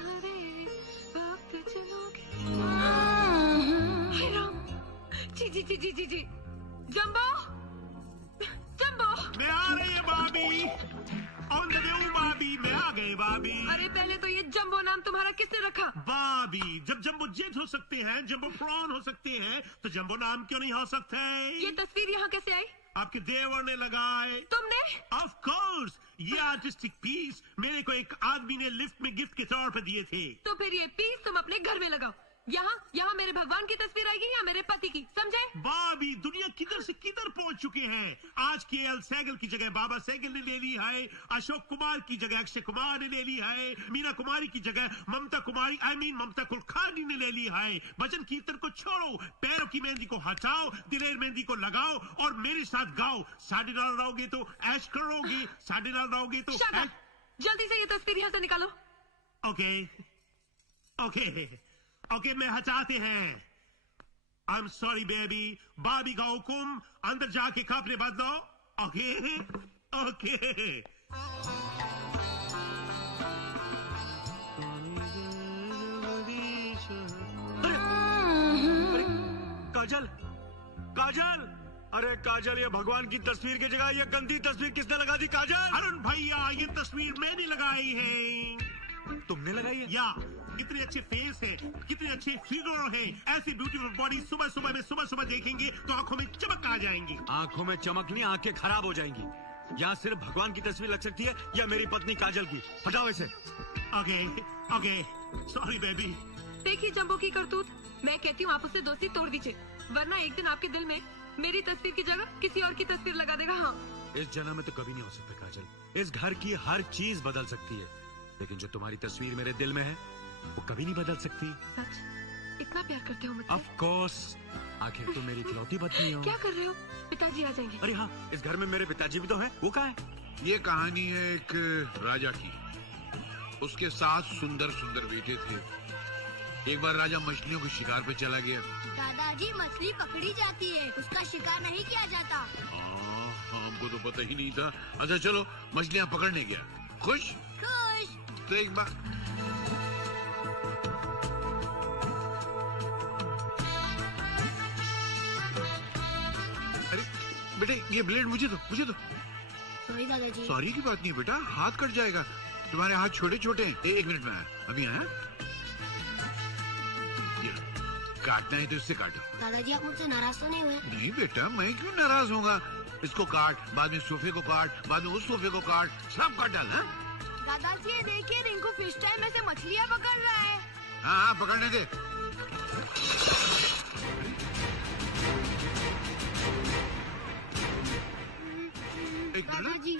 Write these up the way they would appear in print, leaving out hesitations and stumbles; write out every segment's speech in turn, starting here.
तुम्हारे वक्त चलोगे। हे राम, जी। जंबो, मैं आ रही है भाभी। ऑन द वे भाभी, मैं आ गए भाभी। अरे पहले तो ये जंबो नाम तुम्हारा किसने रखा? भाभी, जब जंबो जेट हो सकते हैं, जंबो प्रॉन हो सकते हैं, तो जंबो नाम क्यों नहीं हो सकते? ये तस्वीर यहाँ कैसे आई? आपके देवर ने लगाए। तुमने? ऑफ कोर्स, ये आर्टिस्टिक पीस मेरे को एक आदमी ने लिफ्ट में गिफ्ट के तौर पर दिए थे। तो फिर ये पीस तुम अपने घर में लगाओ। यहाँ मेरे भगवान की तस्वीर आएगी या मेरे पति की, समझे? भाभी, दुनिया किधर से किधर पहुंच चुके हैं। आज के एल सैगल की जगह बाबा सैगल ने ले ली है, अशोक कुमार की जगह अक्षय कुमार ने ले ली है, मीना कुमारी की जगह ममता कुमारी ममता कुलकर्णी ने ले ली है। भजन कीर्तन को छोड़ो, पैरों की मेहंदी को हटाओ, दिलेर मेहंदी को लगाओ और मेरे साथ गाओ। साढ़े नाल रहोगे तो ऐश करोगे, साढ़े नाल रहोगे तो जल्दी से ये तस्वीर यहाँ से निकालो। ओके, मैं हटाते हैं। I am sorry baby. भाभी का हुकुम, अंदर जाके कपड़े बदलो। ओके। काजल, अरे काजल, ये भगवान की तस्वीर की जगह ये गंदी तस्वीर किसने लगा दी? काजल, अरुण भैया, ये तस्वीर मैंने लगाई है। तुमने लगाई है? या कितने अच्छे फेस है, कितने अच्छे फिगर है। ऐसी ब्यूटीफुल बॉडी सुबह सुबह देखेंगे तो आंखों में चमक आ जाएंगी। आंखों में चमक नहीं, आंखें खराब हो जाएंगी। यहाँ सिर्फ भगवान की तस्वीर लग सकती है या मेरी पत्नी काजल की। हटाओ इसे। Okay, sorry baby. देखिए जंबो की करतूत, मैं कहती हूँ आप उससे दोस्ती तोड़ दीजिए, वरना एक दिन आपके दिल में मेरी तस्वीर की जगह किसी और की तस्वीर लगा देगा। हाँ, इस जन्म में तो कभी नहीं हो सकता काजल। इस घर की हर चीज बदल सकती है, लेकिन जो तुम्हारी तस्वीर मेरे दिल में है वो कभी नहीं बदल सकती। सच? इतना प्यार करते हो मुझसे? ऑफ कोर्स, आखिर तुम मेरी इकलौती पत्नी हो। क्या कर रहे हो? पिताजी आ जाएंगे। अरे हाँ, इस घर में मेरे पिताजी भी तो हैं। वो कहाँ है? ये कहानी है एक राजा की। उसके 7 सुंदर बेटे थे। एक बार राजा मछलियों के शिकार पे चला गया। दादाजी, मछली पकड़ी जाती है, उसका शिकार नहीं किया जाता। हमको तो पता ही नहीं था। अच्छा चलो, मछलियाँ पकड़ने गया। खुश? तो एक बार अरे बेटे, ये ब्लेड मुझे दो। सॉरी दादाजी। सॉरी की बात नहीं बेटा, हाथ कट जाएगा। तुम्हारे हाथ छोटे हैं। 1 मिनट में आया, अभी आया। काटना है तो इससे काटो। दादाजी, आप मुझसे नाराज तो नहीं हुए? नहीं बेटा, मैं क्यों नाराज होऊंगा। इसको काट, बाद में सोफे को काट, बाद में उस सोफे को काट, सब काट डाल। दादाजी, ये देखिए, रिंकू फिश टैंक में से मछलियाँ पकड़ रहा है। हाँ, पकड़ने दे। दादाजी,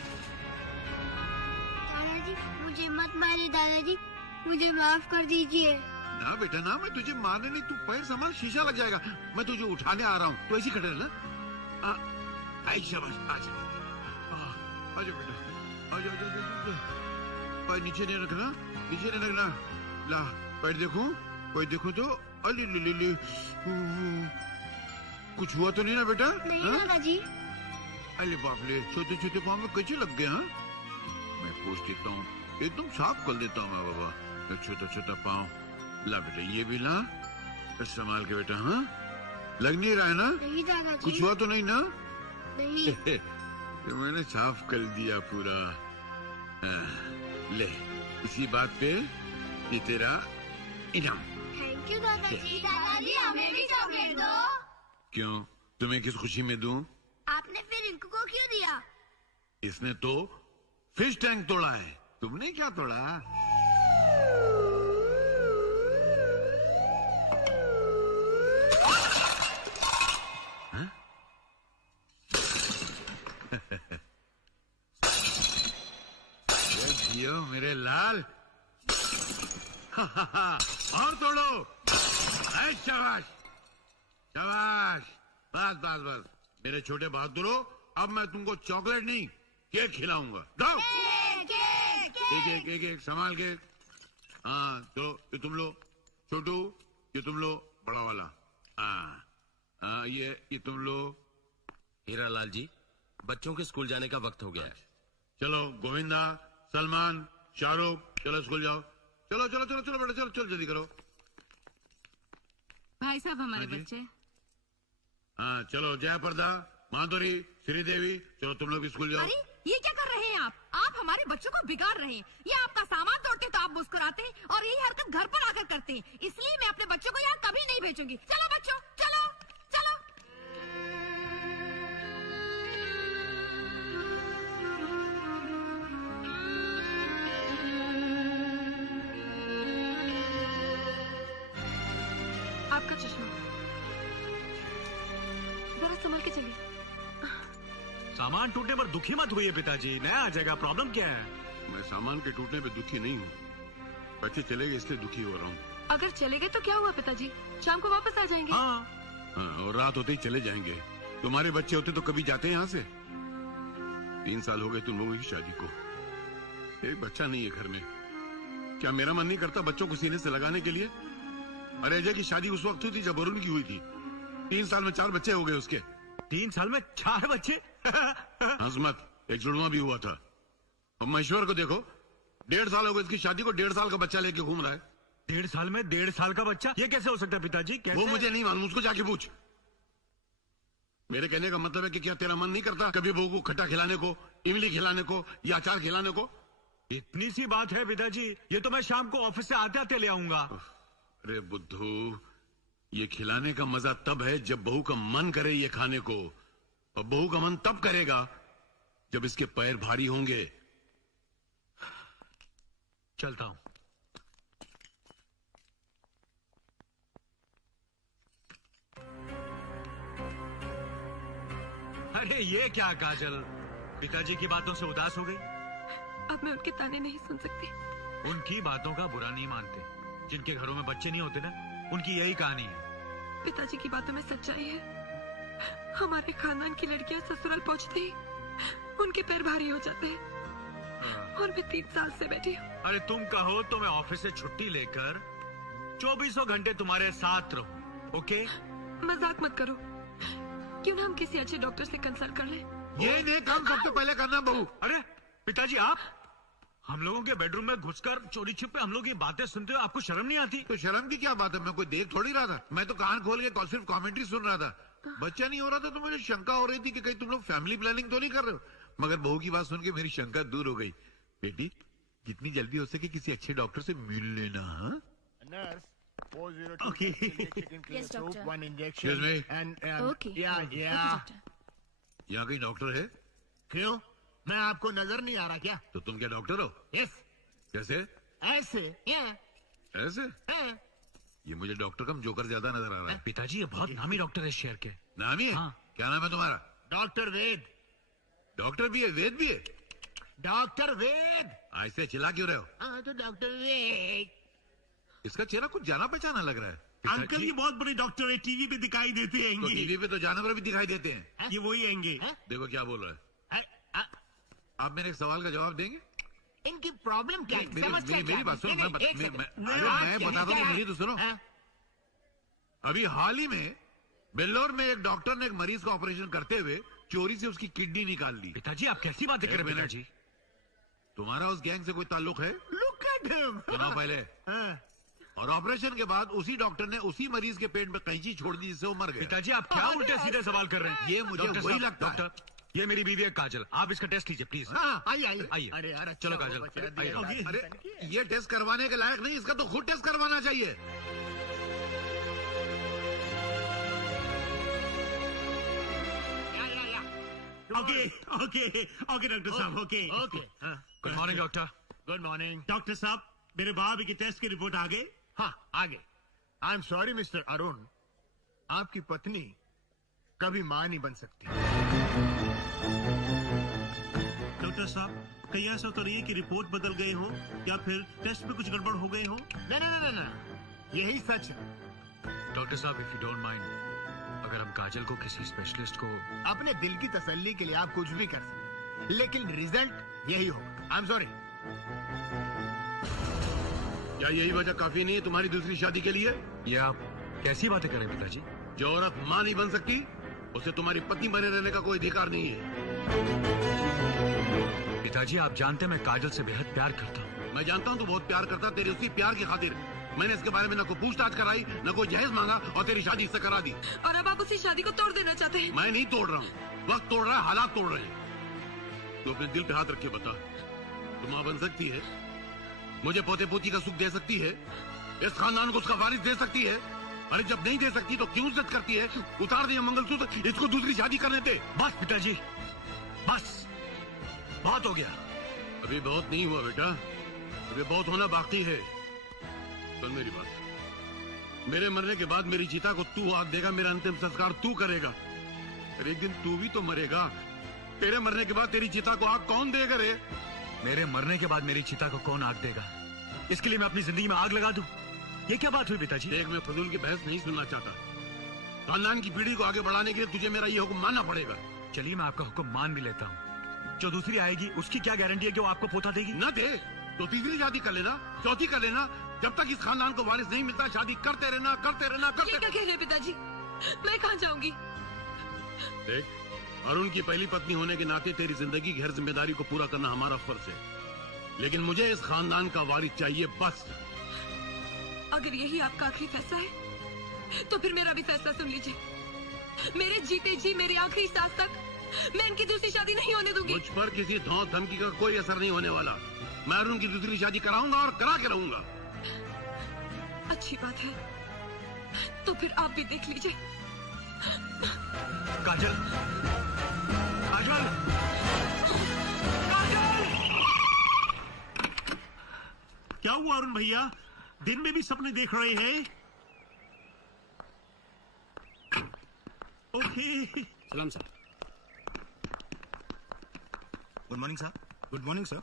मुझे मत मारिए। दादाजी, मुझे माफ कर दीजिए। ना बेटा ना, मैं तुझे मारने नहीं। तू पैर संभाल, शीशा लग जाएगा। मैं तुझे उठाने आ रहा हूँ, तो ऐसी खड़े रहना। शाबाश, आजा बेटा, आजा। पैर नीचे नहीं रखना, ला पैर देखूं, कोई देखो तो। अली कुछ हुआ तो नहीं ना बेटा? नहीं दादाजी। अरे बाप रे, छोटे पाँव में कैसे लग गए? हाँ, मैं पोंछ देता हूँ, एकदम साफ कर देता हूँ। बाबा, छोटा पाँव। ला बेटा, ये भी ला, संभाल के बेटा। हाँ, लग नहीं रहा है ना? नहीं दादाजी। कुछ हुआ तो नहीं ना? नहीं। तो मैंने साफ कर दिया पूरा। ले, इसी बात पे ये तेरा इनाम। थैंक यू दादाजी। दादाजी, हमें भी चॉकलेट दो। क्यों, तुम्हें किस खुशी में दूं? आपने फिर रिंकू को क्यों दिया? इसने तो फिश टैंक तोड़ा है, तुमने क्या तोड़ा? जियो मेरे लाल। और तोड़ो। शाबाश, बस मेरे छोटे बहादुरों, अब मैं तुमको चॉकलेट नहीं, केक खिलाऊंगा। दो। एक संभाल के। हाँ, तो ये तुम लो छोटू, ये तुम लो बड़ा वाला। हाँ, ये तुम लो। हीरालाल जी, बच्चों के स्कूल जाने का वक्त हो गया है। चलो गोविंदा, सलमान, शाहरुख, चलो स्कूल जाओ। चलो चलो चलो चलो बेटा, चलो चलो जल्दी करो। भाई साहब हमारे हाँ जी। बच्चे। हाँ चलो, जया प्रदा, माधुरी, श्रीदेवी, चलो तुम लोग भी स्कूल जाओ। अरे ये क्या कर रहे हैं आप हमारे बच्चों को बिगाड़ रहे हैं। ये आपका सामान तोड़ते तो आप मुस्कुराते हैं और यही हरकत घर पर आकर करते हैं। इसलिए मैं अपने बच्चों को यहाँ कभी नहीं भेजूंगी। चलो बच्चों, चलो चलो। आपका चश्मा जरा संभल के चलिए। सामान टूटने पर दुखी मत होइए पिताजी, नया आ जाएगा। प्रॉब्लम क्या है? मैं सामान के टूटने पे दुखी नहीं हूँ, बच्चे चले गए इसलिए दुखी हो रहा हूँ। अगर चले गए तो क्या हुआ पिताजी, शाम को वापस आ जाएंगे। हाँ, हाँ, और रात होते ही चले जाएंगे। तुम्हारे बच्चे होते तो कभी जाते यहाँ से। 3 साल हो गए तुम लोगों की शादी को, एक बच्चा नहीं है घर में। क्या मेरा मन नहीं करता बच्चों को सीने से लगाने के लिए? अरे अजय की शादी उस वक्त हुई थी जब अरुण की हुई थी। 3 साल में 4 बच्चे हो गए उसके। 3 साल में 4 बच्चे? हंस मत, एक जुड़वा भी हुआ था। और महेश्वर को देखो, 1.5 साल हो गए इसकी शादी को, 1.5 साल का बच्चा लेके घूम रहा है। 1.5 साल में 1.5 साल का बच्चा? ये कैसे हो सकता है पिताजी? कैसे? वो मुझे नहीं मालूम, उसको जाके पूछ। मेरे कहने का मतलब है कि क्या तेरा मन नहीं करता कभी बहू को खट्टा खिलाने को, इमली खिलाने को या अचार खिलाने को? इतनी सी बात है पिताजी, ये तो मैं शाम को ऑफिस से आते आते ले आऊंगा। अरे बुद्धू, ये खिलाने का मजा तब है जब बहू का मन करे ये खाने को, और बहू का मन तब करेगा जब इसके पैर भारी होंगे। चलता हूं। अरे ये क्या काजल, पिताजी की बातों से उदास हो गई? अब मैं उनके ताने नहीं सुन सकती। उनकी बातों का बुरा नहीं मानते। जिनके घरों में बच्चे नहीं होते ना, उनकी यही कहानी है। पिताजी की बातों में सच्चाई है। हमारे खानदान की लड़कियां ससुराल पहुंचते ही उनके पैर भारी हो जाते हैं, और मैं 3 साल से बैठी हूँ। अरे तुम कहो तो मैं ऑफिस से छुट्टी लेकर 24 घंटे तुम्हारे साथ रहूं, ओके? मजाक मत करो। क्यों ना हम किसी अच्छे डॉक्टर से कंसल्ट कर लें? ये नहीं काम सबसे पहले करना बहू। अरे पिताजी, आप हम लोगों के बेडरूम में घुसकर चोरी छिपे हम लोग ये बातें सुनते हो, आपको शर्म नहीं आती? तो शर्म की क्या बात है, मैं कोई देख थोड़ी रहा था। मैं तो कान खोल के सिर्फ कमेंट्री सुन रहा था। बच्चा नहीं हो रहा था तो मुझे शंका हो रही थी कि कहीं तुम लोग फैमिली प्लानिंग तो नहीं कर रहे हो। मगर बहू की बात सुन के मेरी शंका दूर हो गई। बेटी, जितनी जल्दी हो सके किसी अच्छे डॉक्टर से मिल लेना। हाँ? Nurse, 402 Okay. chicken clear Yes, soup, doctor. 1 injection. Excuse me? And Okay. yeah. यहाँ कहीं डॉक्टर है? क्यों? मैं आपको नजर नहीं आ रहा क्या? तो तुम क्या डॉक्टर हो? यस, कैसे? ऐसे ऐसे? ये मुझे डॉक्टर कम जोकर ज्यादा नजर आ रहा है। पिताजी, ये बहुत नामी डॉक्टर है शहर के। नाम ही है? हाँ। क्या नाम है तुम्हारा? डॉक्टर वेद। डॉक्टर भी है, वेद भी है? डॉक्टर वेद। ऐसे चिल्ला क्यों रहे हो? हाँ तो डॉक्टर वेद। इसका चेहरा कुछ जाना पहचाना लग रहा है। अंकल ये बहुत बड़े डॉक्टर है, टीवी पे दिखाई देते तो हैं। टीवी पे तो जानवर भी दिखाई देते हैं। ये वही आएंगे। देखो क्या बोल रहा है। अ- आप मेरे एक सवाल का जवाब देंगे? इनकी प्रॉब्लम क्या है? समस्या क्या मेरी है? बात सुनो। नहीं, मैं एक सेकंड। मैं बताता हूँ, मेरी तो सुनो। हाँ? अभी हाल ही में बेल्लोर में एक डॉक्टर ने एक मरीज का ऑपरेशन करते हुए चोरी से उसकी किडनी निकाल ली। पिताजी, आप कैसी बातें कर रहे हैं पिताजी? तुम्हारा उस गैंग से कोई ताल्लुक है? Look at him. सुनाओ पहले। हाँ। और ऑपरेशन के बाद उसी डॉक्टर ने उसी मरीज के पेट में कैंची छोड़ दी जिससे वो मर गया। पिताजी, आप क्या उल्टे सीधे सवाल कर रहे हैं? ये मुझे डॉक्टर वही साहब, लगता है। डॉक्टर, ये मेरी बीवी है काजल, आप इसका टेस्ट लीजिए प्लीज। हाँ, आइए। आइए। अरे यार, अच्छा चलो हुआ काजल, बचा आइए। दिया। अरे ये टेस्ट करवाने के लायक नहीं, इसका तो खुद टेस्ट करवाना चाहिए। या। ओके ओके ओके डॉक्टर साहब, okay okay. Good morning doctor. Good morning. Doctor साहब, मेरे बाबी की टेस्ट की रिपोर्ट आ गई। हाँ, आगे। I am sorry mister Arun, आपकी पत्नी कभी मां नहीं बन सकती। डॉक्टर साहब, कहीं ऐसा तो नहीं है कि रिपोर्ट बदल गए हो या फिर टेस्ट में कुछ गड़बड़ हो गई हो? ना, यही सच है। डॉक्टर साहब, इफ यू डोंट माइंड, अगर हम काजल को किसी स्पेशलिस्ट को... अपने दिल की तसल्ली के लिए आप कुछ भी कर सकते, लेकिन रिजल्ट यही होगा। I am sorry. क्या यही वजह काफी नहीं है तुम्हारी दूसरी शादी के लिए? ये आप कैसी बातें कर रहे हैं पिताजी? जो औरत मां नहीं बन सकती उसे तुम्हारी पत्नी बने रहने का कोई अधिकार नहीं है। पिताजी, आप जानते हैं मैं काजल से बेहद प्यार करता हूँ। मैं जानता हूँ तू बहुत प्यार करता, तेरे उसी प्यार की खातिर मैंने इसके बारे में न कोई पूछताछ कराई, न कोई जहेज मांगा और तेरी शादी इससे करा दी। और अब आप उसी शादी को तोड़ देना चाहते हैं? मैं नहीं तोड़ रहा हूँ, वक्त तोड़ रहा है, हालात तोड़ रहे हैं। तू अपने दिल पे हाथ रख के बता, तू माँ बन सकती है, मुझे पोते पोती का सुख दे सकती है, इस खानदान को उसका वारिस दे सकती है? अरे जब नहीं दे सकती तो क्यों जिद करती है? उतार दे मंगलसूत्र, इसको दूसरी शादी करने दे। बस पिताजी, बस, बहुत हो गया। अभी बहुत नहीं हुआ बेटा, अभी बहुत होना बाकी है। सुन मेरी बात, मेरे मरने के बाद मेरी चिता को तू आग देगा, मेरा अंतिम संस्कार तू करेगा। अरे एक दिन तू भी तो मरेगा, तेरे मरने के बाद तेरी चिता को आग कौन देगा रे? मेरे मरने के बाद मेरी चिता को कौन आग देगा, इसके लिए मैं अपनी जिंदगी में आग लगा दूं? ये क्या बात हुई पिताजी? देख, मैं फजूल की बहस नहीं सुनना चाहता। खानदान की पीढ़ी को आगे बढ़ाने के लिए तुझे मेरा ये हुक्म मानना पड़ेगा। चलिए मैं आपका हुक्म मान भी लेता हूँ। जो दूसरी आएगी उसकी क्या गारंटी है कि वो आपको पोता देगी? न दे तो तीसरी शादी कर लेना, चौथी कर लेना। जब तक इस खानदान को वारिस नहीं मिलता शादी करते रहना, करते रहना, करते ये क्या कह रहे हैं पिताजी? मैं कहाँ जाऊंगी? देख, अरुण की पहली पत्नी होने के नाते तेरी जिंदगी की हर जिम्मेदारी को पूरा करना हमारा फर्ज है, लेकिन मुझे इस खानदान का वारिस चाहिए, बस। अगर यही आपका आखिरी फैसला है तो फिर मेरा भी फैसला सुन लीजिए। मेरे जीते जी मेरे आखिरी सांस तक मैं इनकी दूसरी शादी नहीं होने दूंगी। मुझ पर किसी धौंस धमकी का कोई असर नहीं होने वाला। मैं अरुण की दूसरी शादी कराऊंगा और करा के रहूंगा। अच्छी बात है, तो फिर आप भी देख लीजिए। काजल, काजल, काजल! क्या हुआ अरुण भैया, दिन में भी सपने देख रहे हैं? ओके। सलाम sir. Good morning sir. Good morning sir.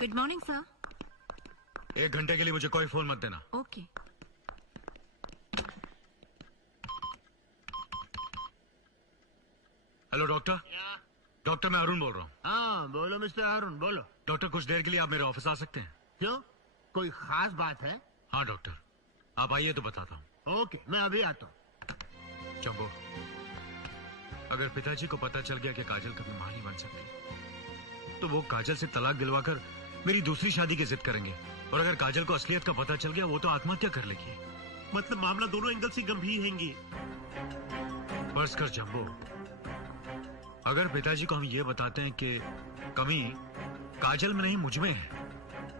Good morning sir. 1 घंटे के लिए मुझे कोई फोन मत देना। ओके। Hello doctor. डॉक्टर मैं अरुण बोल रहा हूँ। हाँ बोलो मिस्टर अरुण, बोलो। डॉक्टर कुछ देर के लिए आप मेरे ऑफिस आ सकते हैं? क्यों, कोई खास बात है? हाँ डॉक्टर, आप आइए तो बताता हूँ। ओके, मैं अभी आता हूँ। चंबो, अगर पिताजी को पता चल गया कि काजल कभी मां नहीं बन सकती तो वो काजल से तलाक दिलवाकर मेरी दूसरी शादी की जिद करेंगे, और अगर काजल को असलियत का पता चल गया वो तो आत्महत्या कर लेगी। मतलब मामला दोनों एंगल से गंभीर हैंगे। बस कर जंबो, अगर पिताजी को हम ये बताते हैं कि कमी काजल में नहीं मुझ में है,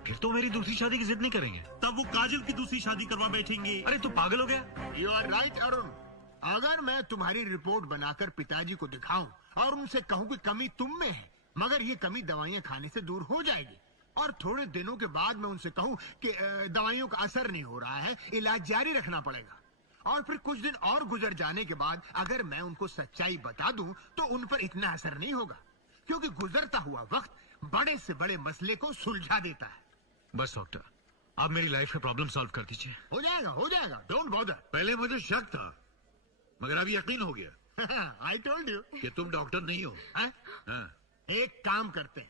फिर तो मेरी दूसरी शादी की जिद नहीं करेंगे। तब वो काजल की दूसरी शादी करवा बैठेंगे। अरे तू पागल हो गया? You are right Arun. अगर मैं तुम्हारी रिपोर्ट बनाकर पिताजी को दिखाऊं और उनसे कहूं कि कमी तुम में है, मगर ये कमी दवाइयां खाने से दूर हो जाएगी, और थोड़े दिनों के बाद मैं उनसे कहूं कि दवाइयों का असर नहीं हो रहा है, इलाज जारी रखना पड़ेगा, और फिर कुछ दिन और गुजर जाने के बाद अगर मैं उनको सच्चाई बता दूं तो उन पर इतना असर नहीं होगा, क्योंकि गुजरता हुआ वक्त बड़े से बड़े मसले को सुलझा देता है। बस डॉक्टर, आप मेरी लाइफ का प्रॉब्लम सॉल्व कर दीजिए। हो जाएगा, डोंट बॉदर। पहले मुझे शक था, मगर अब यकीन हो गया। आई टोल्ड यू कि तुम डॉक्टर नहीं हो। हाँ? एक काम करते हैं,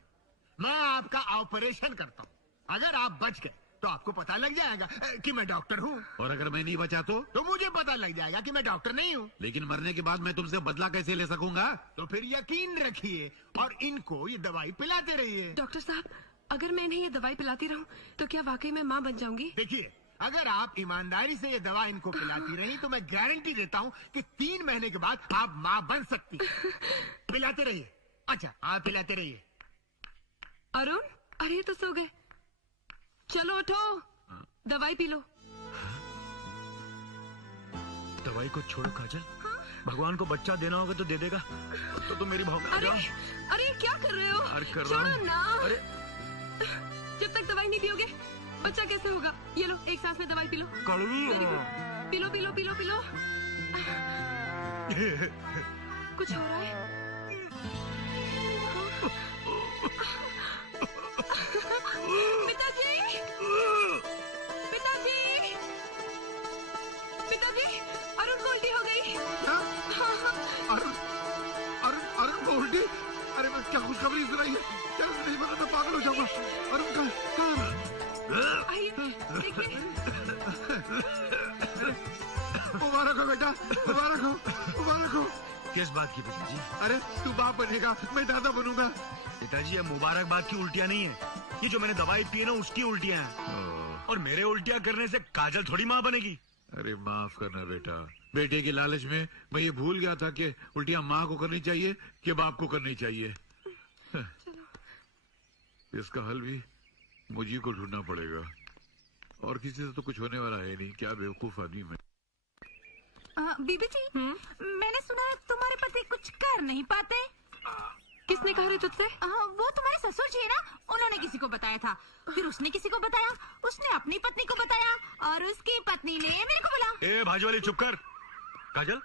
मैं आपका ऑपरेशन करता हूँ, अगर आप बच गए तो आपको पता लग जाएगा कि मैं डॉक्टर हूँ, और अगर मैं नहीं बचा तो मुझे पता लग जाएगा कि मैं डॉक्टर नहीं हूँ। लेकिन मरने के बाद मैं तुमसे बदला कैसे ले सकूंगा? तो फिर यकीन रखिए और इनको ये दवाई पिलाते रहिए। डॉक्टर साहब, अगर मैं इन्हें ये दवाई पिलाती रहूं तो क्या वाकई में मां बन जाऊंगी? देखिए, अगर आप ईमानदारी से ये दवा इनको पिलाती रही तो मैं गारंटी देता हूँ कि 3 महीने के बाद आप माँ बन सकती। पिलाते रहिए। अच्छा, आप पिलाते रहिए। अरुण, अरे तो सो गए। चलो उठो, दवाई पी लो। दवाई को छोड़ो काजल, भगवान को बच्चा देना होगा तो दे देगा, तो मेरी भावना। अरे क्या कर रहे हो? अरे कर रहा हूँ ना। अरे जब तक दवाई नहीं पियोगे बच्चा कैसे होगा? ये लो, एक सांस में दवाई पी लो। कड़वी P low P low P low P low. कुछ हो रहा है? पिताजी, पिताजी, पिताजी, अरुण को उल्टी हो गई। क्या? अरुण को उल्टी? अरे मैं क्या खुशखबरी सुनाई है? क्या नहीं पता, मैं पागल हो जाऊंगा। अरुण कहाँ? आइए देखिए। मुबारक हो बेटा, मुबारक हो। किस बात की पिताजी? अरे तू बाप बनेगा, मैं दादा बनूंगा। पिताजी ये मुबारकबाद की उल्टियाँ नहीं है, ये जो मैंने दवाई पी है ना उसकी उल्टियाँ हैं। और मेरे उल्टियाँ करने से काजल थोड़ी माँ बनेगी। अरे माफ करना बेटा, बेटे के लालच में मैं ये भूल गया था कि उल्टियां माँ को करनी चाहिए कि बाप को करनी चाहिए। इसका हल भी मुझे को ढूंढना पड़ेगा, और किसी से तो कुछ होने वाला है नहीं। क्या बेवकूफ आदमी मैं। बीबी जी, मैंने सुना है तुम्हारे पति कुछ कर नहीं पाते। किसने कहा रे तुझसे? वो तुम्हारे ससुर जी है ना, उन्होंने किसी को बताया था, फिर उसने किसी को बताया, उसने अपनी पत्नी को बताया, और उसकी पत्नी ने मेरे को बोला। ए भाजी वाली चुप कर। काजल,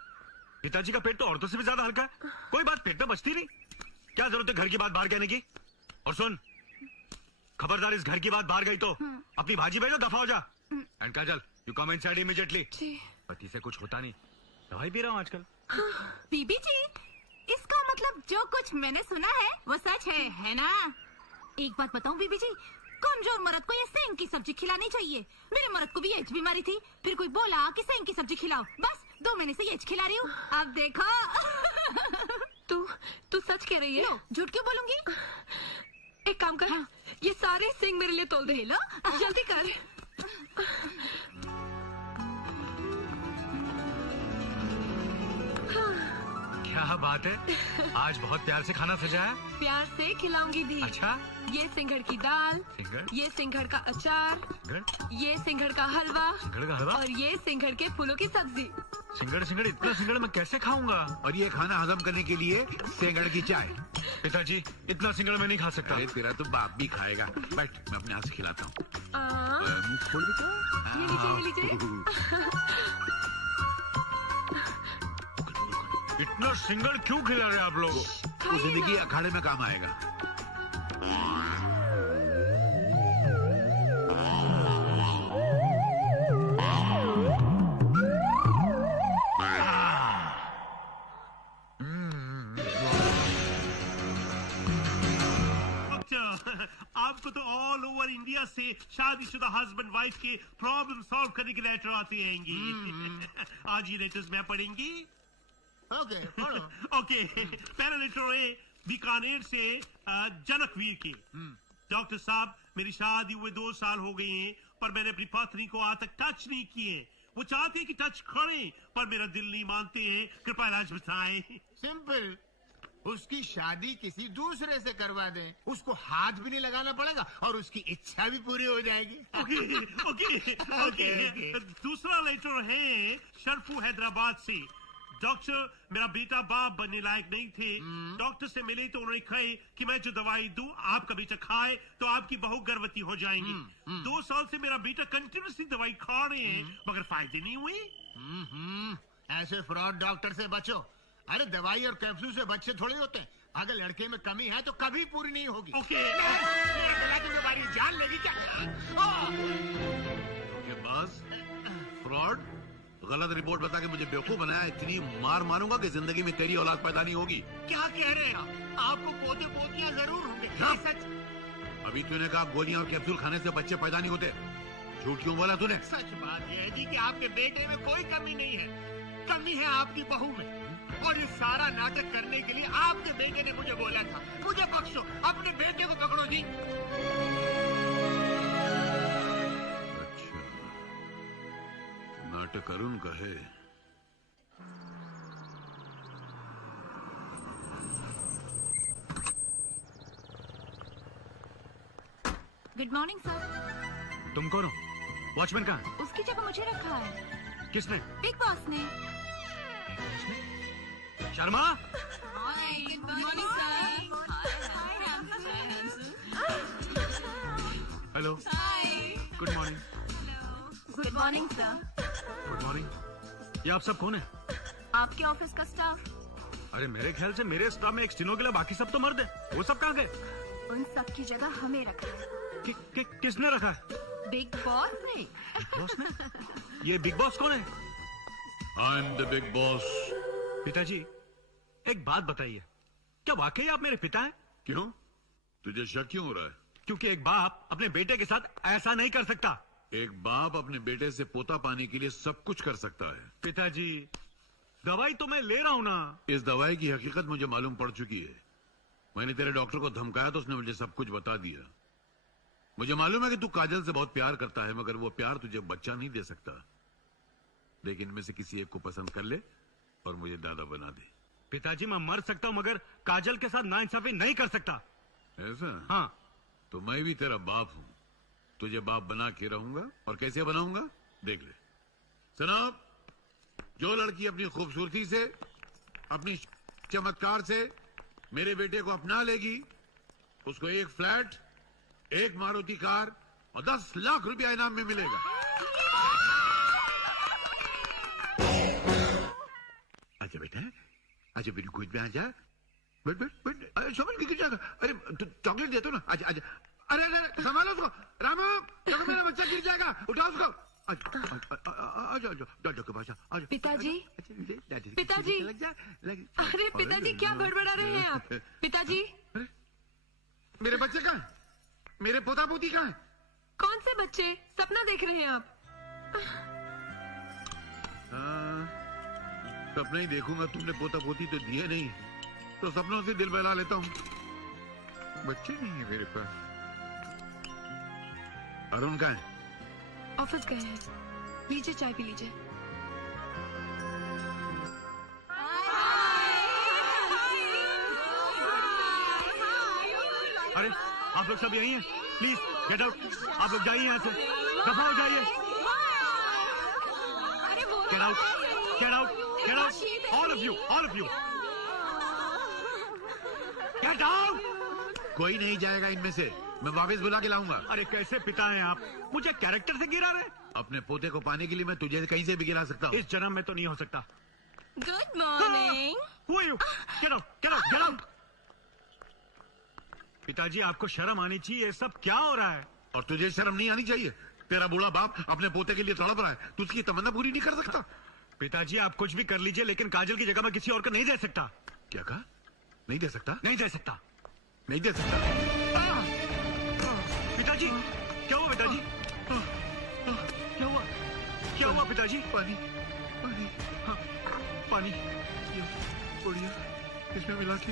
पिताजी का पेट तो औरतों से भी ज्यादा हल्का है, कोई बात पेट में बचती नहीं। क्या जरूरत है घर की बात बाहर कहने की? और सुन, खबरदार इस घर की बात बाहर गई तो अपनी भाजी भेजो, दफा हो जा। And Kajal, you come inside immediately. पति से कुछ होता नहीं, दवाई पी रहा हूँ आजकल। बीबी जी, इसका मतलब जो कुछ मैंने सुना है वो सच है ना? एक बात बताऊं बीबी जी, कमजोर मर्द को ये सेंग की सब्जी खिलानी चाहिए। मेरे मर्द को भी एच बीमारी थी, फिर कोई बोला कि सेंग की सब्जी खिलाओ, बस 2 महीने से एच खिला रही हूँ। अब देखो। तू सच कह रही है? झूठ क्यों बोलूंगी? एक काम कर, ये सारे सिंग मेरे लिए तोल दे। लो जल्दी कर। क्या बात है, आज बहुत प्यार से खाना सजाया। प्यार से खिलाऊंगी भी। अच्छा, ये सिंघड़ की दाल, सिंघड़, ये सिंघड़ का अचार, सिंघड़, ये सिंघड़ का हलवा, सिंघड़ का हलवा, और ये सिंघड़ के फूलों की सब्जी। सिंघड़ सिंघड़, इतना सिंघड़ मैं कैसे खाऊंगा? और ये खाना हजम करने के लिए सेंगड़ की चाय। पिताजी, इतना सिंघड़ मैं नहीं खा सकता। अरे तेरा तो बाप भी खाएगा। बैठ, मैं अपने हाथ से खिलाता हूँ। मुंह खोल ये लीजिए। इतना सिंगल क्यों खिला रहे आप लोग? वो जिंदगी अखाड़े में काम आएगा। आपको तो ऑल ओवर इंडिया से शादीशुदा हस्बैंड वाइफ के प्रॉब्लम सॉल्व करने के लेटर आते रहेंगे। आज ये लेटर्स मैं पढ़ेंगी। ओके, पढ़ो। ओके, पहला लेटर है बीकानेर से जनकवीर की। डॉक्टर साहब, मेरी शादी हुए 2 साल हो गए हैं, पर मैंने अपनी पत्नी को आज तक टच नहीं किए। वो चाहते हैं कि टच करें, पर मेरा दिल नहीं मानते हैं। कृपया इलाज बताएं। सिंपल, उसकी शादी किसी दूसरे से करवा दे, उसको हाथ भी नहीं लगाना पड़ेगा और उसकी इच्छा भी पूरी हो जाएगी। ओके। दूसरा लेटर है शरफू हैदराबाद से। डॉक्टर, मेरा बेटा बाप बनने लायक नहीं थे। डॉक्टर से मिले तो उन्होंने कहे कि मैं जो दवाई दूं आपका बेटा खाए तो आपकी बहू गर्भवती हो जाएंगी। 2 साल से मेरा बेटा कंटिन्यूसली दवाई खा रहे हैं, मगर फायदे नहीं हुए। ऐसे फ्रॉड डॉक्टर से बचो। अरे दवाई और कैप्सूल से बच्चे थोड़े होते हैं। अगर लड़के में कमी है तो कभी पूरी नहीं होगी। ओके। तुम्हारी जान लेगी क्या? बस फ्रॉड, गलत रिपोर्ट बता के मुझे बेवकूफ बनाया। इतनी मार मारूंगा कि जिंदगी में तेरी औलाद पैदा नहीं होगी। क्या कह रहे हैं आपको पोते पोतियां जरूर होंगे। ये सच। अभी तूने कहा गोलियां और कैप्सूल खाने से बच्चे पैदा नहीं होते। झूठ क्यों बोला तूने? सच बात यह है जी कि आपके बेटे में कोई कमी नहीं है, कमी है आपकी बहू में। और इस सारा नाटक करने के लिए आपके बेटे ने मुझे बोला था। मुझे बख्शो, अपने बेटे को पकड़ो जी। अच्छा, नाटक अरुण का है। Good morning sir. तुम कौन हो? वॉचमैन कहाँ है? उसकी जगह मुझे रखा है। किसने? बिग बॉस ने। Sharma, good morning sir. Hello, good morning. Good morning sir. Good morning. ये आप सब कौन है? आपके ऑफिस का स्टाफ। अरे मेरे ख्याल से मेरे स्टाफ में एक स्टेनो के लिए बाकी सब तो मर्द है। वो सब कहाँ गए? उन सब की जगह हमें रखा है। किसने रखा है? बिग बॉस ने। बिग बॉस ने? ये बिग बॉस कौन है? I am the big boss. पिताजी, एक बात बताइए, क्या वाकई आप मेरे पिता हैं? क्यों? तुझे शक क्यों हो रहा है? क्योंकि एक बाप अपने बेटे के साथ ऐसा नहीं कर सकता। एक बाप अपने बेटे से पोता पाने के लिए सब कुछ कर सकता है। पिताजी, दवाई तो मैं ले रहा हूँ ना। इस दवाई की हकीकत मुझे मालूम पड़ चुकी है। मैंने तेरे डॉक्टर को धमकाया तो उसने मुझे सब कुछ बता दिया। मुझे मालूम है कि तू काजल से बहुत प्यार करता है, मगर वो प्यार तुझे बच्चा नहीं दे सकता। लेकिन इनमें से किसी एक को पसंद कर ले और मुझे दादा बना दे। पिताजी मैं मर सकता हूँ मगर काजल के साथ नाइंसाफी नहीं कर सकता। ऐसा? हाँ। तो मैं भी तेरा बाप हूँ, तुझे बाप बना के रहूंगा। और कैसे बनाऊंगा देख ले। जनाब, जो लड़की अपनी खूबसूरती से, अपनी चमत्कार से मेरे बेटे को अपना लेगी, उसको एक फ्लैट, एक मारुति कार और 10 लाख रुपया इनाम में मिलेगा। आजा बेटा, आजा मेरी गोद में आजा। बैठ बैठ बैठ। अरे संभल के गिर जाएगा। अरे चॉकलेट देता हूँ ना। आजा आजा। अरे अरे संभालो उसको। रामू, देखो मेरा बच्चा गिर जाएगा, उठाओ उसको। आजा आजा दादा के पास आजा। पिताजी, पिताजी, अरे पिताजी क्या बड़बड़ा रहे हैं आप? पिताजी, मेरे बच्चे कहाँ हैं? मेरे पोता पोती कहाँ हैं? कौन से बच्चे? सपना देख रहे हैं आप? सपना ही देखूंगा, तुमने पोता पोती तो दिए नहीं, तो सपनों से दिल बहला लेता हूँ। बच्चे नहीं है मेरे पास। अरुण कहाँ है? ऑफिस गए हैं। लीजिए चाय पी लीजिए। अरे आप लोग सब यहीं हैं? Please get out. आप लोग जाइए यहाँ से, दफा हो जाइए। Get out, get out, get out, all of you, all of you, get out. कोई नहीं जाएगा इनमें से, मैं वापस बुला के लाऊंगा। अरे कैसे पिता हैं आप? मुझे कैरेक्टर से गिरा रहे। अपने पोते को पाने के लिए मैं तुझे कहीं से भी गिरा सकता हूँ। इस जन्म में तो नहीं हो सकता। Good morning. Who are you? Get out, get out, get out. पिताजी आपको शर्म आनी चाहिए, ये सब क्या हो रहा है? और तुझे शर्म नहीं आनी चाहिए? तेरा बूढ़ा बाप अपने पोते के लिए तड़प रहा है, तू उसकी तमन्ना पूरी नहीं कर सकता? पिताजी आप कुछ भी कर लीजिए, लेकिन काजल की जगह मैं किसी और को नहीं दे सकता। क्या कहा? नहीं दे सकता? नहीं दे सकता, नहीं दे सकता। पिताजी क्या हुआ? पिताजी क्या हुआ? क्या हुआ पिताजी? पानी, पानी, हाँ, पानी। पुड़िया इसमें मिला के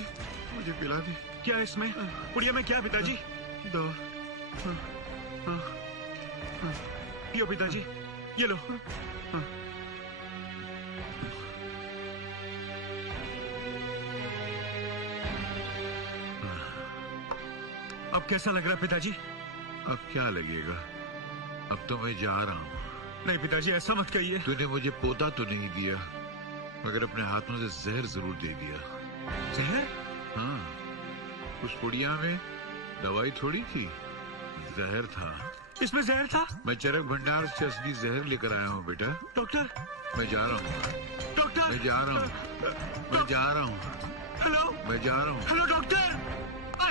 मुझे पिला दी। क्या इसमें? पुड़िया में क्या पिताजी? दो। पियो पिताजी, ये लो। अब कैसा लग रहा है पिताजी? अब क्या लगेगा? अब तो मैं जा रहा हूँ। नहीं पिताजी ऐसा मत कहिए। तूने मुझे पोता तो नहीं दिया, मगर अपने हाथों से जहर जरूर दे दिया। जहर? हाँ, उस पुड़िया में दवाई थोड़ी थी, जहर था। इसमें जहर था? मैं चरक भंडार से असली जहर लेकर आया हूँ बेटा। डॉक्टर, मैं जा रहा हूँ। डॉक्टर, मैं जा रहा हूँ। मैं जा रहा हूँ। हेलो, मैं जा रहा हूँ। Hello doctor.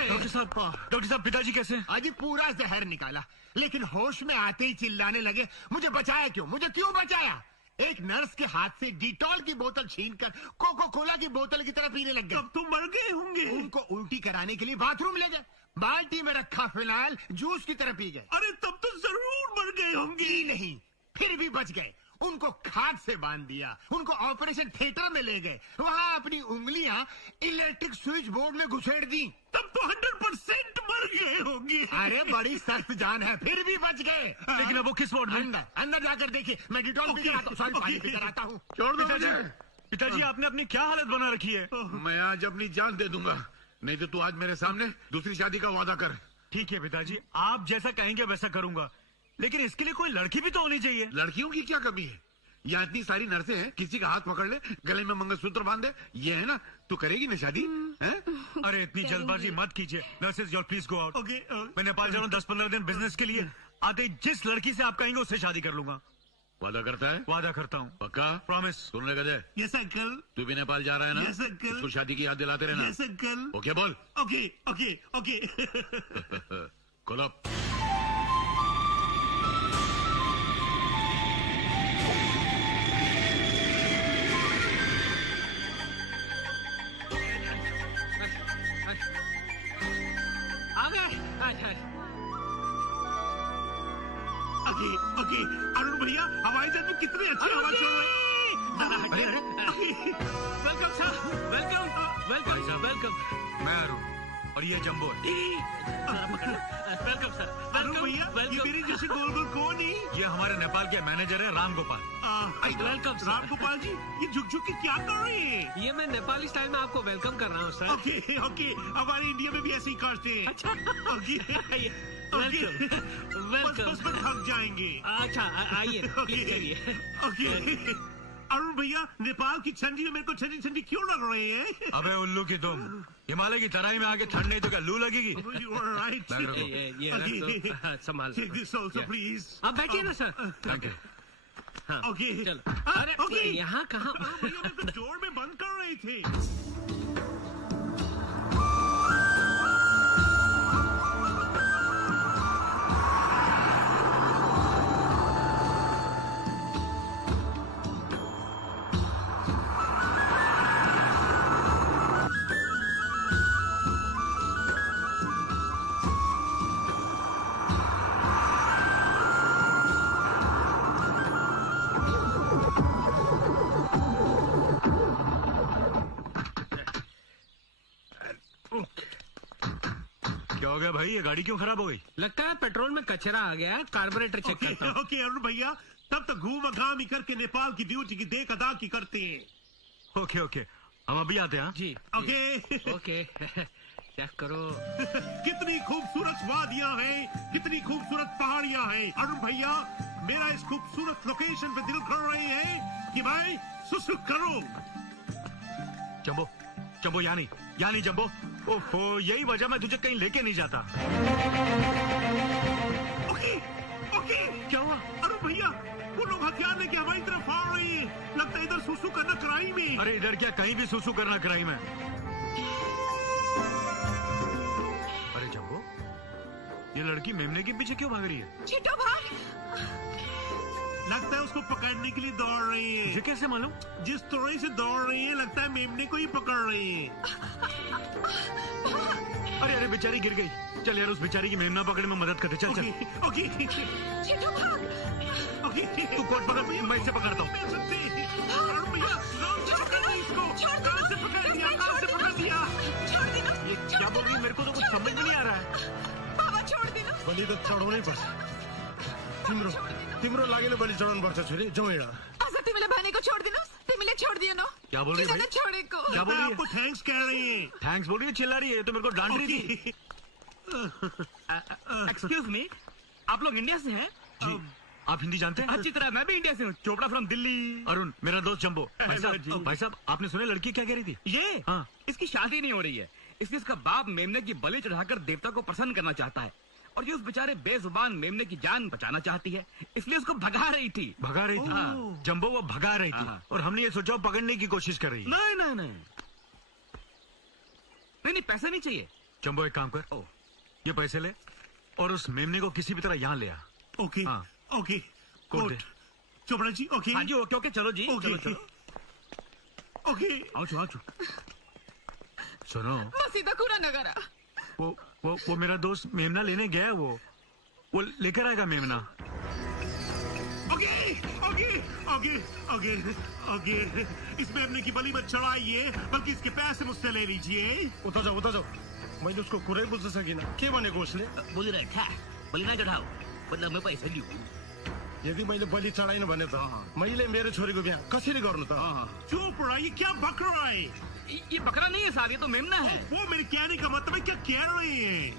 डॉक्टर साहब पिताजी कैसे हैं? आज पूरा जहर निकाला, लेकिन होश में आते ही चिल्लाने लगे, मुझे बचाया क्यों, मुझे क्यों बचाया? एक नर्स के हाथ से डिटॉल की बोतल छीनकर कोको कोला की बोतल की तरह पीने लग गए। अब तुम मर गए होंगे। उनको उल्टी कराने के लिए बाथरूम ले गए, बाल्टी में रखा फिनाइल जूस की तरह पी गए। अरे तब तो जरूर मर गए होंगे। पी नहीं, फिर भी बच गए। उनको खाट से बांध दिया, उनको ऑपरेशन थिएटर में ले गए, वहाँ अपनी उंगलियां इलेक्ट्रिक स्विच बोर्ड में घुसेड़ दी। तब तो 100% मर गए होंगे। अरे बड़ी सख्त जान है, फिर भी बच गए। लेकिन अब वो किस वार्ड में? अंदर अंदर जाकर देखिए, मैं डिटॉल पी कर आता हूँ, सॉरी पानी पी कर आता हूँ। छोड़ दो पिताजी, मुझे। पिताजी आपने अपनी क्या हालत बना रखी है? मैं आज अपनी जान दे दूंगा, नहीं तो तू आज मेरे सामने दूसरी शादी का वादा कर। ठीक है पिताजी, आप जैसा कहेंगे वैसा करूंगा, लेकिन इसके लिए कोई लड़की भी तो होनी चाहिए। लड़कियों की क्या कमी है? यहाँ इतनी सारी नर्सें हैं, किसी का हाथ पकड़ ले, गले में मंगलसूत्र बांध दे, ये है ना? तू करेगी ना शादी? हैं? अरे इतनी जल्दबाजी मत कीजिए। Nurses your please go out. Okay, मैं नेपाल जा रहा हूँ 10-15 दिन बिजनेस के लिए। आते ही जिस लड़की से आप कहेंगे उससे शादी कर लूंगा। वादा करता है? वादा करता हूँ। पक्का? प्रॉमिस। सुनने का दे। Yes uncle. तू भी नेपाल जा रहा है ना? Yes, uncle. उसको शादी की याद दिलाते रहना। Yes uncle. ओके बोल। Okay okay okay. खोलो। ओके ओके, अरुण भैया हवाई जहाज में कितनी अच्छी हवा चल रही है। अरे भाई साहब, वेलकम। मैं अरुण और ये जम्बो है। Welcome sir. अरुण भैया, ये मेरी जैसे गोल गोल कौन है? ये हमारे नेपाल के मैनेजर है राम गोपाल। Welcome sir. राम गोपाल जी, ये झुक झुक के क्या कर रहे हैं? ये मैं नेपाली स्टाइल में आपको वेलकम कर रहा हूँ सर। ओके ओके, हमारे इंडिया में भी ऐसे ही करते हैं। अच्छा। Okay welcome. बस बस बस थक जाएंगे। अच्छा आइए, प्लीज करिए। ओके अरुण भैया, नेपाल की ठंडी में मेरे को ठंडी ठंडी क्यों लग रही है? अबे उल्लू की तुम, हिमालय की तराई में आके ठंड नहीं तो क्या लू लगेगी? You are right. बैग रखो। ये रख दो, संभाल। Take this also, please. आप बैठिए ना सर। Thank you. हाँ, Okay. चलो। अरे okay. यहाँ कहाँ? भैया मेरे को जोर में बंद कर रहे थे। क्या हो गया भाई, ये गाड़ी क्यों खराब हो गई? लगता है पेट्रोल में कचरा आ गया है, कार्बोरेटर चेक करता हूँ। ओके अरुण भैया, तब तक घूम घाम करके नेपाल की ड्यूटी की देख अदा की करते हैं। ओके ओके, हम अभी आते हैं। हाँ? जी ओके ओके। चेक करो। कितनी खूबसूरत वादियां हैं, कितनी खूबसूरत पहाड़ियां हैं। अरुण भैया, मेरा इस खूबसूरत लोकेशन पे दिल कर रहे हैं कि मैं सुसुक करूं। जम्बो जम्बो, यानी जम्बो, ओहो, यही वजह मैं तुझे कहीं लेके नहीं जाता। ओके ओके, क्या हुआ? अरुण भैया, वो लोग हथियार लेके हमारी तरफ आ रहे हैं। लगता है इधर सुसु करना क्राइम है। अरे इधर क्या, कहीं भी सुसु करना क्राइम है। अरे जम्बो, ये लड़की मेमने के पीछे क्यों भाग रही है? छिटो भाग। लगता है उसको पकड़ने के लिए दौड़ रही है। मुझे कैसे मालूम? जिस तरह से दौड़ रही है, लगता है मेमने को ही पकड़ रही है। अरे अरे, बेचारी गिर गई। चल यार, उस बेचारी की मेमना पकड़ने में मदद करते। चल चल। ओके छिटो भाग। ओके, तू कोट पकड़, मैं इसे पकड़ता हूँ। अरुण भैया, राम से पकड़ लिया इसको। राम से पकड़ लिया, राम से पकड़ लिया। छोड़ देना। ये क्या बोल रही है? मेरे को तो कुछ समझ में नहीं आ रहा है। बाबा छोड़ देना। बलि त चढाउनै पर्छ। तिम्रो लागि नै बलि चढाउनु पर्छ छोरी, जाउँ यहाँ। अझ तिमीले भनेको छोड़ दिनु। तिमीले छोड़ दियो न। क्या बोल रही है भाई? छोडेको। क्या बोल मैं रही है? आपको थैंक्स कह रही है। थैंक्स बोल रही है, चिल्ला रही है, तो मेरे को डांट रही थी। एक्सक्यूज मी, आप लोग इंडिया से हैं? जी, आप हिंदी जानते हैं? अच्छी तरह, मैं भी इंडिया से हूँ, चोपड़ा फ्रॉम दिल्ली। अरुण, मेरा दोस्त जम्बो। भाई साहब, आपने सुने लड़की क्या कह रही थी? ये हाँ। इसकी शादी नहीं हो रही है, इसलिए इसका बाप मेमने की बलि चढ़ाकर देवता को प्रसन्न करना चाहता है, और ये उस बेचारे बेजुबान मेमने की जान बचाना चाहती है, इसलिए उसको भगा रही थी। भगा रही थी? हाँ। जम्बो वो भगा रही थी, हाँ। और हमने ये सोचा वो पकड़ने की कोशिश कर रही है। नहीं नहीं नहीं नहीं नहीं, पैसे नहीं चाहिए। जम्बो, एक काम कर, ओ, ये पैसे ले और उस मेमने को किसी भी तरह यहाँ ले आ। ओके हाँ। ओके, कोट दे। चोपड़ा जी, ओके। हाँ जी, ओके ओके, चलो जी, ओके चलो चलो। ओके। आओ छो, आओ छो। सुनो, मसीदा कुरा नगरा। वो मेरा दोस्त मेमना लेने गया है, वो लेकर आएगा मेमना। Okay okay okay okay okay, इस मेमने की बलि मत चढ़ाइए, बल्कि इसके पैसे मुझसे ले लीजिए। उता जाऊ। मैले उसको कुरै बुझ्न सकिनँ। के भनेको उसले? बोलिरहेको था, बलि नचढाऊ, बदला मैं पैसा लिऊ। यदि मैले बलि चढाइन भने त मैले मेरो छोरीको बिहा कसरी गर्नु त? चोपड़ा, ये क्या बक रहा है? ये बकरा नहीं है साहब, ये तो मेमना है। वो मेरे कहने का मतलब है, क्या कह रहे हैं?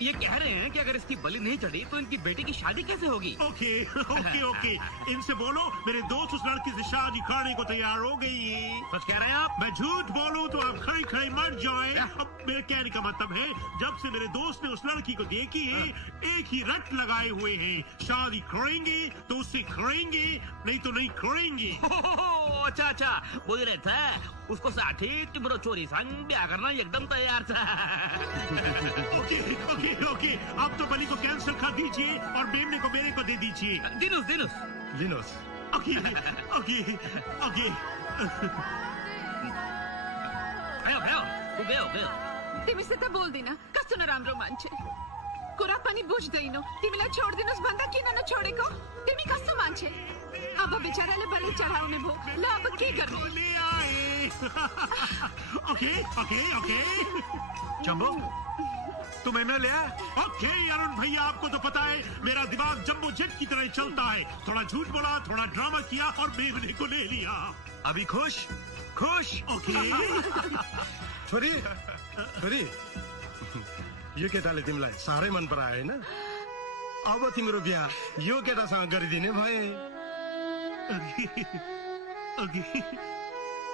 ये कह रहे हैं कि अगर इसकी बलि नहीं चढ़ी तो इनकी बेटी की शादी कैसे होगी? ओके ओके ओके, इनसे बोलो मेरे दोस्त उस लड़की से शादी करने को तैयार हो गई है। सच कह रहे हैं आप? मैं झूठ बोलूं तो आप खड़े खड़े मर जाए। अब मेरे कहने का मतलब है, जब से मेरे दोस्त ने उस लड़की को देखी है, एक ही रट लगाए हुए हैं, शादी करेंगे तो उससे करेंगे, नहीं तो नहीं करेंगे। अच्छा अच्छा, बोल रहे थे उसको साठी तिम्रो छोरी संग ब्याह करना एकदम तैयार था। ओके ओके ओके, अब तो बलि को कैंसिल कर दीजिए और मेमने को मेरे को दे दीजिए। दिनुस दिनुस लिनुहोस्। ओके ओके ओके, भयो भयो, ऊ भयो भयो। तिमीसित बोल्दिन, कस्तो नराम्रो मान्छे। कुरा पनि बुझ्दैनौ। तिमीलाई छोडिदिनुस् भन्दा किन नछोडेको? तिमी कस्तो मान्छे? अब बिचाराले बलि चढाउने भो। ल अब के गर्ने? ले आए ओके ओके ओके जम्बो तू मेमना ले आया? ओके अरुण भैया, आपको तो पता है मेरा दिमाग जंबो जेट की तरह चलता है। थोड़ा झूठ बोला, थोड़ा ड्रामा किया और मेमने को ले लिया। अभी खुश खुश? ओके छोरी छोरी यो केटाले तिमीलाई साह्रै मन परायो होइन? अब तिम्रो बिहा यो केटासँग गरिदिने भए। ओके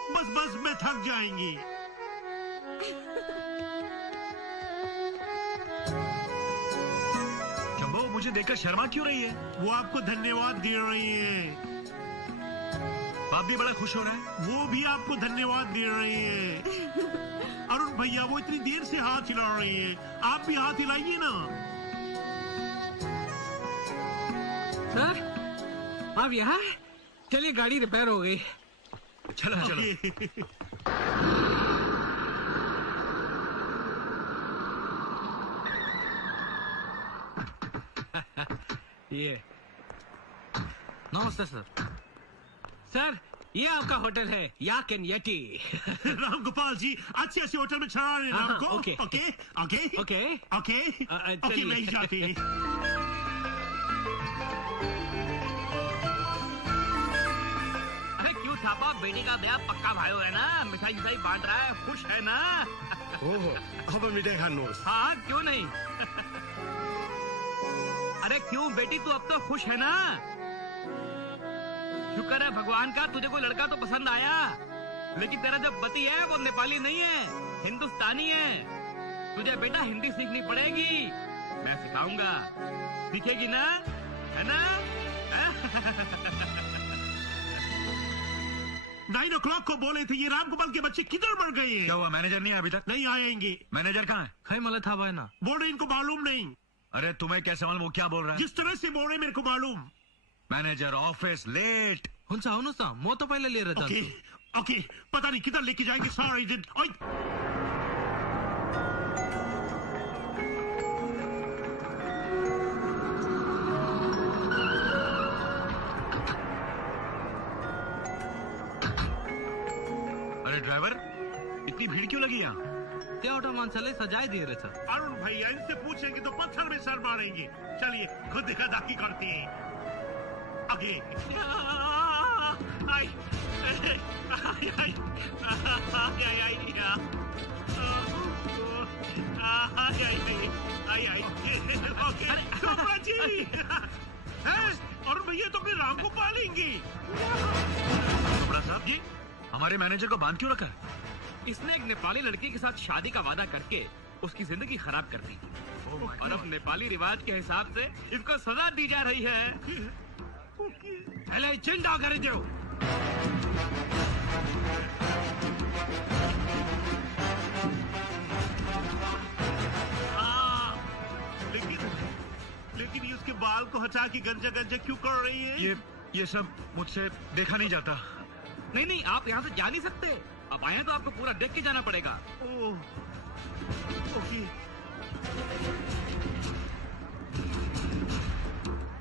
बस बस मैं थक जाएंगी। जम्बो मुझे देखकर शर्मा क्यों रही है? वो आपको धन्यवाद दे रही है। बाप भी बड़ा खुश हो रहा है। वो भी आपको धन्यवाद दे रही है। अरुण भैया वो इतनी देर से हाथ हिला रही है, आप भी हाथ हिलाइए ना। सर आप यहाँ? चलिए गाड़ी रिपेयर हो गई। चलो चलो। ये नमस्ते सर। सर ये आपका होटल है Yak and Yeti. Ram Gopal ji अच्छे अच्छे होटल में चढ़ा रहे हैं आपको। Okay okay okay okay okay okay मैं ही जाती। अरे क्यों छापा? बेटी का दया पक्का भाई है ना, मिठाई मिठाई बांट रहा है, खुश है ना? ओहो अब मिठाई खानुहोस्। हाँ क्यों नहीं। अरे क्यों बेटी, तू अब तो खुश है ना? शुक्र है भगवान का तुझे कोई लड़का तो पसंद आया, लेकिन तेरा जो पति है वो नेपाली नहीं है, हिंदुस्तानी है। तुझे बेटा हिंदी सीखनी पड़ेगी, मैं सिखाऊंगा। सीखेगी ना, है ना? 9 o'clock को बोले थे, ये राम गोपाल के बच्चे किधर मर गए हैं? क्या हुआ? मैनेजर नहीं अभी तक? नहीं आएंगे। मैनेजर कहाँ है? खै मला थाहा भएन। बोल रहे इनको मालूम नहीं। अरे तुम्हें कैसे मालूम वो क्या बोल रहा है? जिस तरह से बोल रहे मेरे को मालूम। Manager office late. हुन्छ आउनुहोस् न, म तपाईँलाई लिएर ओके जान्छु। ओके पता नहीं किधर लेके जाएंगे। Sorry agent. अरे ड्राइवर इतनी भीड़ क्यों लगी यहाँ? त्यो एउटा मान्छेले सजाइदिएर छ। अरुण भैया इनसे पूछेंगे तो पत्थर में सर मारेंगे। चलिए खुद देखा दाखी करते हैं। आगे आई आई आई आई आई ओके चोपड़ा जी हैं? अरुण भैया तो फिर राम को पालेंगे। चोपड़ा साहब जी हमारे मैनेजर को बांध क्यों रखा है? इसने एक नेपाली लड़की के साथ शादी का वादा करके उसकी जिंदगी खराब कर दी, और अब नेपाली रिवाज के हिसाब से इसको सजा दी जा रही है। चिंता कर दो। लेकिन ये उसके बाल को हटा के गंजा गंजा क्यों कर रही है? ये सब मुझसे देखा नहीं जाता। नहीं नहीं आप यहाँ से जा नहीं सकते। अब आए तो आपको पूरा देख के जाना पड़ेगा। ओके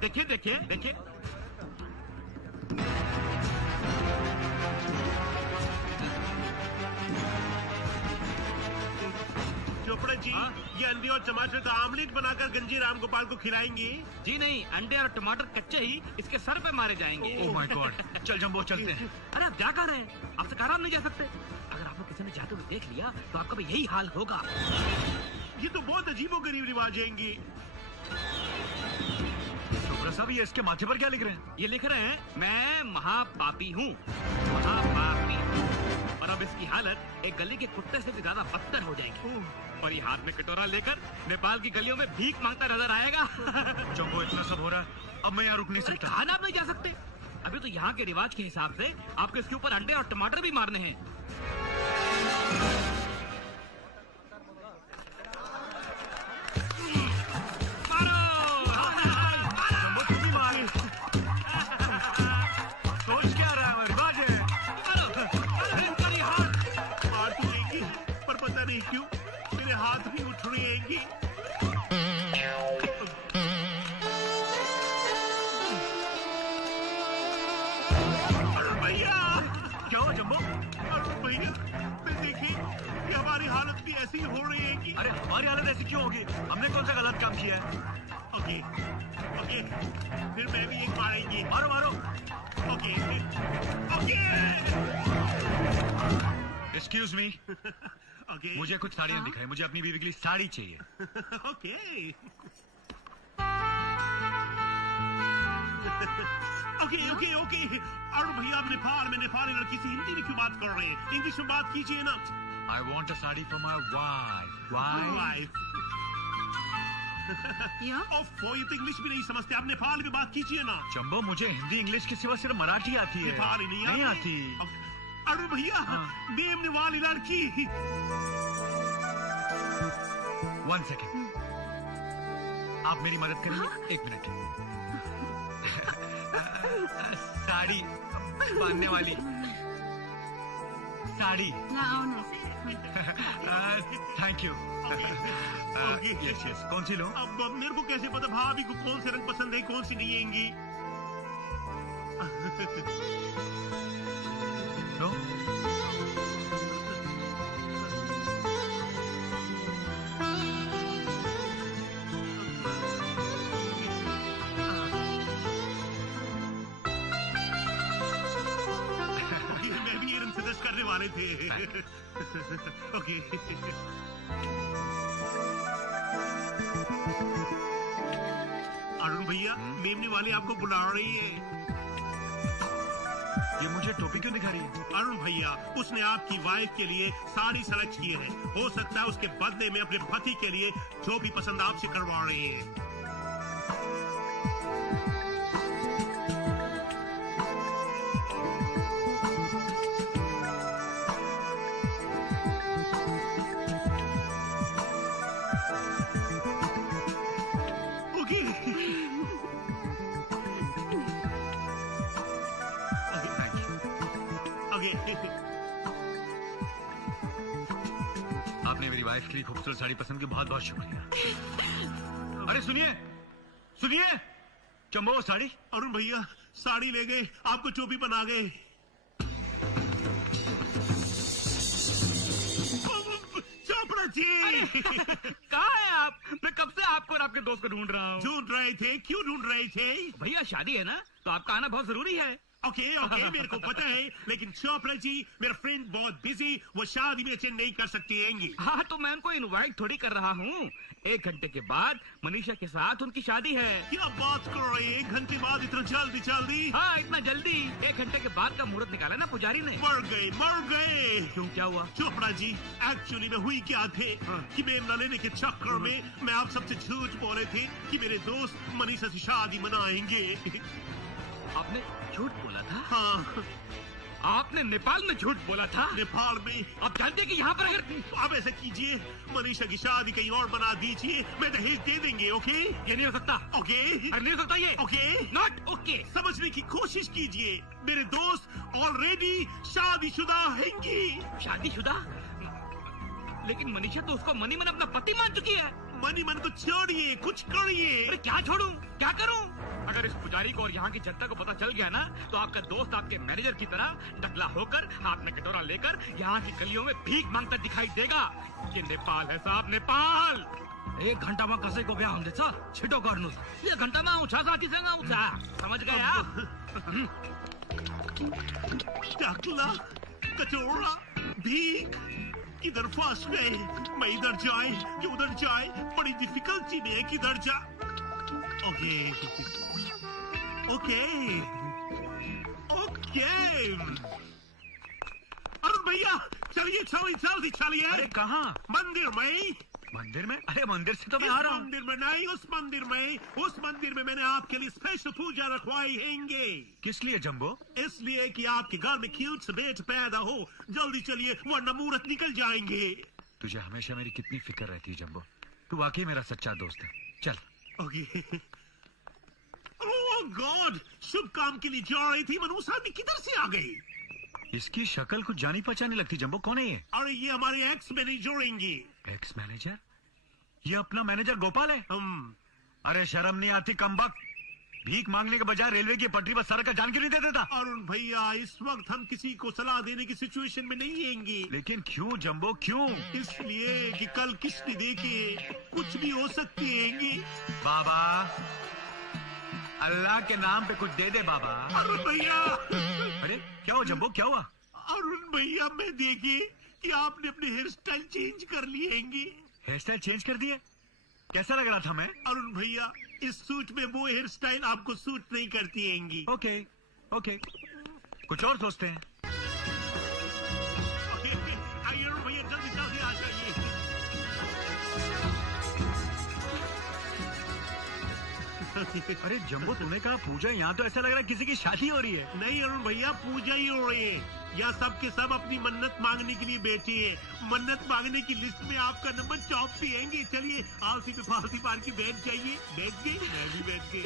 देखिए देखिए देखिए। चोपड़ा जी ये अंडे और टमाटर का आमलेट बनाकर गंजी राम गोपाल को खिलाएंगे? जी नहीं, अंडे और टमाटर कच्चे ही इसके सर पे मारे जाएंगे। Oh my God. चल जंबो चलते हैं। अरे आप जा कर रहे हैं? आपसे काराम नहीं जा सकते। अगर आपको किसी ने जाते हुए देख लिया तो आपका भी यही हाल होगा। ये तो बहुत अजीबोगरीब रिवाज है। चोपड़ा साहब ये इसके माथे पर क्या लिख रहे हैं? ये लिख रहे हैं मैं महापापी हूँ, महापापी। और अब इसकी हालत एक गली के कुत्ते से भी ज्यादा बदतर हो जाएगी, और ये हाथ में कटोरा लेकर नेपाल की गलियों में भीख मांगता नजर आएगा। जंबो इतना सब हो रहा है, अब मैं यहाँ रुक नहीं सकता। खाना आप नहीं जा सकते। अभी तो यहाँ के रिवाज के हिसाब से आपको इसके ऊपर अंडे और टमाटर भी मारने हैं। क्यों मेरे हाथ भी उठ रही है? भैया क्या हुआ जम्बो? भैया देखिए कि हमारी हालत भी ऐसी हो रही है कि अरे हमारी हालत ऐसी क्यों होगी? हमने कौन सा गलत काम किया है? ओके ओके फिर मैं भी एक मारेंगी। मारो मारो। Okay okay excuse me, okay मुझे कुछ साड़ियाँ दिखाई, मुझे अपनी बीवी के लिए साड़ी चाहिए। Okay okay okay okay Arun भैया आप नेपाल में नेपाली लड़की से हिंदी में क्यों बात कर रहे हैं? इंग्लिश में बात कीजिए ना। I want a sari for my wife. Wife? ओफो ये तो इंग्लिश भी नहीं समझते, आप नेपाल में बात कीजिए ना। चंबो मुझे हिंदी इंग्लिश के सिवा सिर्फ मराठी आती है। नेपाली नहीं आती। अरुण भैया मेमने वाली लड़की। 1 सेकेंड, आप मेरी मदद करेंगे? 1 मिनट। साड़ी बांधने वाली sari. Thank you. Yes yes, कौन सी लो? अब मेरे को कैसे पता भाभी को कौन से रंग पसंद है कौन सी नहीं आएंगी? लो। मैं भी ये रंग सजेस्ट करने वाले थे। ओके अरुण भैया मेमने वाली आपको बुला रही है। ये मुझे टोपी क्यों दिखा रही है? अरुण भैया उसने आपकी वाइफ के लिए साड़ी सेलेक्ट की है, हो सकता है उसके बदले में अपने पति के लिए टोपी पसंद आपसे करवा रही है। आपने मेरी वाइफ के लिए खूबसूरत साड़ी पसंद की बहुत बहुत शुक्रिया। अरे सुनिए सुनिए, चंबो साड़ी। अरुण भैया साड़ी ले गए, आपको टोपी बना गए। चोपड़ा जी कहाँ है आप? मैं कब से आपको और आपके दोस्त को ढूंढ रहा हूँ। ढूंढ रहे थे? क्यों ढूंढ रहे थे? भैया शादी है ना, तो आपका आना बहुत जरूरी है। ओके ओके मेरे को पता है, लेकिन चोपड़ा जी मेरा फ्रेंड बहुत बिजी, वो शादी में अटेंड नहीं कर सकती हैंगी। हाँ तो मैं उनको इनवाइट थोड़ी कर रहा हूँ। 1 घंटे के बाद मनीषा के साथ उनकी शादी है। क्या बात कर रहे हैं? 1 घंटे बाद इतना जल्दी जल्दी? हाँ इतना जल्दी। 1 घंटे के बाद का मुहूर्त निकाला ना पुजारी ने। मर गए। क्यों, क्या हुआ? चोपड़ा जी एक्चुअली में हुई क्या थे कि मेमना लेने के चक्कर में मैं आप सबसे झूठ बोले थे कि मेरे दोस्त मनीषा से शादी मनाएंगे। आपने झूठ बोला था? हाँ। आपने नेपाल में झूठ बोला था? नेपाल में? आप जानते हैं कि यहाँ पर अगर आप ऐसा कीजिए, मनीषा की शादी कहीं और बना दीजिए, मैं दहेज दे देंगे। ओके? ये नहीं हो सकता। ओके? नहीं हो सकता ये। ओके? Not okay. समझने की कोशिश कीजिए, मेरे दोस्त ऑलरेडी शादीशुदा हैंगी। शादीशुदा? लेकिन मनीषा तो उसको मनी मन अपना पति मान चुकी है। मनी मन को छोड़िए, कुछ करिए। अरे क्या छोड़ूं, क्या करूं? अगर इस पुजारी को और यहाँ की जनता को पता चल गया ना, तो आपका दोस्त आपके मैनेजर की तरह टकला होकर हाथ में कटोरा लेकर यहाँ की गलियों में भीख मांगता दिखाई देगा। ये नेपाल है साहब, नेपाल। 1 घंटामा कसैको बिहा हुँदैछ, छिटो गर्नुहोस्। 1 घन्टामा आउँछ, साथीसँग आउँछ। समझ गए आप? टकला, कटोरा, भीख, किधर फंस गए? मैं इधर जाए कि उधर जाए, बड़ी डिफिकल्टी में है, किधर जा। ओके ओके ओके अरुण भैया चलिए जल्दी चलिए। अरे कहाँ? मंदिर में। मंदिर में? अरे मंदिर से तो मैं आ रहा हूँ। मंदिर में नहीं, उस मंदिर में मैंने आपके लिए स्पेशल पूजा रखवाई हैंगे। किस लिए जंबो? इसलिए कि आपके घर में क्यूट से बेट पैदा हो। जल्दी चलिए वरना मुहूर्त निकल जाएंगे। तुझे हमेशा मेरी कितनी फिक्र रहती है जंबो, तू वाकई मेरा सच्चा दोस्त है। चल। ओके। ओह गॉड, शुभ काम के लिए जा रही थी, मनूस आदमी किधर से आ गई? इसकी शक्ल कुछ जानी पहचानी लगती। जंबो कौन है ये? अरे ये हमारे एक्स मैनेजर हैंगे। Ex manager? ये अपना मैनेजर गोपाल है? अरे शर्म नहीं आती कमबख्त, भीख मांगने के बजाय रेलवे की पटरी पर सड़क का जान क्यों नहीं दे देता? अरुण भैया, इस वक्त हम किसी को सलाह देने की सिचुएशन में नहीं हैंगे। लेकिन क्यों जंबो, क्यों? इसलिए कि कल किसने देखे कुछ भी हो सकते हैंगे। बाबा, अल्लाह के नाम पे कुछ दे दे बाबा। अरुण भैया। अरे क्या हुआ जंबो, क्या हुआ? अरुण भैया, मैं देखे कि आपने अपने हेयर स्टाइल चेंज कर लिए हैंगे। हेयर स्टाइल चेंज कर दिया? कैसा लग रहा था मैं? अरुण भैया, इस सूट में वो हेयर स्टाइल आपको सूट नहीं करती हैंगी। ओके ओके, कुछ और सोचते हैं। आइए अरुण भैया, जल्दी जल्दी आ जाइए। अरे जंबो, तूने कहा पूजा, यहाँ तो ऐसा लग रहा है किसी की शादी हो रही है। नहीं अरुण भैया, पूजा ही हो रही है। या सब के सब अपनी मन्नत मांगने के लिए बैठे हैं। मन्नत मांगने की लिस्ट में आपका नंबर टॉप पे आएंगे। चलिए आलसी पे फालसी मार के बैठ जाइए। बैठ गए, मैं भी बैठ गई।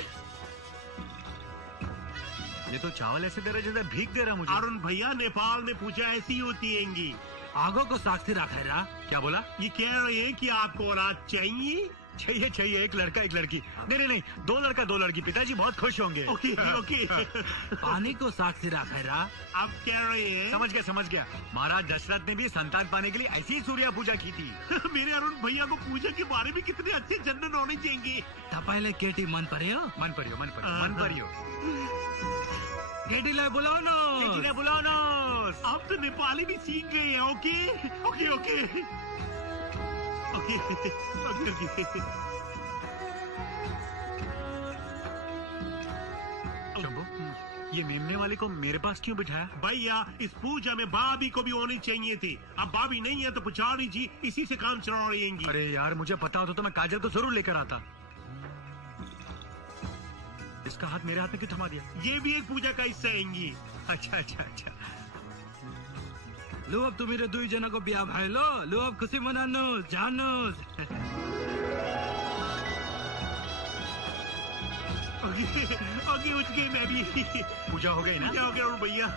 ये तो चावल ऐसे दे रहा जैसे भीख दे रहा मुझे। अरुण भैया, नेपाल में पूजा ऐसी होती हैंगी। आगो को साक्षी रखा रहा। क्या बोला? ये कह रहे हैं कि आपको औलाद चाहिए। चाहिए चाहिए, एक लड़का एक लड़की। नहीं नहीं, 2 लड़का 2 लड़की। पिताजी बहुत खुश होंगे। Okay okay. पानी को साक्षी रखा रहा। आप कह रहे हैं? समझ गया। महाराज दशरथ ने भी संतान पाने के लिए ऐसी ही सूर्या पूजा की थी। मेरे अरुण भैया को पूजा के बारे में कितने अच्छे जनरल नॉलेज देंगे। पहले केटी मन परियो। केटी लाई बुलाओ नो। आप तो नेपाली भी सीख गए हैं। ओके। शंभू, ये मेमने वाले को मेरे पास क्यों बिठाया? भैया, इस पूजा में भाभी को भी होनी चाहिए थी। अब भाभी नहीं है तो पुजारी जी इसी से काम चला रही हैं। अरे यार, मुझे पता होता तो मैं काजल को जरूर लेकर आता। इसका हाथ मेरे हाथ में क्यों थमा दिया? ये भी एक पूजा का हिस्सा हैंगी। अच्छा। लो अब तुम मेरे 2 जना को ब्याह भाई लो अब खुशी मनानो जानो। ओके, उठ गए मैं भी। पूजा हो गई ना? पूजा हो गया भैया।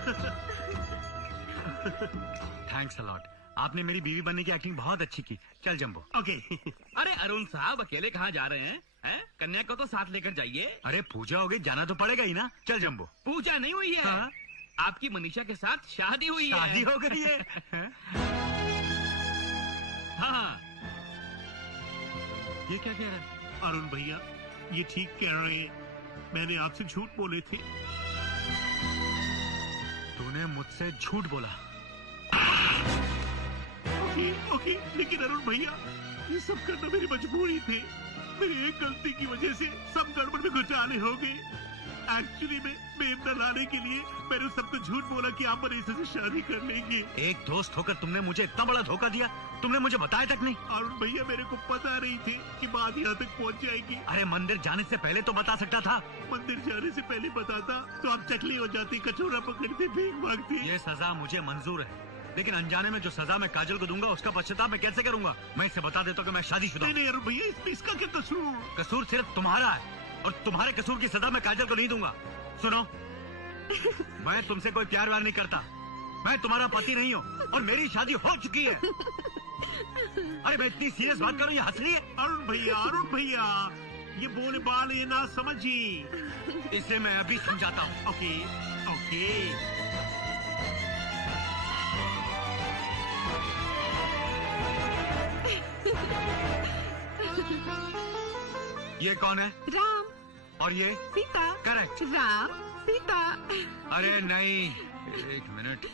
Thanks a lot. आपने मेरी बीवी बनने की एक्टिंग बहुत अच्छी की। चल जंबो। ओके। अरे अरुण साहब, अकेले कहाँ जा रहे हैं? कन्या को तो साथ लेकर जाइए। अरे पूजा हो गई, जाना तो पड़ेगा ही ना। चल जंबो। पूजा नहीं हुई है। हाँ? आपकी मनीषा के साथ शादी हुई है। शादी हो गई है? हाँ। ये क्या कह रहा है? अरुण भैया, ये ठीक कह रहे हैं। मैंने आपसे झूठ बोले थे। तूने मुझसे झूठ बोला? ओके, लेकिन अरुण भैया, ये सब करना मेरी मजबूरी थी। मेरी एक गलती की वजह से सब गड़बड़ में घोटाले हो गए। एक्चुअली में मेमना लाने के लिए मैंने सबको झूठ बोला कि आप मनीषा से शादी कर लेंगे। एक दोस्त होकर तुमने मुझे इतना बड़ा धोखा दिया। तुमने मुझे बताया तक नहीं। अरुण भैया, मेरे को पता नहीं थी कि बात यहाँ तक पहुँच जाएगी। अरे मंदिर जाने से पहले तो बता सकता था। मंदिर जाने से पहले बताता तो आप चकली हो जाती, कचौरा पकड़ते, भीख मांगते। ये सजा मुझे मंजूर है, लेकिन अनजाने में जो सजा मैं काजल को दूंगा उसका पश्चाताप मैं कैसे करूंगा? मैं इसे बता देता हूँ कि मैं शादीशुदा हूँ। नहीं अरुण भैया, इसमें इसका क्या कसूर? कसूर सिर्फ तुम्हारा है, और तुम्हारे कसूर की सजा मैं काजल को नहीं दूंगा। सुनो, मैं तुमसे कोई प्यार व्यार नहीं करता। मैं तुम्हारा पति नहीं हूँ और मेरी शादी हो चुकी है। अरे मैं इतनी सीरियस बात करूँ, ये हंस रही है। अरुण भैया, ये बोले बाल ये ना समझिए। इसे मैं अभी समझाता हूँ। ओके। ये कौन है? राम। और ये? सीता। करेक्ट। राम सीता। अरे नहीं, एक मिनट।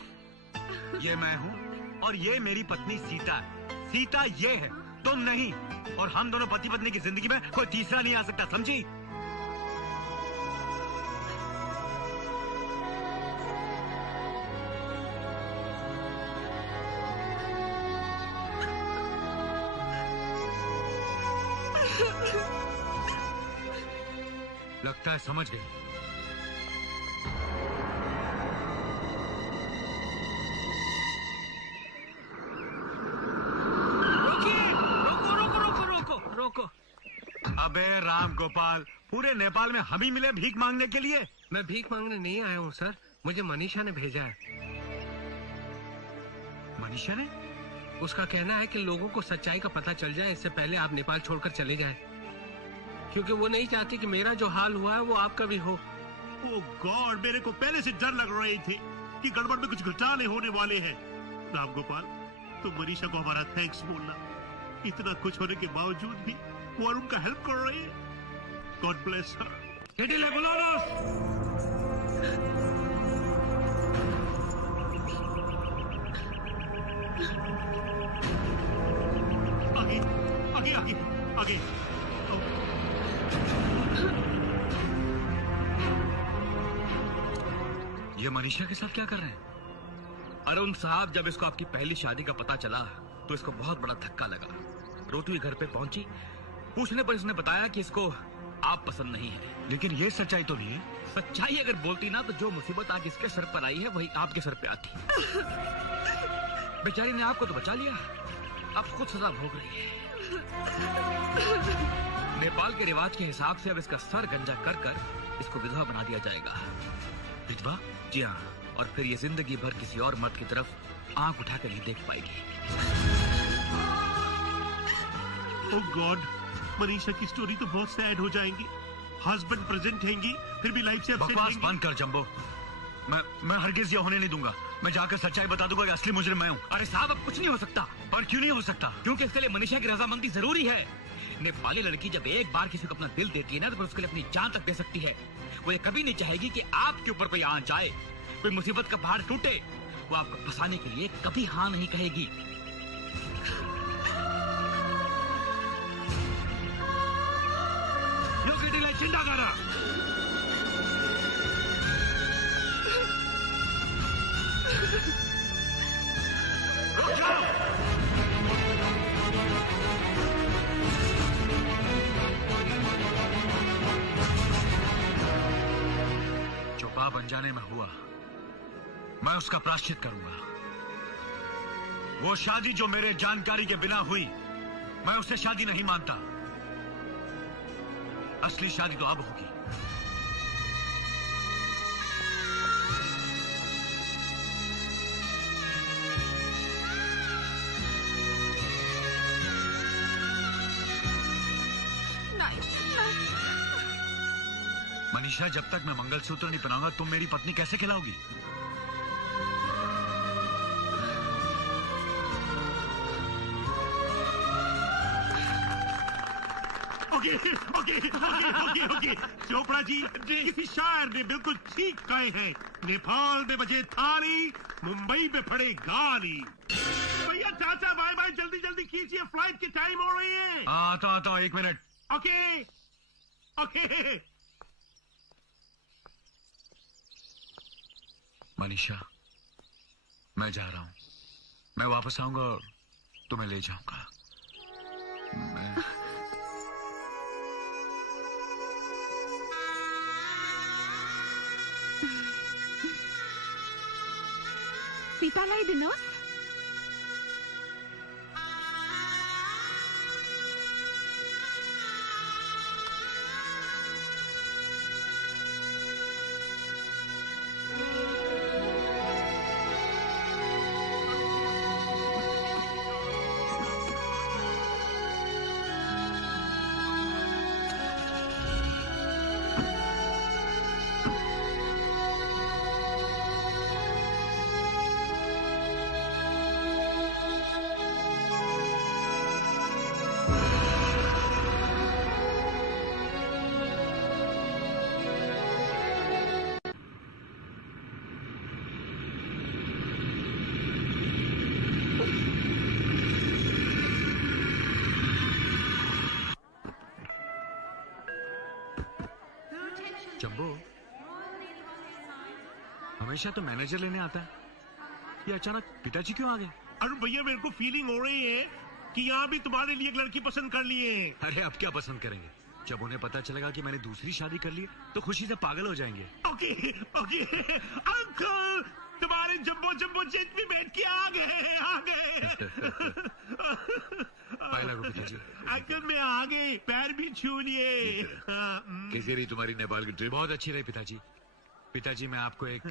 ये मैं हूँ और ये मेरी पत्नी सीता है। सीता ये है, तुम नहीं। और हम दोनों पति पत्नी की जिंदगी में कोई तीसरा नहीं आ सकता, समझी? लगता है समझ गई। रोको। अबे राम गोपाल, पूरे नेपाल में हम ही मिले भीख मांगने के लिए? मैं भीख मांगने नहीं आया हूँ सर, मुझे मनीषा ने भेजा है। मनीषा ने? उसका कहना है कि लोगों को सच्चाई का पता चल जाए इससे पहले आप नेपाल छोड़कर चले जाएं। क्योंकि वो नहीं चाहती कि मेरा जो हाल हुआ है वो आपका भी हो। ओह गॉड, मेरे को पहले से डर लग रहे थे कि गड़बड़ में कुछ घोटाले होने वाले हैं। राम गोपाल, तुम मनीषा को हमारा थैंक्स बोलना। इतना कुछ होने के बावजूद भी वो अरुण का हेल्प कर रही है। गॉड ब्लेस हर। आगे आगे आगे आगे। ये मनीषा के साथ क्या कर रहे हैं? अरुण साहब, जब इसको आपकी पहली शादी का पता चला तो इसको बहुत बड़ा धक्का लगा। रोती हुई घर पे पहुंची, पूछने पर इसने बताया कि इसको आप पसंद नहीं है। लेकिन ये सच्चाई तो नहीं है। सच्चाई अगर बोलती ना तो जो मुसीबत आज इसके सर पर आई है वही आपके सर पे आती। बेचारी ने आपको तो बचा लिया, अब खुद सजा भोग रही है। नेपाल के रिवाज के हिसाब से अब इसका सर गंजा कर कर इसको विधवा बना दिया जाएगा। विधवा? जी हाँ, और फिर ये जिंदगी भर किसी और मर्द की तरफ आंख उठाकर नहीं देख पाएगी। ओह गॉड, मनीषा की स्टोरी तो बहुत सैड हो जाएंगी। हस्बैंड प्रेजेंट हैंगी, फिर भी लाइफ से अपसेट बकवास हैंगी। बंद कर जंबो। मैं हरगिज ये होने नहीं दूंगा। मैं जाकर सच्चाई बता दूंगा कि असली मुजरिम मैं हूँ। अरे साहब, अब कुछ नहीं हो सकता। और क्यों नहीं हो सकता? क्योंकि इसके लिए मनीषा की रजामंदी जरूरी है। नेपाली लड़की जब एक बार किसी को अपना दिल देती है ना, तो फिर उसके लिए अपनी जान तक दे सकती है। वो ये कभी नहीं चाहेगी कि आपके ऊपर कोई आंच आए, कोई मुसीबत का पहाड़ टूटे। वो आपको फंसाने के लिए कभी हाँ नहीं कहेगी। जो पाप अनजाने में हुआ, मैं उसका प्रायश्चित करूंगा। वो शादी जो मेरे जानकारी के बिना हुई, मैं उससे शादी नहीं मानता। असली शादी तो अब होगी। मनीषा, जब तक मैं मंगलसूत्र नहीं पहनाऊंगा तुम मेरी पत्नी कैसे खिलाओगी? Okay okay okay okay. Chopra ji, किसी शायर ने बिल्कुल ठीक कहे हैं। नेपाल में बजे थाली, मुंबई में पड़े गाली। भैया चाचा, बाय बाय, जल्दी जल्दी कीजिए, फ्लाइट की टाइम हो रही है। आता 1 मिनट। Okay okay. मनीषा, मैं जा रहा हूं। मैं वापस आऊंगा और तुम्हें ले जाऊंगा। सीता लाई दिनोस? जंबो, हमेशा तो मैनेजर लेने आता है, ये अचानक पिताजी क्यों आ गए? अरुण भैया, मेरे को फीलिंग हो रही है कि यहाँ भी तुम्हारे लिए एक लड़की पसंद कर लिए हैं। अरे अब क्या पसंद करेंगे? जब उन्हें पता चलेगा कि मैंने दूसरी शादी कर ली तो खुशी से पागल हो जाएंगे। Okay okay. अंकल, तुम्हारे जंबो जंबो जेट में बैठ के आ गए। पिताजी। अंकल, मैं आ गए, पैर भी छू लिए। कैसी रही तुम्हारी नेपाल की ट्रिप? बहुत अच्छी रही पिताजी। पिताजी, मैं आपको एक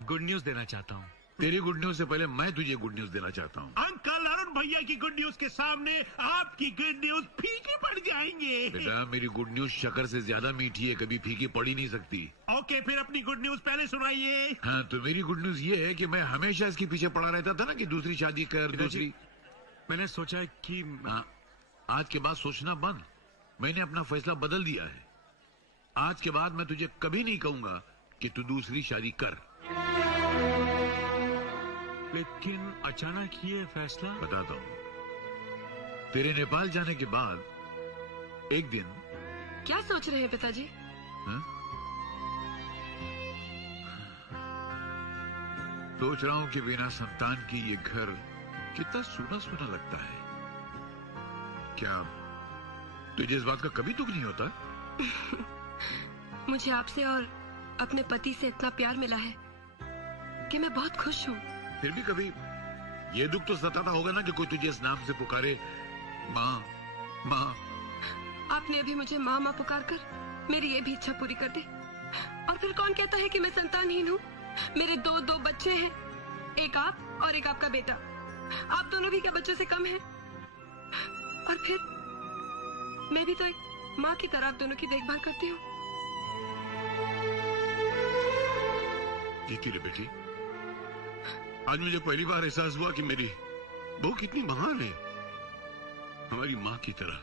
गुड न्यूज देना चाहता हूँ। तेरी गुड न्यूज से पहले मैं तुझे गुड न्यूज देना चाहता हूँ। अंकल अरुण भैया की गुड न्यूज के सामने आपकी गुड न्यूज फीकी पड़ जाएंगे। बेटा मेरी गुड न्यूज शक्कर से ज्यादा मीठी है, कभी फीकी पड़ ही नहीं सकती। ओके फिर अपनी गुड न्यूज पहले सुनाइए। हाँ तो मेरी गुड न्यूज ये है कि मैं हमेशा इसके पीछे पड़ा रहता था ना कि दूसरी शादी कर दूसरी। मैंने सोचा है कि आज के बाद सोचना बंद। मैंने अपना फैसला बदल दिया है। आज के बाद मैं तुझे कभी नहीं कहूंगा कि तू दूसरी शादी कर। लेकिन अचानक ये फैसला। बताता हूँ। तेरे नेपाल जाने के बाद एक दिन। क्या सोच रहे हैं पिताजी? सोच रहा हूँ कि बिना संतान की ये घर कितना सूना सूना लगता है। क्या तुझे इस बात का कभी दुख नहीं होता? मुझे आपसे और अपने पति से इतना प्यार मिला है कि मैं बहुत खुश हूँ। फिर भी कभी ये दुख तो सताता होगा ना कि कोई तुझे इस नाम से पुकारे, माँ माँ। आपने अभी मुझे माँ माँ पुकार कर मेरी ये भी इच्छा पूरी कर दी। और फिर कौन कहता है कि मैं संतानहीन हूँ? मेरे दो बच्चे हैं, एक आप और एक आपका बेटा। आप दोनों भी क्या बच्चों से कम हैं? और फिर मैं भी तो एक माँ की तरह आप दोनों की देखभाल करती हूँ। जीती रे बेटी, आज मुझे पहली बार एहसास हुआ कि मेरी बहू कितनी महान है, हमारी माँ की तरह।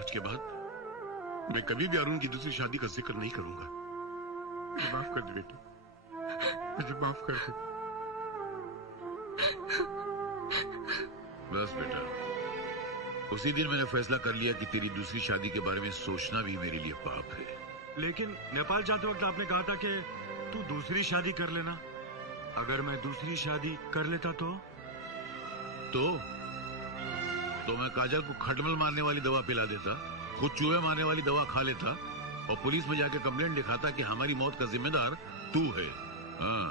आज के बाद मैं कभी भी अरुण की दूसरी शादी का जिक्र नहीं करूंगा। मुझे माफ कर दे बेटी, मुझे माफ कर दे। बस बेटा, उसी दिन मैंने फैसला कर लिया कि तेरी दूसरी शादी के बारे में सोचना भी मेरे लिए पाप है। लेकिन नेपाल जाते वक्त आपने कहा था कि तू दूसरी शादी कर लेना। अगर मैं दूसरी शादी कर लेता तो मैं काजल को खटमल मारने वाली दवा पिला देता, खुद चूहे मारने वाली दवा खा लेता और पुलिस में जाके कंप्लेंट लिखाता कि हमारी मौत का जिम्मेदार तू है। हाँ।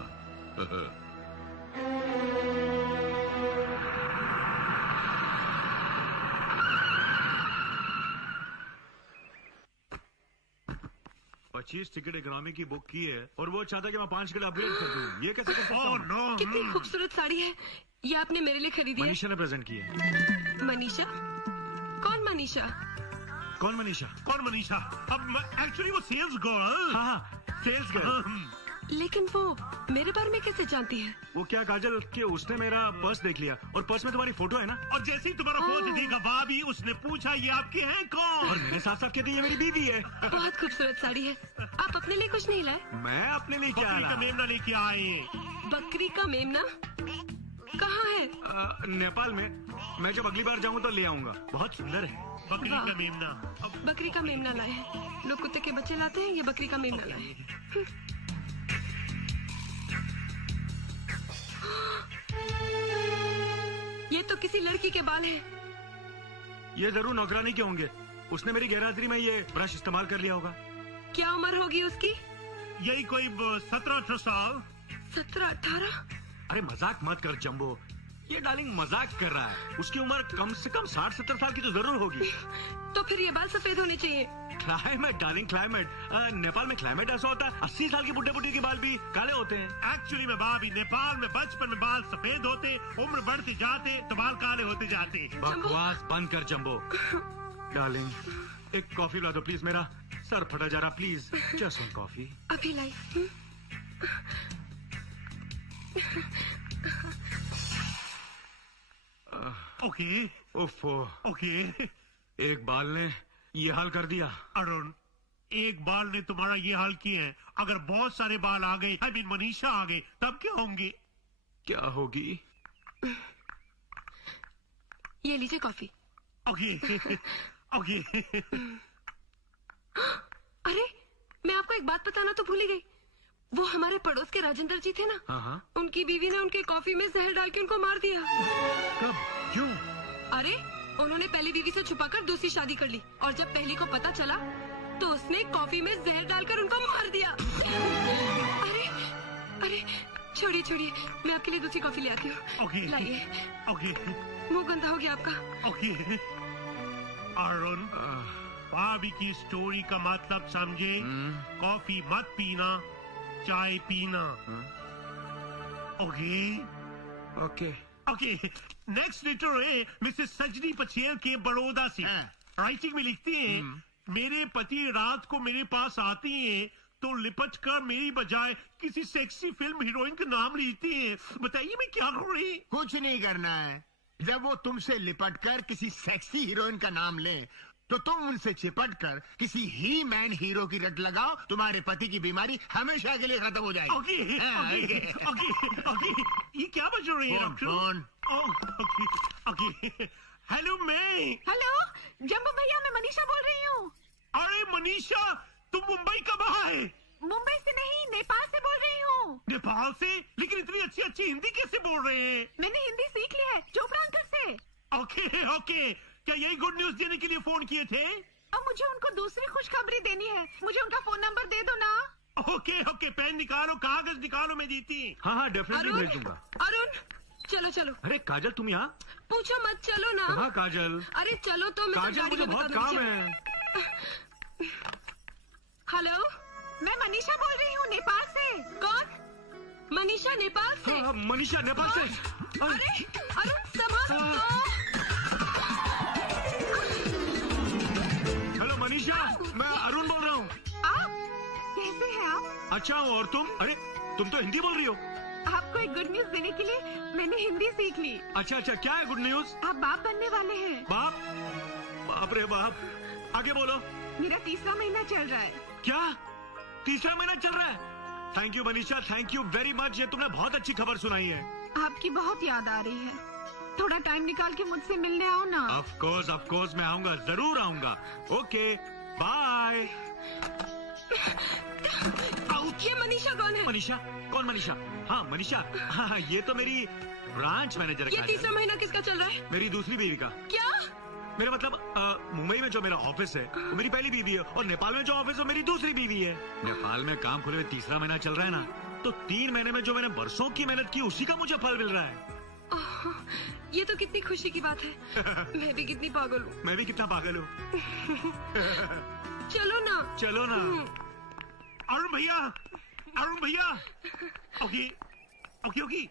पच्चीस टिकट इकोनॉमी की बुक की है और वो चाहता कि मैं 5 टिकट अपग्रेड कर दूं। ये कैसे कर सकता हूं? कितनी खूबसूरत साड़ी है ये, आपने मेरे लिए खरीदी है? मनीषा ने प्रेजेंट की है। मनीषा? कौन मनीषा? कौन मनीषा? कौन मनीषा? अब एक्चुअली वो सेल्स गर्ल। हाँ सेल्स गर्ल। लेकिन वो मेरे बारे में कैसे जानती है? वो क्या काजल कि उसने मेरा पर्स देख लिया और पर्स में तुम्हारी फोटो है ना। और जैसे ही तुम्हारा फोटो देखा भाभी, उसने पूछा ये आपके हैं कौन? और मेरे साथ साथ कहती ये मेरी बीवी है। बहुत खूबसूरत साड़ी है। आप अपने लिए कुछ नहीं लाए? मैं अपने लिए क्या बकरी का मेमना लेके आए। बकरी का मेमना कहाँ है? नेपाल में। मैं जब अगली बार जाऊँ तो ले आऊंगा, बहुत सुंदर है। बकरी का मेमना। बकरी का मेमना लाए हैं। लोग कुत्ते के बच्चे लाते हैं, ये बकरी का मेमना लाए हैं। ये तो किसी लड़की के बाल हैं। ये जरूर नौकरानी के होंगे। उसने मेरी गैरहाजिरी में ये ब्रश इस्तेमाल कर लिया होगा। क्या उम्र होगी उसकी? यही कोई 17-18 साल। 17-18? अरे मजाक मत कर जंबो, ये डार्लिंग मजाक कर रहा है। उसकी उम्र कम से कम 60-70 साल की तो जरूर होगी। तो फिर ये बाल सफेद होने चाहिए। Climate darling, climate. नेपाल में क्लाइमेट ऐसा होता है, 80 साल की बुढ़े बुढ़ी के बाल भी काले होते हैं। एक्चुअली में भाभी, नेपाल में बचपन में बाल सफेद होते, उम्र बढ़ते जाते तो बाल काले होते जाते। बकवास बंद कर जंबो। डार्लिंग एक कॉफी ला दो प्लीज, मेरा सर फटा जा रहा। Please just one coffee. अभी लाई। Okay okay. एक बाल ने ये हाल कर दिया। अरुण, एक बाल ने तुम्हारा ये हाल किया है। अगर बहुत सारे बाल आ गए, आई मीन मनीषा आ गई, तब क्या होंगे? क्या होगी? ये लीजिए कॉफी। Okay okay. अरे मैं आपको एक बात बताना तो भूल ही गई। वो हमारे पड़ोस के राजेंद्र जी थे ना, हाँ। उनकी बीवी ने उनके कॉफी में जहर डाल के उनको मार दिया। कब? क्यों? अरे उन्होंने पहली बीवी से छुपाकर दूसरी शादी कर ली और जब पहली को पता चला तो उसने कॉफी में जहर डालकर उनको मार दिया। अरे छोड़िए छोड़िए, मैं आपके लिए दूसरी कॉफी ले आती हूँ। ओके लाइए। ओके। मुंह गंदा हो गया आपका। ओके। अरुण, भाभी की स्टोरी का मतलब समझे। कॉफी मत पीना, चाय पीना। Okay okay okay. Next letter है मिसेस सजनी पचेल के बड़ौदा से। राइटिंग में लिखती हैं, मेरे पति रात को मेरे पास आती हैं तो लिपट कर मेरी बजाय किसी सेक्सी फिल्म हीरोइन का नाम लेती हैं। बताइए मैं क्या करूँ? कुछ नहीं करना है। जब वो तुमसे लिपट कर किसी सेक्सी हीरोइन का नाम ले तो तुम उनसे चिपट कर किसी ही मैन हीरो की रट लगाओ। तुम्हारे पति की बीमारी हमेशा के लिए खत्म हो जाएगी। Okay okay okay okay. ये क्या बज रही है doctor? Phone. Okay okay. Hello मैं। हेलो जम्बो भैया, मैं मनीषा बोल रही हूँ। अरे मनीषा, तुम मुंबई कब आए? मुंबई से नहीं, नेपाल से बोल रही हूँ। नेपाल से? लेकिन इतनी अच्छी अच्छी हिंदी कैसे बोल रहे हैं? मैंने हिंदी सीख ली है चोपड़ा अंकल से। Okay okay. क्या यही गुड न्यूज देने के लिए फोन किए थे? अब मुझे उनको दूसरी खुशखबरी देनी है। मुझे उनका फोन नंबर दे दो ना। Okay okay. पेन निकालो, कागज निकालो, मैं देती। हाँ हाँ डेफिनेटली भेज दूंगा। अरुण चलो चलो। अरे काजल तुम यहाँ? पूछो मत, चलो ना। कहाँ काजल? अरे चलो तो। मैं काजल मुझे बहुत काम है। हेलो मैं मनीषा बोल रही हूँ नेपाल से। कौन? मनीषा नेपाल से? हाँ, मनीषा नेपाल से। अरे अरुण संभालो। हेलो मनीषा, मैं अरुण बोल रहा हूँ। आप कैसे हैं आप? अच्छा और तुम? अरे तुम तो हिंदी बोल रही हो। आपको एक गुड न्यूज देने के लिए मैंने हिंदी सीख ली। अच्छा अच्छा, क्या है गुड न्यूज? आप बाप बनने वाले हैं। बाप? बाप रे बाप। आगे बोलो। मेरा तीसरा महीना चल रहा है। क्या? तीसरा महीना चल रहा है? Thank you Manisha, thank you very much. ये तुमने बहुत अच्छी खबर सुनाई है। आपकी बहुत याद आ रही है। थोड़ा टाइम निकाल के मुझसे मिलने आओ ना। ऑफ कोर्स मैं आऊंगा, जरूर आऊंगा। Okay bye. ये मनीषा कौन है? मनीषा? कौन मनीषा? हाँ मनीषा, हाँ ये तो मेरी ब्रांच मैनेजर है। ये तीसरा महीना किसका चल रहा है? मेरी दूसरी बीवी का। क्या? मेरा मतलब मुंबई में जो मेरा ऑफिस है वो मेरी पहली बीवी है, और नेपाल में जो ऑफिस है वो मेरी दूसरी बीवी है। नेपाल में काम खुले हुए तीसरा महीना चल रहा है ना, तो 3 महीने में जो मैंने बरसों की मेहनत की उसी का मुझे फल मिल रहा है। ये तो कितनी खुशी की बात है। मैं भी कितनी पागल हूँ। मैं भी कितना पागल हूँ। चलो ना। चलो ना। अरुण भैया, अरुण भैया। Okay okay okay.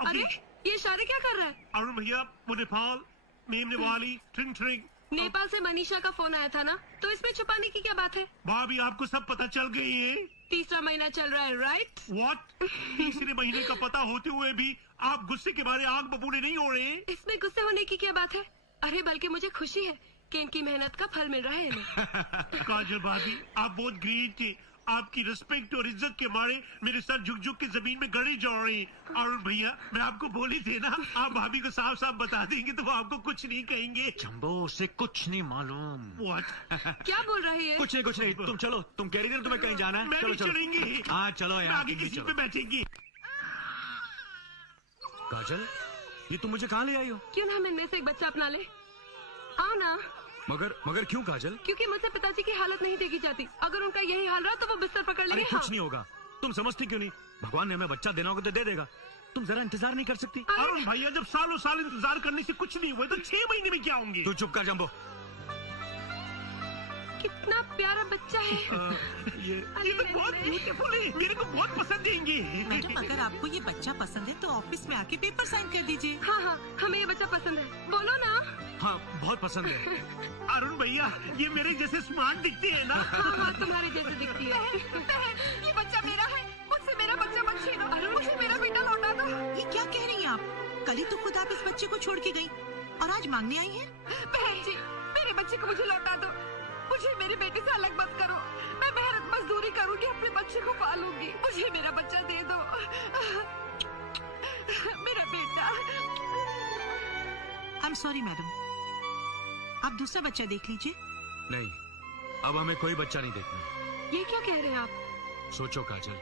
अरे ये इशारे क्या कर रहा है? अरुण भैया, वो नेपाल मेम नेवाली ट्रिंग ट्रिंग। नेपाल से मनीषा का फोन आया था ना, तो इसमें छुपाने की क्या बात है? भाभी आपको सब पता चल गई है। तीसरा महीना चल रहा है, राइट? व्हाट? तीसरे महीने का पता होते हुए भी आप गुस्से के मारे आग बबूले नहीं हो रहे? इसमें गुस्से होने की क्या बात है? अरे बल्कि मुझे खुशी है कि इनकी मेहनत का फल मिल रहा है इन्हें। काजल भाभी, आप बहुत ग्रेट थे। आपकी रिस्पेक्ट और इज्जत के मारे मेरे सर झुक झुक के जमीन में गड़े जा रहे हैं। अरुण भैया, मैं आपको बोली थी ना, आप भाभी को साफ साफ बता देंगे तो वो आपको कुछ नहीं कहेंगे। जंबो, उसे कुछ नहीं मालूम। व्हाट? क्या बोल रही है? कुछ नहीं। तुम चलो, तुम कह रही थी ना तुम्हें कहीं जाना है। मैं चलो भी चलेंगी। हाँ चलो यार, आगे किसी पे बैठेंगी। काजल, ये तुम मुझे कहाँ ले आई हो? क्यों ना हम इनमें से एक बच्चा अपना ले? आओ ना। मगर क्यों काजल? क्योंकि मुझसे पिताजी की हालत नहीं देखी जाती। अगर उनका यही हाल रहा तो वो बिस्तर पकड़ लेंगे। कुछ नहीं होगा। तुम समझती क्यों नहीं? भगवान ने हमें बच्चा देना होगा तो दे देगा। तुम जरा इंतजार नहीं कर सकती? अरुण भैया, जब सालों साल इंतजार करने से कुछ नहीं हुआ तो 6 महीने में क्या होंगे? तू चुप कर जंबो। कितना प्यारा बच्चा है। ये तो बहुत ब्यूटीफुल है। मेरे को बहुत पसंद है। मैडम, अगर आपको ये बच्चा पसंद है तो ऑफिस में आके पेपर साइन कर दीजिए। हाँ, हमें ये बच्चा पसंद है। बोलो ना। हाँ, बहुत पसंद है। अरुण भैया, ये मेरे जैसे स्मार्ट दिखते हैं ना? हाँ, तुम्हारे जैसे दिखती है। ये बच्चा मेरा है। मुझसे मेरा बच्चा मत छीनो। मुझे मेरा बेटा लौटा दो। ये क्या कह रही हैं आप? कल ही तो खुद आप इस बच्चे को छोड़ के गई और आज मांगने आई हैं? बहन जी, मेरे बच्चे को मुझे लौटा दो। मुझे मेरे बेटे से अलग मत करो। मैं मेहनत मजदूरी करूंगी, अपने बच्चे को पालूंगी। मुझे मेरा बच्चा दे दो। मेरा बेटा। आई एम सॉरी मैडम, आप दूसरा बच्चा देख लीजिए। नहीं, अब हमें कोई बच्चा नहीं देखना। ये क्या कह रहे हैं आप? सोचो काजल,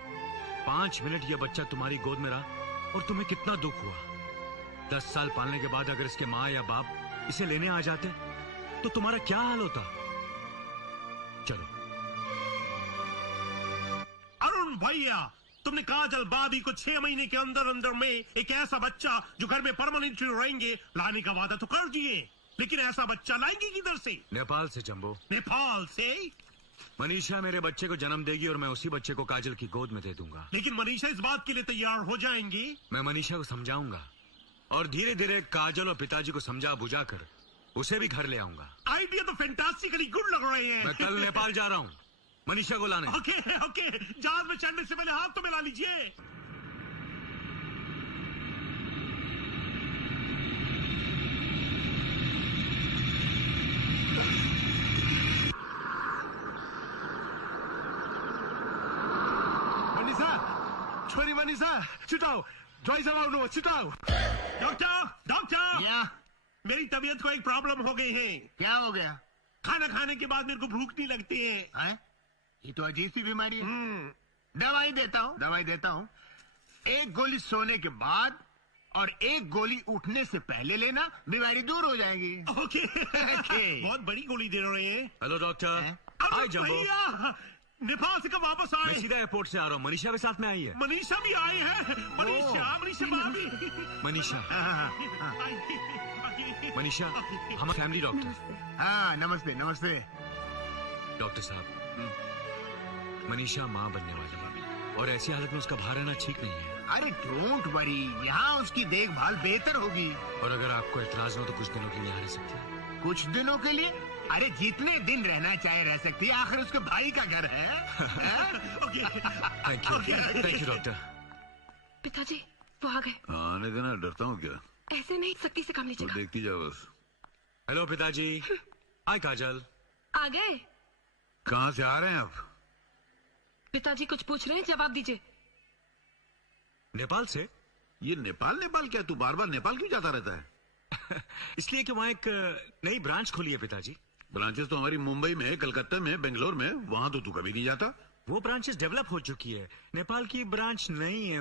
5 मिनट ये बच्चा तुम्हारी गोद में रहा और तुम्हें कितना दुख हुआ। 10 साल पालने के बाद अगर इसके माँ या बाप इसे लेने आ जाते तो तुम्हारा क्या हाल होता? चलो। अरुण भैया, तुमने काजल भाभी को 6 महीने के अंदर अंदर में एक ऐसा बच्चा जो घर में परमानेंटली रहेंगे लाने का वादा तो कर दिए, लेकिन ऐसा बच्चा लाएंगे किधर से? नेपाल से जंबो। नेपाल से? मनीषा मेरे बच्चे को जन्म देगी और मैं उसी बच्चे को काजल की गोद में दे दूंगा। लेकिन मनीषा इस बात के लिए तैयार हो जाएंगी? मैं मनीषा को समझाऊंगा और धीरे धीरे काजल और पिताजी को समझा बुझा कर उसे भी घर ले आऊंगा। आइडिया तो फैंटास्टिकली गुड लग रहे हैं। मैं कल नेपाल जा रहा हूँ मनीषा को लाने। ओके ओके, जहाज में चढ़ने से पहले हाथ तो मिला लीजिए। मनीषा, छोरी मनीषा, छिटाओ, ड्राई चलाउनु, छिटाओ। डॉक्टर डॉक्टर, क्या? मेरी तबीयत को एक प्रॉब्लम हो गई है। क्या हो गया? खाना खाने के बाद मेरे को भूख नहीं लगती है। ये तो अजीब सी बीमारी है। दवाई देता हूँ। एक गोली सोने के बाद और एक गोली उठने से पहले लेना, बीमारी दूर हो जाएगी। ओके बहुत बड़ी गोली दे रहे हैं। Hello doctor. अरे हाय जंबो। भैया, नेपाल से कब वापस मैं आए? सीधा एयरपोर्ट से आ रहा हूँ। मनीषा भी साथ में आई है। मनीषा भी आए हैं। मनीषा भाभी। मनीषा मनीषा, हम फैमिली डॉक्टर। हाँ, नमस्ते नमस्ते। डॉक्टर साहब, मनीषा माँ बनने वाली है और ऐसी हालत में उसका बाहर रहना ठीक नहीं है। अरे डोंट वरी, यहाँ उसकी देखभाल बेहतर होगी। और अगर आपको एतराज हो तो कुछ दिनों के लिए यहाँ रह सकती है। कुछ दिनों के लिए? अरे जितने दिन रहना चाहे रह सकती है, आखिर उसके भाई का घर है। Thank you doctor. पिताजी वो आ गए। आने देना, डरता हूँ क्या? ऐसे नहीं, सख्ती से काम लीजिएगा। देखती जाओ बस। हेलो पिताजी। हाय काजल। आ गए? कहाँ से आ रहे हैं आप? पिताजी कुछ पूछ रहे हैं, जवाब दीजिए। नेपाल से। ये नेपाल क्या? तू बार बार नेपाल क्यों जाता रहता है? इसलिए कि वहाँ एक नई ब्रांच खुली है पिताजी। ब्रांचेस तो हमारी मुंबई में, कलकत्ता में, बेंगलोर में, वहाँ तो तू कभी नहीं जाता। वो ब्रांचेस डेवलप हो चुकी है। नेपाल की ब्रांच नहीं है,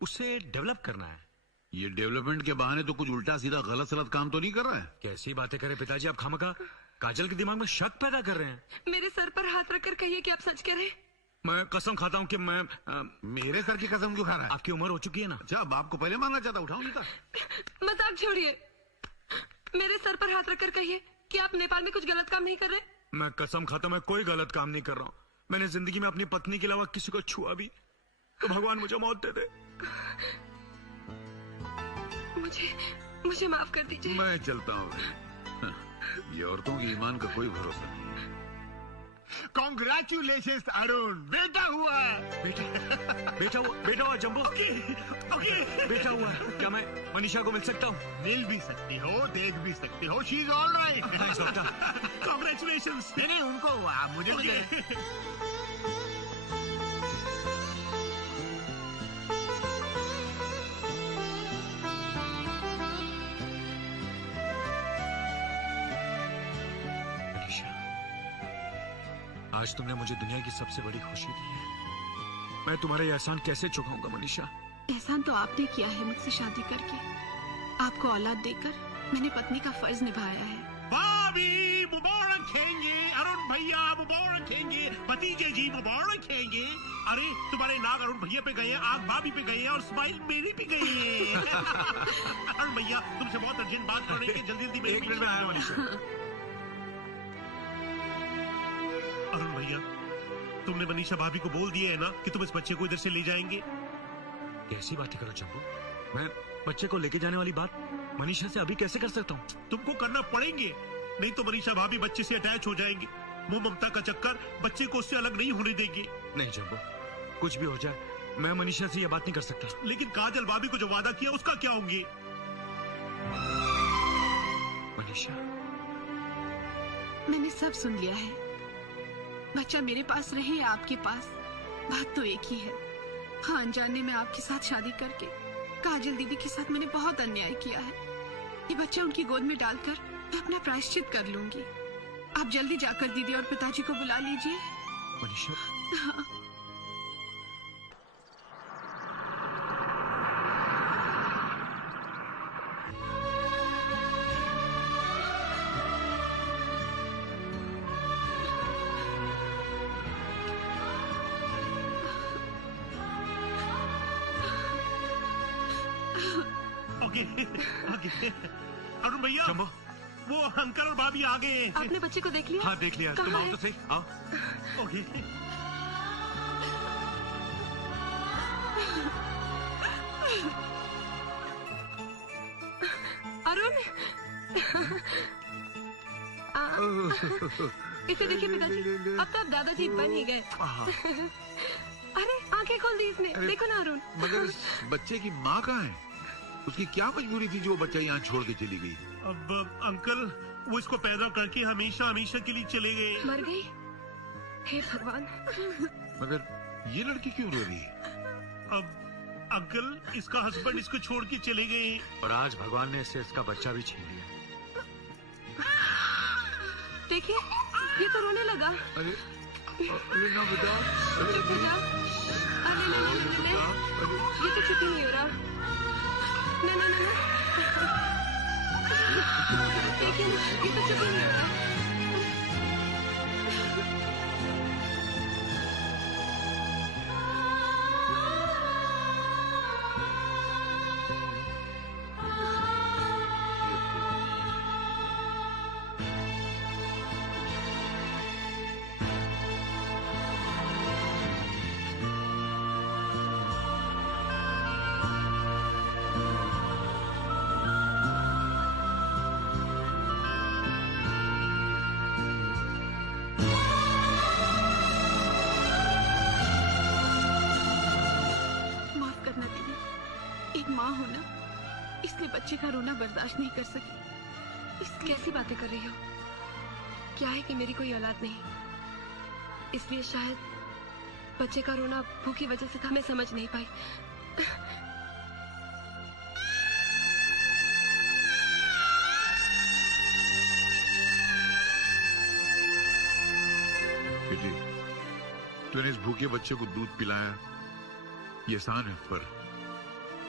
उसे डेवलप करना है। ये डेवलपमेंट के बहाने तो कुछ उल्टा सीधा गलत सलत काम तो नहीं कर रहा है? कैसी बातें करें पिताजी, आप खामखा काजल के दिमाग में शक पैदा कर रहे हैं। मेरे सर पर हाथ रखकर कहिए कि आप सच कह रहे हैं। मैं कसम खाता हूँ कि मैं मेरे सर की कसम क्यों खा रहा है? आपकी उम्र हो चुकी है ना। अच्छा, बाप को पहले मांगना चाहता, उठाओ नहीं था। मजाक छोड़िए, मेरे सर पर हाथ रखकर कहिए कि आप नेपाल में कुछ गलत काम नहीं कर रहे। मैं कसम खाता, मैं कोई गलत काम नहीं कर रहा हूँ। मैंने जिंदगी में अपनी पत्नी के अलावा किसी को छुआ भी तो भगवान मुझे मौत दे दे। मुझे माफ कर दीजिए। मैं चलता हूँ। ये औरतों की ईमान का कोई भरोसा नहीं। कॉन्ग्रेचुलेशन अरुण, बेटा हुआ है। बेटा हुआ जंबो। बेटा हुआ है। क्या मैं मनीषा को मिल सकता हूँ? मिल भी सकती हो, देख भी सकती हो। She is all right. Congratulation. नहीं उनको हुआ, मुझे भी दे। आज तुमने मुझे दुनिया की सबसे बड़ी खुशी दी है। मैं तुम्हारा ये एहसान कैसे चुकाऊंगा मनीषा? एहसान तो आपने किया है मुझसे शादी करके। आपको औलाद देकर मैंने पत्नी का फर्ज निभाया है। भाभी मुबारक खेंगे, अरुण भैया मुबारक खेंगे, भतीजे जी मुबारक खेंगे। अरे तुम्हारे नाक अरुण भैया पे गए, आग भाभी पे गए और स्माइल मेरी पे गई है। अरुण भैया तुमसे बहुत अर्जेंट बात करने की, जल्दी जल्दी। एक मिनट में आया मनीषा। अरुण भैया, तुमने मनीषा भाभी को बोल दिया है ना कि तुम इस बच्चे को इधर से ले जाएंगे? कैसी बातें करो चंपू, मैं बच्चे को लेके जाने वाली बात मनीषा से अभी कैसे कर सकता हूँ? तुमको करना पड़ेंगे, नहीं तो मनीषा भाभी बच्चे से अटैच हो जाएंगी। वो ममता का चक्कर बच्चे को उससे अलग नहीं होने देगी। नहीं चंपू, कुछ भी हो जाए मैं मनीषा से ये बात नहीं कर सकता। लेकिन काजल भाभी को जो वादा किया उसका क्या होंगे? मनीषा, मैंने सब सुन लिया है। बच्चा मेरे पास रहे या आपके पास, बात तो एक ही है। हाँ, अनजाने में आपके साथ शादी करके काजल दीदी के साथ मैंने बहुत अन्याय किया है। ये बच्चा उनकी गोद में डालकर मैं अपना प्रायश्चित कर लूंगी। आप जल्दी जाकर दीदी और पिताजी को बुला लीजिए। मनीषा, हाँ। अरुण भैया, जंबो, वो अंकल और भाभी आ गए हैं। आपने बच्चे को देख लिया? हाँ देख लिया। तुम कहाँ आओ है? तो सही, आओ। ओके। अरुण इसे देखिए पिताजी, अब तो आप दादाजी बन ही गए। अरे आंखें खोल दी इसने, देखो ना अरुण। मगर इस बच्चे की माँ कहाँ है? उसकी क्या मजबूरी थी जो वो बच्चा यहाँ छोड़ के चली गई? अब अंकल वो इसको पैदा करके हमेशा हमेशा के लिए चले गए। मर गई? हे भगवान। मगर ये लड़की क्यों रो रही है? अब अंकल इसका हस्बैंड इसको छोड़ के चले गए और आज भगवान ने इससे इसका बच्चा भी छीन लिया। देखिए ये तो रोने लगा। अरे अरे ना बेटा, चुप बेटा। अरे नहीं, ये तो चुप ही नहीं हो रहा। ना देखिए ना, ये तो चुप ही नहीं हो रहा। बच्चे का रोना बर्दाश्त नहीं कर सकी। इसलिए कैसी बातें कर रही हो? क्या है कि मेरी कोई औलाद नहीं, इसलिए शायद बच्चे का रोना भूख की वजह से था, मैं समझ नहीं पाई। बेटी, तूने इस भूखे बच्चे को दूध पिलाया, ये एहसान है, पर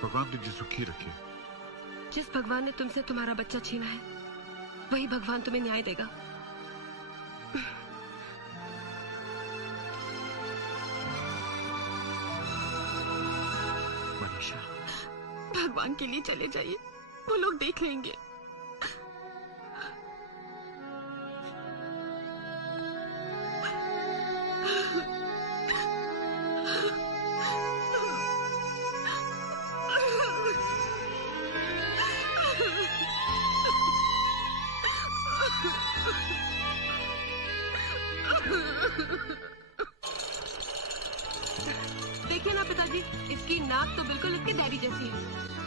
भगवान तुझे सुखी रखे। जिस भगवान ने तुमसे तुम्हारा बच्चा छीना है, वही भगवान तुम्हें न्याय देगा। मनीषा, भगवान के लिए चले जाइए, वो लोग देख लेंगे। देखिए ना पिताजी, इसकी नाक तो बिल्कुल इसके डैडी जैसी है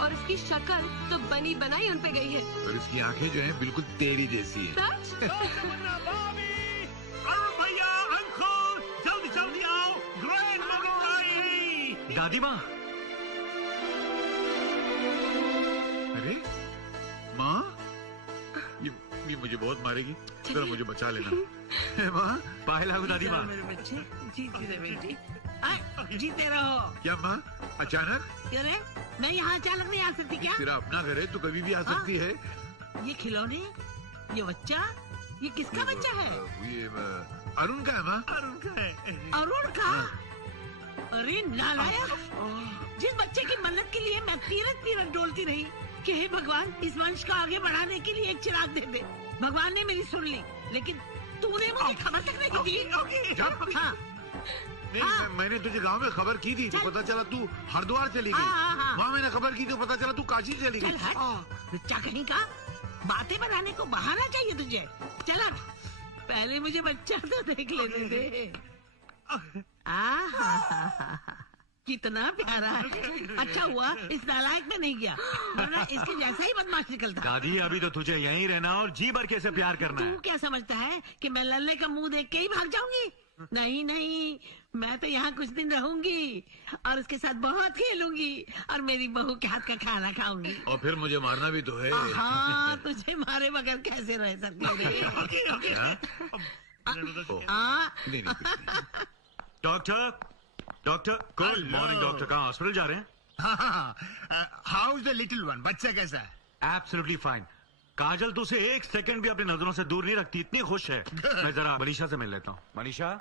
और इसकी शक्ल तो बनी बनाई उन पे गई है। और इसकी आंखें जो हैं बिल्कुल तेरी जैसी हैं। सच? अरुण भैया, अंकल, जल्दी जल्दी आओ, ग्रैंड मदर आई। दादी माँ। अरे माँ, ये मुझे बहुत मारेगी, जरा मुझे बचा लेना। माँ, बाहर लागू दादी माँ। मेरे बच्चे जीती रहे बेटी, जीते रहो। क्या माँ, अचानक? अरे मैं यहाँ अचानक नहीं आ सकती क्या? तेरा अपना घर है, तू कभी भी आ सकती है। ये खिलौने, ये बच्चा, ये किसका बच्चा है? ये अरुण का है माँ। अरुण का है। अरुण का? अरे नालायक, जिस बच्चे की मन्नत के लिए मैं तीरथ तीरथ डोलती रही कि हे भगवान, इस वंश को आगे बढ़ाने के लिए एक चिराग दे दे। भगवान ने मेरी सुन ली, लेकिन तूने मुझे खबर तक नहीं दी। हाँ, नहीं, मैंने तुझे गांव में खबर की थी, तो पता चला तू हरिद्वार चली गई। वहाँ मैंने खबर की तो पता चला तू काशी चली गई। बच्चा कहीं का, बातें बनाने को बहाना चाहिए तुझे। चल पहले मुझे बच्चा तो देख लेने दे। कितना प्यारा है। अच्छा हुआ इस नालायक में नहीं गया, वरना इसके जैसा ही बदमाश निकलता। दादी, अभी तो तुझे यहीं रहना और जी भर के से प्यार करना है। तू क्या समझता है कि मैं लल्ले का मुंह देख के ही भाग जाऊंगी? नहीं नहीं, मैं तो यहाँ कुछ दिन रहूंगी और उसके साथ बहुत खेलूंगी और मेरी बहू के हाथ का खाना खाऊंगी। और फिर मुझे मारना भी तो है। हाँ, तुझे मारे बगैर कैसे रह सकते रे? Doctor, good morning doctor. कहाँ, हॉस्पिटल जा रहे हैं? How is the little one? बच्चा कैसा है? Absolutely fine. काजल तो उसे एक सेकंड भी अपनी नजरों से दूर नहीं रखती, इतनी खुश है। मैं जरा मनीषा से मिल लेता हूँ। मनीषा,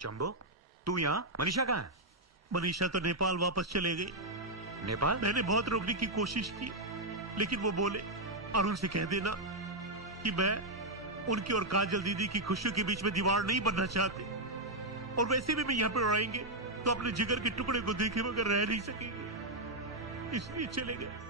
चंबो, तू यहाँ? मनीषा कहाँ है? मनीषा तो नेपाल वापस चले गई। नेपाल? मैंने बहुत रोकने की कोशिश की, लेकिन वो बोले और उनसे कह देना कि मैं उनकी और काजल दीदी की खुशियों के बीच में दीवार नहीं बनना चाहते, और वैसे भी मैं यहाँ पर रहेंगे तो अपने जिगर के टुकड़े को देखे बगैर रह नहीं सकेंगे, इसलिए चले गए।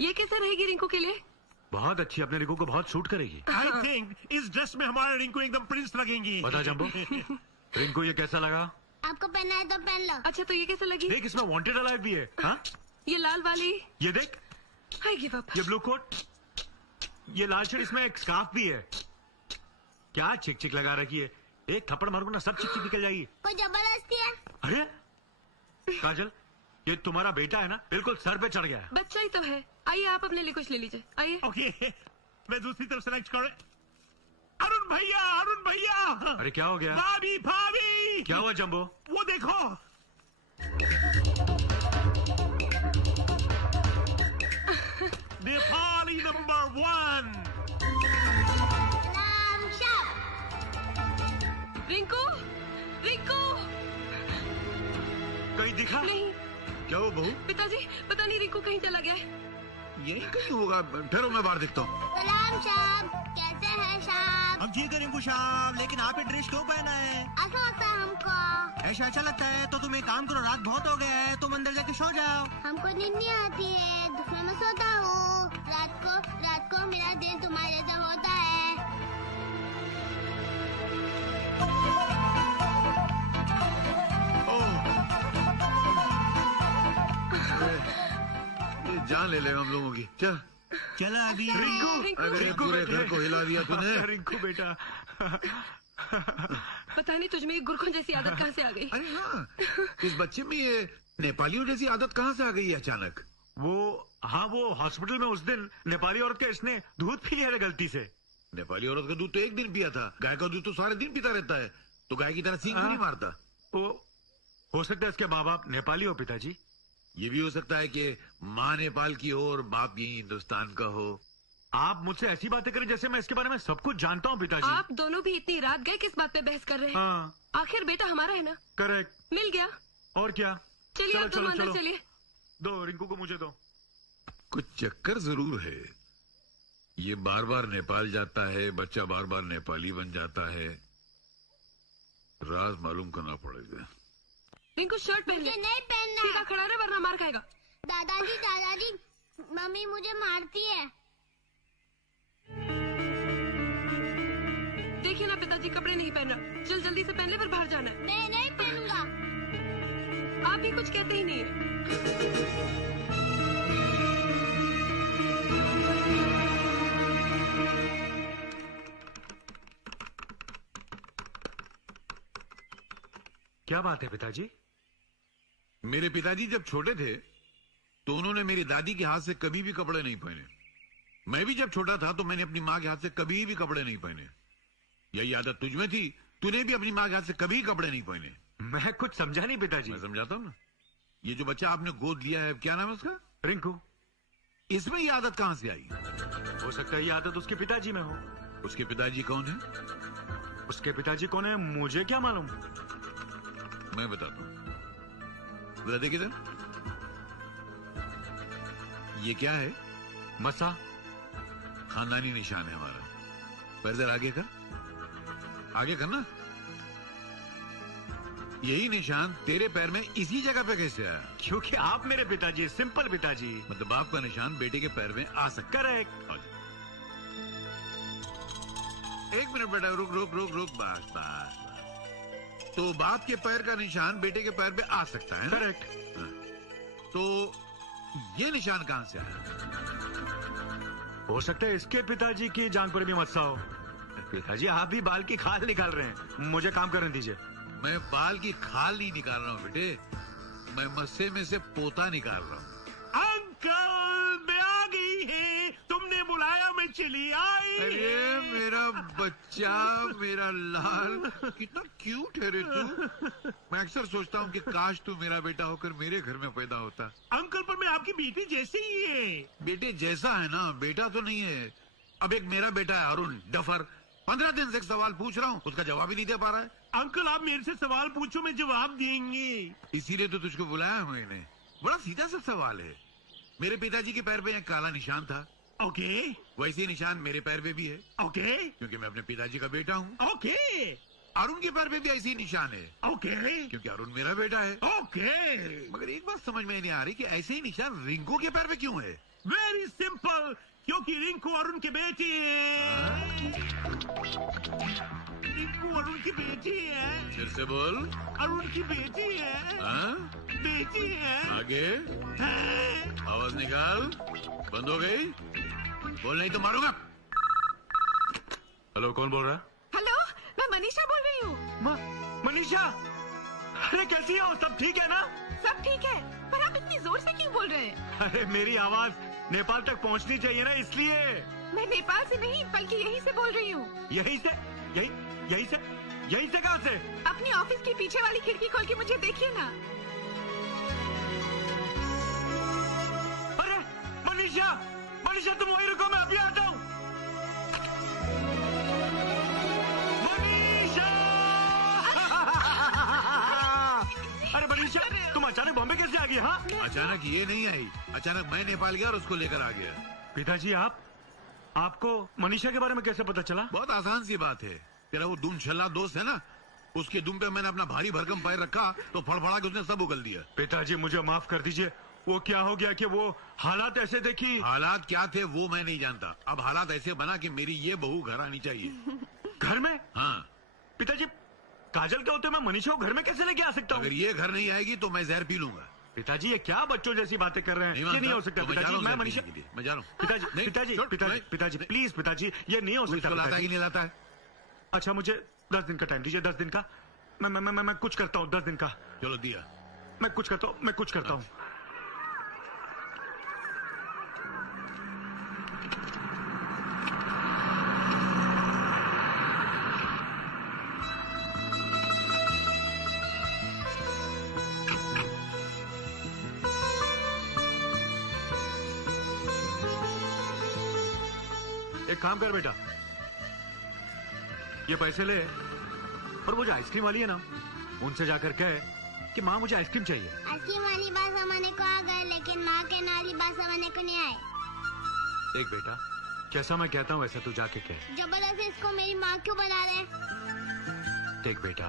ये कैसे रहेगी रिंकू के लिए? बहुत अच्छी, अपने रिंकू को बहुत सूट करेगी। आई थिंक इस ड्रेस में हमारे रिंकू एकदम प्रिंस लगेंगी। बता जंबो, रिंकू ये कैसा लगा? आपको पहना है तो पहन लो। अच्छा तो ये कैसे लगी? देख, इसमें वांटेड अलाइव भी है। हाँ? ये लाल वाली, ये देख, आई गिव अप। ये ब्लू कोट, ये लाल शर्ट, इसमें एक स्कार्फ भी है। क्या चिक चिक लगा रखी है, एक थप्पड़ मारूंगा ना सब चिक चिक निकल जाएगी। कोई जबरदस्ती है? अरे काजल, ये तुम्हारा बेटा है ना, बिल्कुल सर पे चढ़ गया है। बच्चा ही तो है। आइए आप अपने लिए कुछ ले लीजिए, आइए। ओके, मैं दूसरी तरफ सेलेक्ट कर। अरुण भैया, अरुण भैया। अरे क्या हो गया? भाभी, भाभी। क्या हुआ जंबो? वो देखो। नेपाली नंबर 1। रिंकू, रिंकू। कहीं दिखा? नहीं। क्या हो बहू? पिताजी, पता नहीं रिंकू कहीं चला गया है। यही कहीं होगा, ठहरो मैं बाहर देखता हूँ। सलाम साहब, कैसे हैं साहब? हम ठीक है रिंकू साहब, लेकिन आप ये ड्रेस क्यों पहना है? अच्छा लगता है हमको। ऐसा अच्छा लगता है तो तुम एक काम करो, रात बहुत हो गया है, तुम अंदर जाके सो जाओ। हमको नींद नहीं आती है, दुखने में सोता हूँ। रात को मेरा दिन तुम्हारे जैसा होता है। जान ले ले हम लोगों की। चल चलो अभी। रिंकू, अरे पूरे घर को हिला दिया तूने। रिंकू बेटा। पता नहीं तुझ में गुरखों जैसी आदत कहाँ से आ गई। अरे हाँ, इस बच्चे में ये नेपालियों जैसी आदत कहाँ से आ गई है अचानक? वो हॉस्पिटल में उस दिन नेपाली औरत का इसने दूध पी लिया गलती से। नेपाली औरत का दूध तो एक दिन पिया था, गाय का दूध तो सारे दिन पीता रहता है, तो गाय की तरह सींग नहीं मारता। हो सकता है इसके माँ बाप नेपाली हो पिताजी। ये भी हो सकता है कि माँ नेपाल की हो और बाप यही हिंदुस्तान का हो। आप मुझसे ऐसी बातें करें जैसे मैं इसके बारे में सब कुछ जानता हूँ पिताजी। आप दोनों भी इतनी रात गए किस बात पे बहस कर रहे हैं? हाँ। आखिर बेटा हमारा है ना। करेक्ट। मिल गया। और क्या? चलिए आप दोनों अंदर चलिए। दो रिंकू को मुझे दो। कुछ चक्कर जरूर है, ये बार बार नेपाल जाता है, बच्चा बार बार नेपाली बन जाता है, राज मालूम करना पड़ेगा। रिंकू शर्ट पहन ले। नहीं पहनना। सीधा खड़ा रहे वरना मार खाएगा। दादाजी, मम्मी मुझे मारती है। देखिए ना पिताजी, कपड़े नहीं पहनना। जल्दी से पहन ले, फिर बाहर जाना है। मैं नहीं पहनूंगा। आप भी कुछ कहते ही नहीं है। क्या बात है पिताजी? मेरे पिताजी जब छोटे थे तो उन्होंने मेरी दादी के हाथ से कभी भी कपड़े नहीं पहने। मैं भी जब छोटा था तो मैंने अपनी माँ के हाथ से कभी भी कपड़े नहीं पहने। यही आदत तुझ में थी, तूने भी अपनी माँ के हाथ से कभी कपड़े नहीं पहने। मैं कुछ समझा नहीं पिताजी। मैं समझाता हूँ ना। ये जो बच्चा आपने गोद लिया है, क्या नाम है उसका? रिंकू। इसमें ये आदत कहाँ से आई? हो सकता है ये आदत उसके पिताजी में हो। उसके पिताजी कौन है? उसके पिताजी कौन है मुझे क्या मालूम। मैं बताता हूँ। बता दे किधर। ये क्या है? मसा। खानदानी निशान है हमारा। पैर जरा आगे कर, आगे करना। यही निशान तेरे पैर में इसी जगह पे कैसे आया? क्योंकि आप मेरे पिताजी, सिंपल पिताजी। मतलब बाप का निशान बेटे के पैर में आ सकता है। करेक्ट। एक मिनट बेटा, रुक रुक रुक रुक, बस बस। तो बाप के पैर का निशान बेटे के पैर पे आ सकता है। करेक्ट। तो ये निशान कहां से आया? हो सकता है इसके पिताजी की जांग पर भी मस्सा हो। पिताजी आप भी बाल की खाल निकाल रहे हैं, मुझे काम करने दीजिए। मैं बाल की खाल नहीं निकाल रहा हूँ बेटे, मैं मस्से में से पोता निकाल रहा हूँ। अंकल मैं आ गई है, तुमने बुलाया मैं चली आई। अरे मेरा बच्चा, मेरा लाल, कितना क्यूट है रे तू। मैं अक्सर सोचता हूँ कि काश तू मेरा बेटा होकर मेरे घर में पैदा होता। अंकल, पर मैं आपकी बेटी जैसे ही है। बेटे जैसा है ना, बेटा तो नहीं है। अब एक मेरा बेटा है अरुण डफर, 15 दिन से एक सवाल पूछ रहा हूँ, उसका जवाब ही नहीं दे पा रहा है। अंकल, आप मेरे से सवाल पूछो, मैं जवाब देंगे। इसीलिए तो तुझको बुलाया हूँ मैंने। बड़ा सीधा सा सवाल है। मेरे पिताजी के पैर पे एक काला निशान था। ओके। वैसे ही निशान मेरे पैर पे भी है। ओके। क्योंकि मैं अपने पिताजी का बेटा हूँ। ओके। अरुण के पैर पे भी ऐसे ही निशान है। ओके। क्योंकि अरुण मेरा बेटा है। ओके। मगर एक बात समझ में नहीं आ रही कि ऐसे ही निशान रिंकू के पैर पे क्यों है। वेरी सिंपल, क्योंकि रिंकू अरुण की बेटी है। रिंकू अरुण की बेटी है। फिर से बोल। अरुण की बेटी है। बेटी है। आगे आवाज निकाल। बंद हो गई? बोल नहीं तो मारूंगा। हेलो, कौन बोल रहा है? हेलो, मैं मनीषा बोल रही हूँ। मनीषा, अरे कैसी हो? सब ठीक है ना? सब ठीक है, पर आप इतनी जोर से क्यों बोल रहे हैं? अरे मेरी आवाज नेपाल तक पहुंचनी चाहिए ना, इसलिए। मैं नेपाल से नहीं, बल्कि यहीं से बोल रही हूँ। यहीं से? यहीं से कहाँ से? अपनी ऑफिस की पीछे वाली खिड़की खोल के मुझे देखिए ना। अरे मनीषा, तुम वहीं रुको, मैं अभी आता हूँ। मनीषा! अरे मनीषा, तुम अचानक बॉम्बे कैसे आ गई? हाँ, अचानक ये नहीं आई, अचानक मैं नेपाल गया और उसको लेकर आ गया। पिताजी, आपको मनीषा के बारे में कैसे पता चला? बहुत आसान सी बात है। तेरा वो दुम छल्ला दोस्त है ना, उसके दुम पे मैंने अपना भारी भरकम पैर रखा तो फड़फड़ा के उसने सब उगल दिया। पिताजी, मुझे माफ कर दीजिए। वो क्या हो गया कि वो हालात ऐसे देखी। हालात क्या थे वो मैं नहीं जानता। अब हालात ऐसे बना कि मेरी ये बहू घर आनी चाहिए। घर में? हाँ। पिताजी, काजल के होते मैं मनीषा को घर में कैसे लेके आ सकता हूँ? अगर ये घर नहीं आएगी तो मैं जहर पी लूंगा। पिताजी, ये क्या बच्चों जैसी बातें कर रहे हैं? ये नहीं हो सकता पिताजी। मैं मनीषा, मैं जा रहा हूँ। पिताजी प्लीज, पिताजी ये नहीं हो सकता। लाता ही नहीं लाता है। अच्छा, मुझे 10 दिन का टाइम दीजिए। 10 दिन का मैं कुछ करता हूँ। 10 दिन का। चलो दिया। मैं कुछ करता हूँ। एक काम कर बेटा, ये पैसे ले और वो जो आइसक्रीम वाली है ना, उनसे जाकर कहे कि माँ मुझे आइसक्रीम चाहिए। आइसक्रीम वाली बात समझने को आ गए, लेकिन माँ के नाली बात समझने को नहीं आए। देख बेटा, जैसा मैं कहता हूँ वैसा तू जाके कह। जबरदस्ती इसको मेरी माँ क्यों बना रहे? देख बेटा,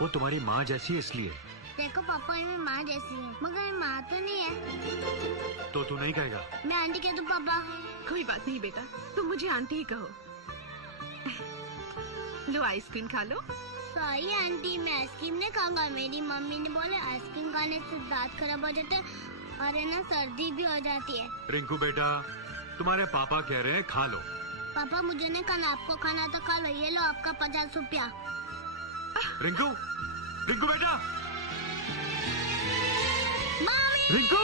वो तुम्हारी माँ जैसी है इसलिए। देखो पापा, में माँ जैसी है, मगर माँ तो नहीं है। तो तू नहीं कहेगा? मैं आंटी कह दूं पापा? कोई बात नहीं बेटा, तुम मुझे आंटी ही कहो। लो आइसक्रीम खा लो। सॉरी आंटी, मैं आइसक्रीम नहीं खाऊंगा। मेरी मम्मी ने बोले आइसक्रीम खाने से दांत खराब हो जाते और है ना सर्दी भी हो जाती है। रिंकू बेटा, तुम्हारे पापा कह रहे हैं खा लो। पापा मुझे नहीं खाना, आपको खाना तो खा लो। ये लो आपका 50 रुपया। रिंकू बेटा, रिंकू!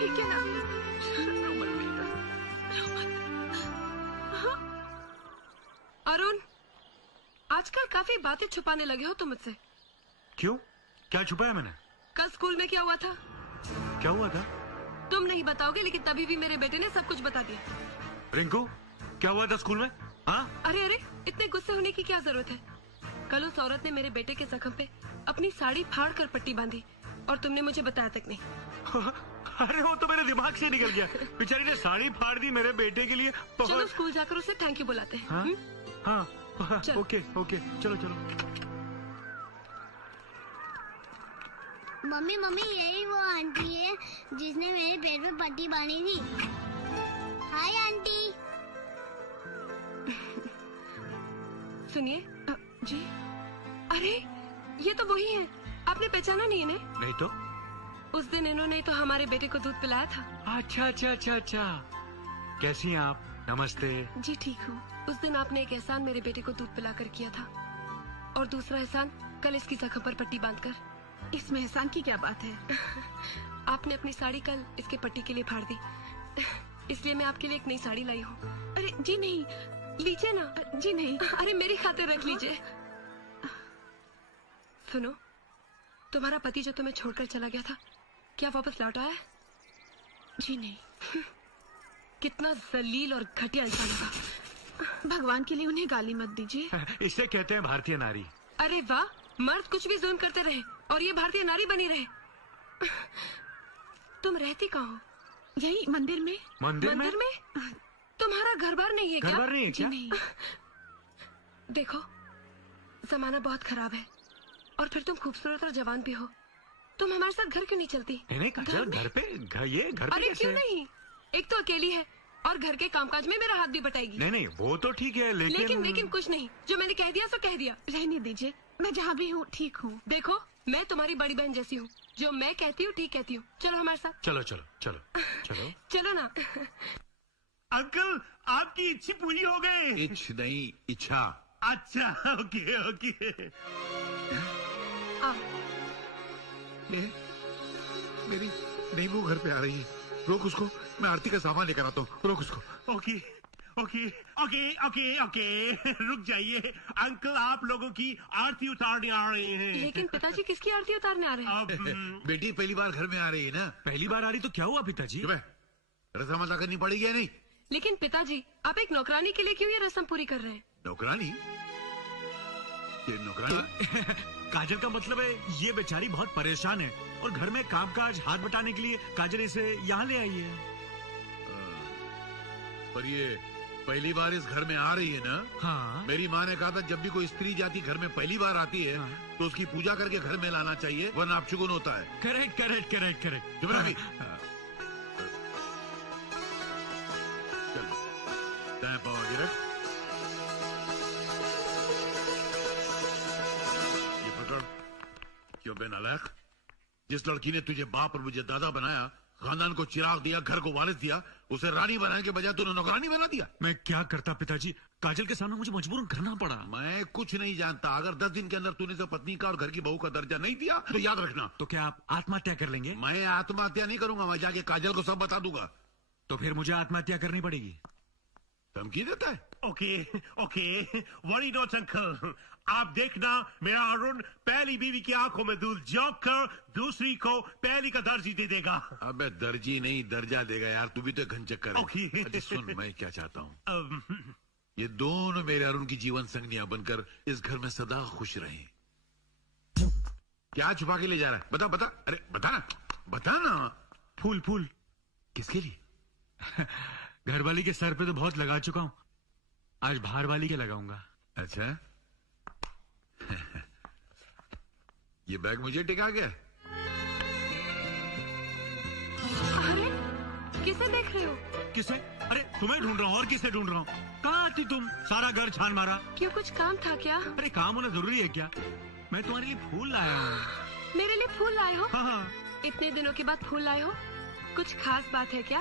ठीक है ना? अरुण, आजकल काफी बातें छुपाने लगे हो तुम मुझसे। क्यों? क्या छुपाया मैंने? कल स्कूल में क्या हुआ था? क्या हुआ था? तुम नहीं बताओगे, लेकिन तभी भी मेरे बेटे ने सब कुछ बता दिया। रिंकू, क्या हुआ था स्कूल में? हाँ? अरे इतने गुस्से होने की क्या जरूरत है? कल उस औरत ने मेरे बेटे के जख्म पे अपनी साड़ी फाड़ कर पट्टी बांधी और तुमने मुझे बताया तक नहीं। अरे वो तो मेरे दिमाग से निकल गया। बेचारी ने साड़ी फाड़ दी मेरे बेटे के लिए। चलो स्कूल जाकर उसे थैंक यू बुलाते हैं। हाँ? हाँ, ओके, चलो। मम्मी यही वो आंटी है जिसने मेरे पेट में पट्टी बांधी थी। Hi aunty. सुनिए। जी? अरे ये तो वही है। आपने पहचाना नहीं इन्हें? नहीं तो। उस दिन इन्होंने तो हमारे बेटे को दूध पिलाया था। अच्छा अच्छा अच्छा अच्छा। कैसी हैं आप? नमस्ते। जी ठीक हूँ। उस दिन आपने एक एहसान मेरे बेटे को दूध पिलाकर किया था, और दूसरा एहसान कल इसकी जख्म पर पट्टी बांधकर। इसमें एहसान की क्या बात है? आपने अपनी साड़ी कल इसके पट्टी के लिए फाड़ दी, इसलिए मैं आपके लिए एक नई साड़ी लाई हूँ। अरे जी नहीं। लीजिए ना। जी नहीं। अरे मेरी खातिर रख लीजिए। सुनो, तुम्हारा पति जो तुम्हें छोड़कर चला गया था, क्या वापस लौट आया? जी नहीं। कितना जलील और घटिया इंसान था। भगवान के लिए उन्हें गाली मत दीजिए। इसे कहते हैं भारतीय नारी। अरे वाह, मर्द कुछ भी जुल्म करते रहे और ये भारतीय नारी बनी रहे। तुम रहती कहाँ हो? यही मंदिर में। मंदिर में? तुम्हारा घर बार नहीं है क्या? घर बार नहीं है क्या? नहीं। देखो, जमाना बहुत खराब है, और फिर तुम खूबसूरत और जवान भी हो। तुम हमारे साथ घर क्यों नहीं चलती? नहीं काजल, घर पे अरे कैसे? क्यों नहीं? एक तो अकेली है और घर के कामकाज में मेरा हाथ भी बटाएगी। नहीं वो तो ठीक है, लेकिन कुछ नहीं। जो मैंने कह दिया सो कह दिया। रहने दीजिए, मैं जहाँ भी हूँ ठीक हूँ। देखो, मैं तुम्हारी बड़ी बहन जैसी हूँ। जो मैं कहती हूँ ठीक कहती हूँ। चलो हमारे साथ। चलो चलो चलो चलो चलो ना। अंकल, आपकी इच्छा पूरी हो गई। इच्छ नहीं, इच्छा। अच्छा, ओके ओके। मेरी नींबू घर पे आ रही है। रोक उसको, मैं आरती का सामान लेकर आता हूँ। रोक उसको। Okay okay okay okay okay, रुक जाइए। अंकल, आप लोगों की आरती उतारने आ रहे हैं। लेकिन पिताजी किसकी आरती उतारने आ रहे हैं? बेटी पहली बार घर में आ रही है ना। पहली बार आ रही तो क्या हुआ पिताजी? रस्म अदा करनी पड़ेगी या नहीं? लेकिन पिताजी, आप एक नौकरानी के लिए क्यों ये रस्म पूरी कर रहे हैं? नौकरानी? ये नौकरानी? काजल का मतलब है ये बेचारी बहुत परेशान है और घर में कामकाज हाथ बटाने के लिए काजल इसे यहाँ ले आई है। पर ये पहली बार इस घर में आ रही है ना? हाँ। मेरी माँ ने कहा था जब भी कोई स्त्री जाति घर में पहली बार आती है तो उसकी पूजा करके घर में लाना चाहिए, वरना अपशगुन होता है। Correct correct correct correct. चुप रही। दाएं पाँव आगे रख। ये पकड़। क्यों बे नालायक? जिस लड़की ने तुझे बाप और मुझे दादा बनाया, खानदान को चिराग दिया, घर को वारिस दिया, उसे रानी बनाने के बजाय तूने नौकरानी बना दिया। मैं क्या करता पिताजी, काजल के सामने मुझे मजबूरन करना पड़ा। मैं कुछ नहीं जानता। अगर 10 दिन के अंदर तूने से पत्नी का और घर की बहू का दर्जा नहीं दिया तो याद रखना। तो क्या आप आत्महत्या कर लेंगे? मैं आत्महत्या नहीं करूंगा, मैं जाके काजल को सब बता दूंगा। तो फिर मुझे आत्महत्या करनी पड़ेगी। धमकी देता है? Okay okay, worry not uncle. आप देखना, मेरा अरुण पहली बीवी की आंखों में धूल झोंक कर दूसरी को पहली का दर्जी दे देगा। अबे दर्जी नहीं, दर्जा देगा यार। तू भी तो घन चक्कर है। ओके। अच्छा सुन, मैं क्या चाहता हूँ, ये दोनों मेरे अरुण की जीवन संगनियां बनकर इस घर में सदा खुश रहें। क्या छुपा के ले जा रहा है? बता बता। अरे बता ना, बता ना। फूल फूल किसके लिए? घर वाली के सर पे तो बहुत लगा चुका हूँ, आज बाहर वाली के लगाऊंगा। अच्छा। ये बैग मुझे टिका गया। अरे किसे देख रहे हो? किसे? अरे तुम्हें ढूंढ रहा हूँ। और किसे ढूंढ रहा हूँ? कहाँ थी तुम? सारा घर छान मारा। क्यों, कुछ काम था क्या? अरे काम होना जरूरी है क्या? मैं तुम्हारे लिए फूल लाया हूँ। मेरे लिए फूल लाए हो? हाँ। इतने दिनों के बाद फूल लाए हो, कुछ खास बात है क्या?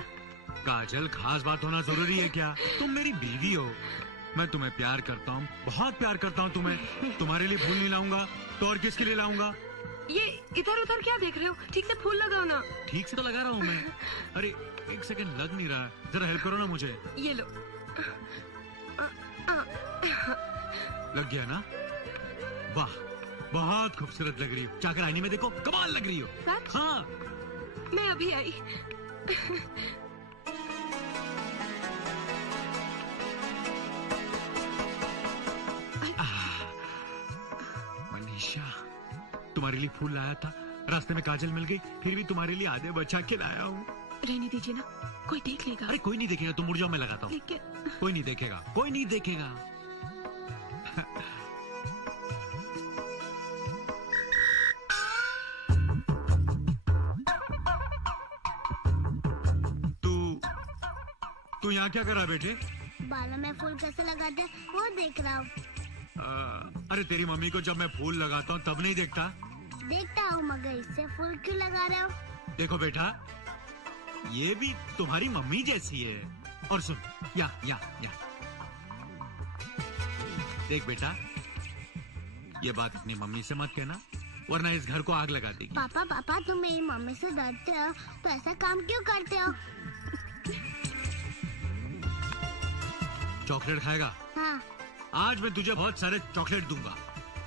काजल, खास बात होना जरूरी है क्या? तुम मेरी बीवी हो, मैं तुम्हें प्यार करता हूँ, बहुत प्यार करता हूँ तुम्हें। तुम्हारे लिए फूल नहीं लाऊंगा तो और किसके लिए लाऊंगा? ये इधर उधर क्या देख रहे हो? ठीक से फूल लगाओ ना। ठीक से तो लगा रहा हूँ मैं। अरे एक सेकंड, लग नहीं रहा, जरा हेल्प करो ना मुझे। ये लो। लग गया ना? वाह, बहुत खूबसूरत लग रही हो। जाकर आईने में देखो, कमाल लग रही हो। सच? हाँ। मैं अभी आई। मनीषा, तुम्हारे लिए फूल लाया था, रास्ते में काजल मिल गई, फिर भी तुम्हारे लिए आधे बचा के लाया हूँ। रहने दीजिए ना, कोई देख लेगा। अरे कोई नहीं देखेगा, तुम मुड़ जाओ, मैं लगाता हूँ। कोई नहीं देखेगा, कोई नहीं देखेगा। तू यहाँ क्या कर रहा बेटे? बालों में फूल कैसे लगाते हैं वो देख रहा हूँ। अरे तेरी मम्मी को जब मैं फूल लगाता हूँ तब नहीं देखता? देखता हूँ, मगर इससे फूल क्यों लगा रहे हो? देखो बेटा, ये भी तुम्हारी मम्मी जैसी है। और सुन, या देख बेटा, ये बात अपनी मम्मी से मत कहना, वरना इस घर को आग लगा देगी। पापा तुम मेरी मम्मी से डरते हो तो ऐसा काम क्यों करते हो? चॉकलेट खाएगा? हाँ। आज मैं तुझे बहुत सारे चॉकलेट दूंगा,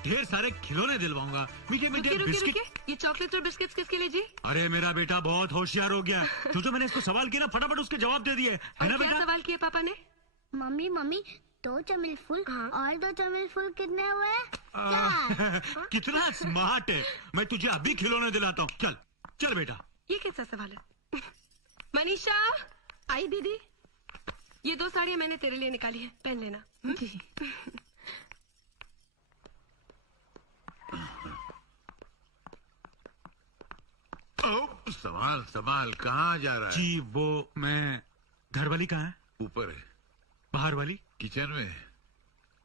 ढेर सारे खिलौने दिलवाऊंगा, मीठे मीठे बिस्किट। ये चॉकलेट और बिस्किट्स किसके लिए जी? अरे मेरा बेटा बहुत होशियार हो गया, जो मैंने इसको सवाल किया ना फटाफट उसके जवाब दे दिए, है ना बेटा? क्या सवाल किया पापा ने? मम्मी 2 चमेली फूल और 2 चमेली फूल कितने हुए? 4। कितना स्मार्ट है, मैं तुझे अभी खिलौने दिलाता हूँ। चल चल बेटा। ये कैसा सवाल है? मनीषा, आई दीदी, ये 2 साड़ियाँ मैंने तेरे लिए निकाली है, पहन लेना। जी। संभाल कहाँ जा रहा है? जी वो मैं, घर वाली कहाँ है? ऊपर है। बाहर वाली? किचन में।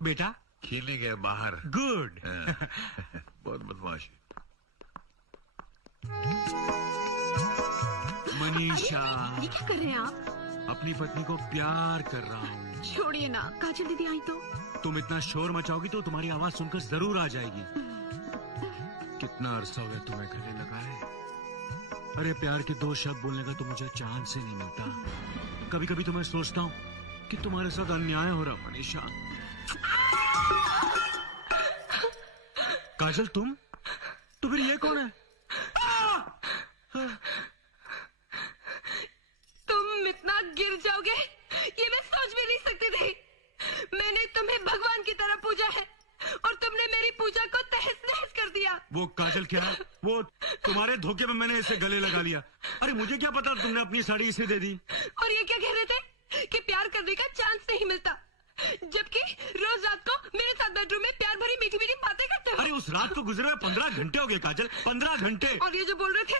बेटा खेलने गया बाहर। गुड। बहुत बदमाश है। मनीषा, ये क्या कर रहे हैं आप? अपनी पत्नी को प्यार कर रहा हूँ। छोड़िए ना, काजल दीदी आई तो। तुम इतना शोर मचाओगी तो तुम्हारी आवाज सुनकर जरूर आ जाएगी। कितना अरसा हो गया तुम्हें गले लगाए। अरे प्यार के 2 शब्द बोलने का तो मुझे चांद से नहीं मिलता। कभी कभी तो मैं सोचता हूँ कि तुम्हारे साथ अन्याय हो रहा। मनीषा, काजल तुम तो फिर ये कौन है? तुम इतना गिर जाओगे ये मैं सोच भी नहीं सकती थी। मैंने तुम्हें भगवान की तरह पूजा है और तुमने मेरी पूजा को तहस-नहस कर दिया। वो काजल क्या है? वो तुम्हारे धोखे में मैंने इसे गले लगा लिया। अरे मुझे क्या पता तुमने अपनी साड़ी इसे दे दी। और ये क्या कह रहे थे कि प्यार करने का चांस नहीं मिलता, जबकि रोज रात को मेरे साथ बेडरूम में प्यार भरी मीठी मीठी बातें करते हो। अरे उस रात को गुजरे हुए 15 घंटे हो गए काजल, 15 घंटे। और ये जो बोल रहे थे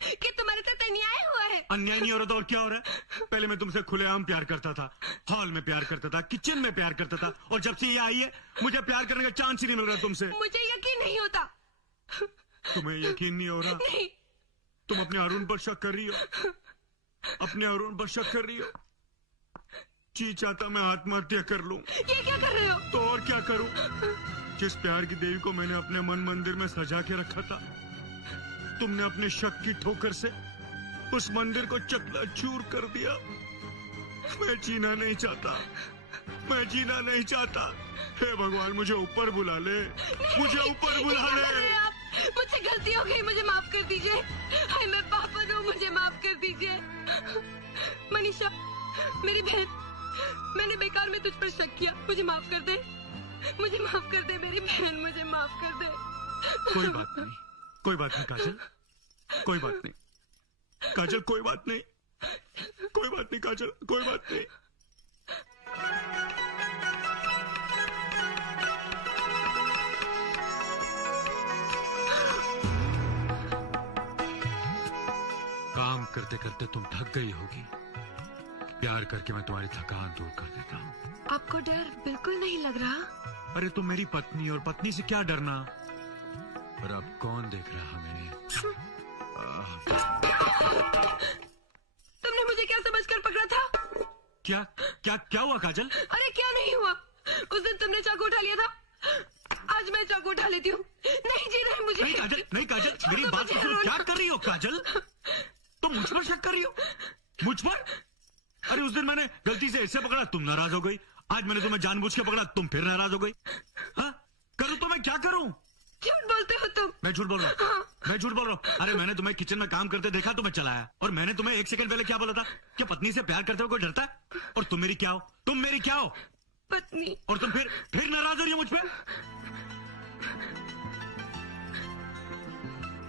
कि तुम्हारे साथ अन्याय हुआ है। अन्याय नहीं हो रहा था और क्या हो रहा है? पहले मैं तुमसे खुलेआम प्यार करता था, हॉल में प्यार करता था, किचन में प्यार करता था, और जब से ये आई है मुझे प्यार करने का चांस ही नहीं मिल रहा तुमसे। मुझे यकीन नहीं होता। तुम्हें यकीन नहीं हो रहा? नहीं। तुम अपने अरुण पर शक कर रही हो, अपने अरुण पर शक कर रही हो। जी चाहता मैं आत्महत्या कर लूं। ये क्या कर रहे हो? तो और क्या करूं? जिस प्यार की देवी को मैंने अपने मन मंदिर में सजा के रखा था, तुमने अपने शक की ठोकर से उस मंदिर को चकनाचूर कर दिया। मैं जीना नहीं चाहता, मैं जीना नहीं चाहता। हे भगवान मुझे ऊपर बुला ले, मुझे ऊपर बुला ले। मुझसे गलती हो गई, मुझे माफ कर दीजिए। हाय मैं पापन हूँ, मुझे माफ कर दीजिए। मनीषा मेरी बहन, मैंने बेकार में तुझ पर शक किया, मुझे माफ कर दे, मुझे माफ कर दे मेरी बहन, मुझे माफ कर दे। कोई बात नहीं, कोई बात नहीं काजल, कोई बात नहीं काजल, कोई बात नहीं, कोई बात नहीं काजल, कोई बात नहीं। काम करते करते तुम थक गई होगी, प्यार करके मैं तुम्हारी थकान दूर कर देता हूँ। आपको डर बिल्कुल नहीं लग रहा? अरे तुम मेरी पत्नी, और पत्नी से क्या डरना। पर अब कौन देख रहा हमें? तुमने मुझे क्या समझकर पकड़ा था? क्या क्या क्या हुआ काजल? अरे क्या नहीं हुआ, उस दिन तुमने चाकू उठा लिया था, आज मैं चाकू उठा लेती हूँ। नहीं जी रहे मुझे। नहीं काजल, नहीं काजल, मेरी बात सुनो। क्या कर रही हो काजल? तुम मुझ पर शक कर रही हो? मुझ पर? अरे उस दिन मैंने गलती से ऐसे पकड़ा, तुम नाराज हो गई। आज मैंने तुम्हें जानबूझ के पकड़ा, तुम फिर नाराज हो गई। हाँ करूँ तो मैं क्या करूँ? झूठ बोलते हो तुम। मैं झूठ बोल रहा हूँ? हाँ। मैं झूठ बोल रहा हूँ? अरे मैंने तुम्हें किचन में काम करते देखा तो मैं चला आया, और मैंने तुम्हें 1 सेकंड पहले क्या बोला था? क्या पत्नी से प्यार करते हुए कोई डरता है? और तुम मेरी क्या हो? तुम मेरी क्या हो? पत्नी। और तुम फिर नाराज हो रही हो मुझ पर?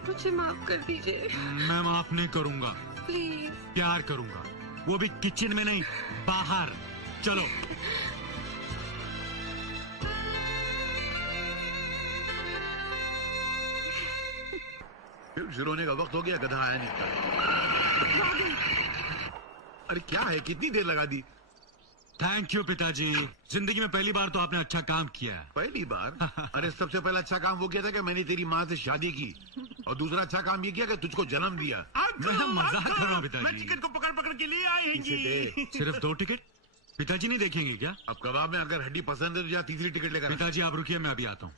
मुझे माफ कर दीजिए। मैं माफ नहीं करूंगा। प्लीज। प्यार करूंगा, वो भी किचन में नहीं, बाहर। चलो। फिर शुरू होने का वक्त हो गया, गधा आया नहीं। अरे क्या है, कितनी देर लगा दी? थैंक यू पिताजी, जिंदगी में पहली बार तो आपने अच्छा काम किया। पहली बार? अरे सबसे पहला अच्छा काम वो किया था कि मैंने तेरी माँ से शादी की, और दूसरा अच्छा काम ये किया कि तुझको जन्म दिया। मैं मजाक कर रहा हूँ मैं पिताजी। चिकन को पकड़ पकड़ के लिए इसे दे। आएंगी। सिर्फ 2 टिकट? पिताजी नहीं देखेंगे क्या? अब कबाब में अगर हड्डी पसंद है तो या तीसरी टिकट लेकर। पिताजी आप रुकिए, मैं अभी आता हूँ।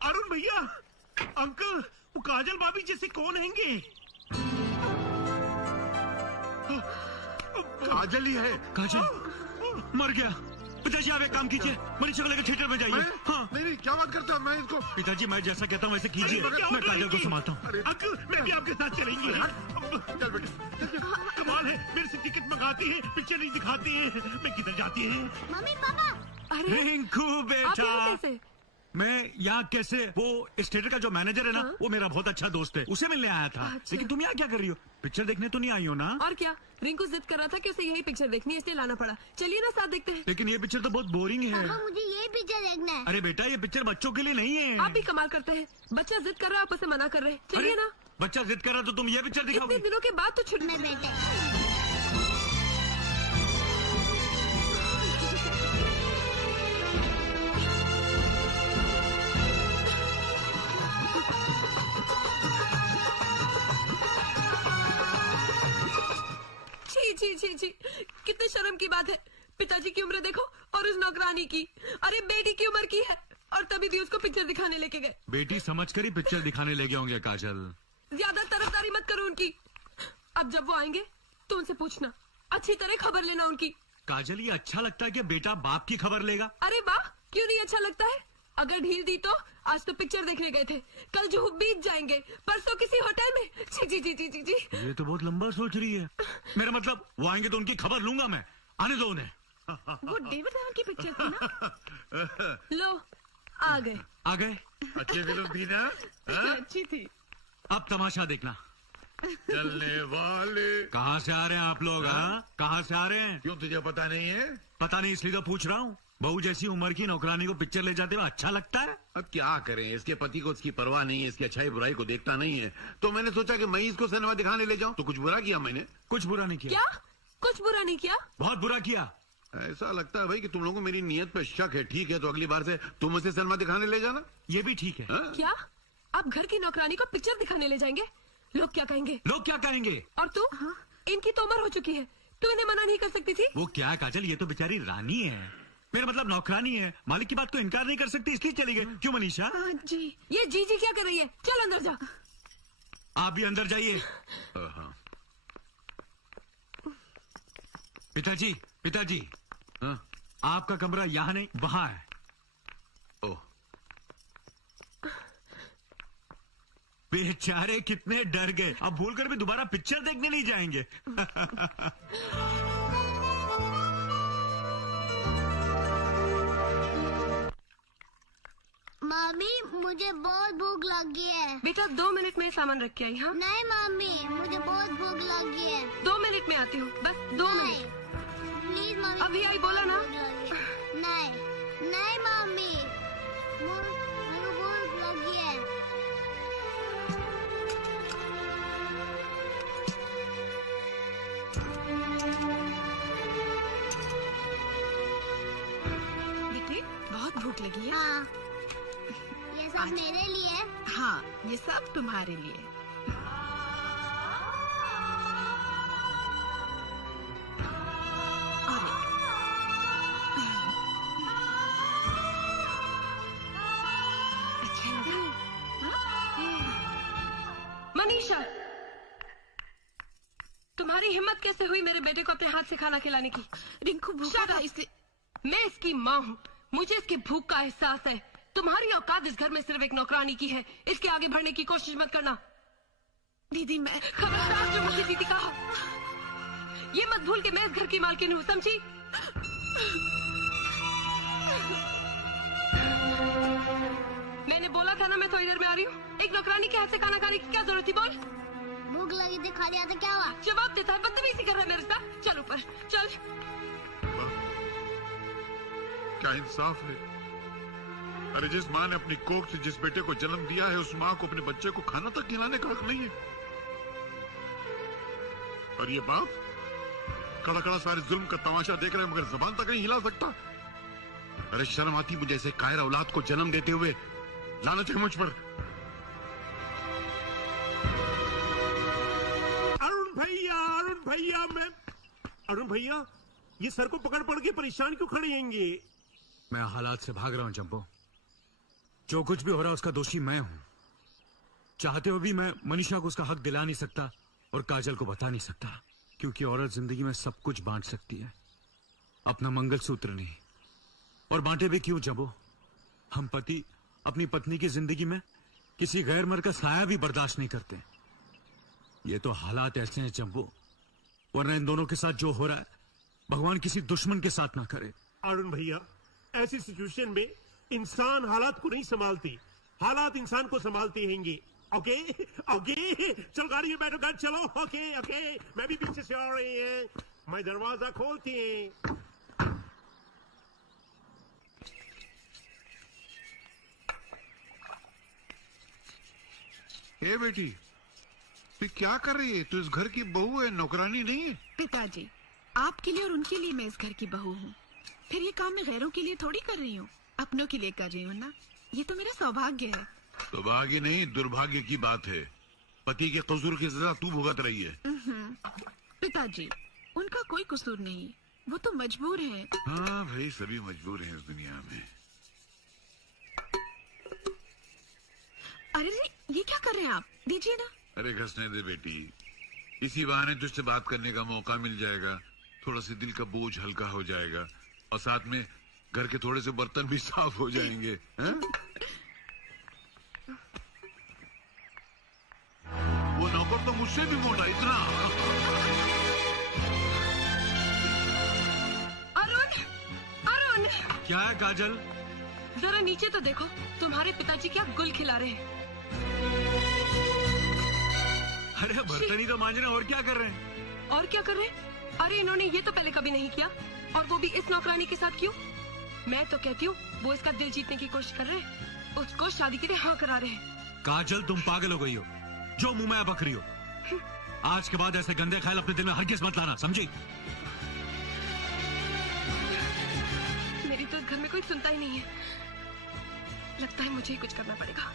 अरुण भैया, अंकल, वो काजल भाभी जैसे कौन हैंगे? काजल ही है। काजल मर गया। पिताजी आप एक काम कीजिए, मनीषा को लेकर थिएटर में जाइए। हाँ। नहीं, क्या बात करते हो? मैं इसको। पिताजी मैं जैसा कहता हूँ वैसे कीजिए, मैं काजल को संभालता हूँ। अंकल, मैं भी आपके साथ चलेंगे। चल बेटा। कमाल है, मेरे से टिकट मंगाती है, पिक्चर नहीं दिखाती है। मैं किधर जाती है? Mummy papa. रिंकू बेटा, आप यहाँ कैसे? मैं यहाँ कैसे? वो इस थिएटर का जो मैनेजर है ना, वो मेरा बहुत अच्छा दोस्त है, उसे मिलने आया था। अच्छा। लेकिन तुम यहाँ क्या कर रही हो? पिक्चर देखने तो नहीं आई हो ना? और क्या, रिंकू जिद कर रहा था कि उसे यही पिक्चर देखनी है, इसलिए लाना पड़ा। चलिए ना, साथ देखते हैं। लेकिन ये पिक्चर तो बहुत बोरिंग है। पापा मुझे ये पिक्चर देखना है। अरे बेटा, ये पिक्चर बच्चों के लिए नहीं है। आप भी कमाल करते हैं, बच्चा जिद कर रहा है, आप उसे मना कर रहे हैं। चलिए ना। बच्चा जिद कर रहा तो तुम ये पिक्चर इतने दिखाओगे? दिनों के बाद तो छुट्टी। बेटे छी छी छी छी, कितने शर्म की बात है। पिताजी की उम्र देखो और उस नौकरानी की। अरे बेटी की उम्र की है, और तभी भी उसको पिक्चर दिखाने लेके गए। बेटी समझकर ही पिक्चर दिखाने ले गए होंगे काजल। ज्यादा तरफदारी मत करो उनकी। अब जब वो आएंगे तो उनसे पूछना, अच्छी तरह खबर लेना उनकी। काजल, ये अच्छा लगता है कि बेटा बाप की खबर लेगा? अरे वाह, क्यों नहीं अच्छा लगता है? अगर ढील दी तो आज तो पिक्चर देखने गए थे, कल जो बीत जाएंगे, परसों किसी होटल में। जी जी जी जी जी जी। ये तो बहुत लंबा सोच रही है। मेरा मतलब वो आएंगे तो उनकी खबर लूंगा मैं। आने दो उन्हें। वो डेविड राव की पिक्चर थी ना? लो, आ गए। आ गए? अच्छी फिल्म थी ना? अच्छी थी। अब तमाशा देखना। चलने वाले। कहाँ से आ रहे हैं आप लोग? हाँ, कहाँ से आ रहे हैं? क्यों, तुझे पता नहीं है? पता नहीं, इसलिए तो पूछ रहा हूँ। बहू जैसी उम्र की नौकरानी को पिक्चर ले जाते हुए अच्छा लगता है? अब क्या करें, इसके पति को इसकी परवाह नहीं है, इसकी अच्छाई बुराई को देखता नहीं है, तो मैंने सोचा कि मैं इसको सिनेमा दिखाने ले जाऊं। तो कुछ बुरा किया मैंने? कुछ बुरा नहीं किया। क्या? कुछ बुरा नहीं किया? बहुत बुरा किया। ऐसा लगता है भाई कि तुम लोगों को मेरी नीयत पे शक है। ठीक है, तो अगली बार से तुम उसे सिनेमा दिखाने ले जाना। ये भी ठीक है। क्या आप घर की नौकरानी को पिक्चर दिखाने ले जाएंगे? लोग क्या कहेंगे? लोग क्या कहेंगे? और तू? इनकी तो उम्र हो चुकी है, तू इन्हें मना नहीं कर सकती थी? वो क्या है काजल, ये तो बेचारी रानी है, मेरा मतलब नौकरानी है। मालिक की बात को इनकार नहीं कर सकती, इसलिए चली गई। क्यों मनीषा? जी। ये जी जी क्या कर रही है? चल अंदर जा। आप भी अंदर जाइए। पिताजी, पिताजी, आपका कमरा यहाँ नहीं, वहाँ है। ओह, बेचारे कितने डर गए, अब भूलकर भी दोबारा पिक्चर देखने नहीं जाएंगे। मम्मी मुझे बहुत भूख लगी है। बेटा 2 मिनट में सामान रख के आई। हाँ नहीं मम्मी, मुझे बहुत भूख लगी है। 2 मिनट में आती हूँ, बस 2 मिनट। Please mummy. अभी आई, बोला ना। नहीं नहीं मम्मी, मुझे भूख लगी है। बेटे बहुत भूख लगी है? हाँ, ये सब मेरे लिए। हाँ, ये सब तुम्हारे लिए। मनीषा, तुम्हारी हिम्मत कैसे हुई मेरे बेटे को अपने हाथ से खाना खिलाने की? रिंकू भूखा था इसलिए। मैं इसकी माँ हूँ, मुझे इसकी भूख का एहसास है। तुम्हारी औकात इस घर में सिर्फ एक नौकरानी की है, इसके आगे बढ़ने की कोशिश मत करना। दीदी मैं खबरदार जो मुझे दीदी कहा। ये मत भूल के मैं इस घर की मालकिन हूँ, समझी? मैंने बोला था ना मैं थोड़ी देर में आ रही हूँ। एक नौकरानी के हाथ से खाना खाने की क्या जरूरत थी? बोल। भूख लगी थी, खा लिया तो क्या हुआ? जवाब देता है, बदतमीजी कर रहा है मेरे साथ। चल ऊपर चल। क्या इंसाफ है। अरे जिस माँ ने अपनी कोख से जिस बेटे को जन्म दिया है, उस माँ को अपने बच्चे को खाना तक खिलाने का हक नहीं है। और ये बाप कड़ा कड़ा सारे जुल्म का तमाशा देख रहे हैं मगर जबान तक नहीं हिला सकता। अरे शर्म आती मुझे ऐसे कायर औलाद को जन्म देते हुए। लानत है मुझ पर। अरुण भैया मैं अरुण भैया ये सर को पकड़ पड़ के परेशान क्यों खड़े हैंगे? मैं हालात से भाग रहा हूं जंबो। जो कुछ भी हो रहा है उसका दोषी मैं हूं। चाहते हुए भी मैं मनीषा को उसका हक दिला नहीं सकता और काजल को बता नहीं सकता, क्योंकि औरत जिंदगी में सब कुछ बांट सकती है, अपना मंगलसूत्र नहीं। और बांटे भी क्यों जंबो? हम पति अपनी पत्नी की जिंदगी में किसी गैर मर्द का साया भी बर्दाश्त नहीं करते। ये तो हालात ऐसे हैं जंबो, वरना इन दोनों के साथ जो हो रहा है भगवान किसी दुश्मन के साथ ना करे। अरुण भैया ऐसी सिचुएशन में इंसान हालात को नहीं संभालती, हालात इंसान को संभालते हैंगे। ओके ओके चलो गाड़ी में बैठो, चलो। ओके ओके मैं भी पीछे से आ रही है, मैं दरवाजा खोलती है। ए बेटी तू क्या कर रही है? तू इस घर की बहू है, नौकरानी नहीं है। पिताजी आपके लिए और उनके लिए मैं इस घर की बहू हूँ, फिर ये काम मैं गैरों के लिए थोड़ी कर रही हूँ, अपनों के लिए कर रही हूँ ना। ये तो मेरा सौभाग्य है। सौभाग्य नहीं दुर्भाग्य की बात है। पति के कसूर की सजा तू भुगत रही है। पिताजी उनका कोई कसूर नहीं, वो तो मजबूर है। हाँ भाई सभी मजबूर हैं इस दुनिया में। अरे ये क्या कर रहे हैं आप? दीजिए ना। अरे घसने दे बेटी, इसी बहाने तुझसे बात करने का मौका मिल जाएगा, थोड़ा सा दिल का बोझ हल्का हो जाएगा और साथ में घर के थोड़े से बर्तन भी साफ हो जाएंगे। वो नौकर तो मुझसे भी मोटा इतना। अरुण अरुण क्या है काजल? जरा नीचे तो देखो, तुम्हारे पिताजी क्या गुल खिला रहे हैं। अरे बर्तन ही तो मांज रहे हैं, और क्या कर रहे हैं? और क्या कर रहे हैं? अरे इन्होंने ये तो पहले कभी नहीं किया, और वो भी इस नौकरानी के साथ क्यों? मैं तो कहती हूँ वो इसका दिल जीतने की कोशिश कर रहे हैं, उसको शादी के लिए हाँ करा रहे हैं। काजल तुम पागल हो गई हो, जो मुंह में बक रही हो। आज के बाद ऐसे गंदे ख्याल अपने दिल में हरगिज़ मत लाना, समझी? मेरी तो इस घर में कोई सुनता ही नहीं है, लगता है मुझे ही कुछ करना पड़ेगा।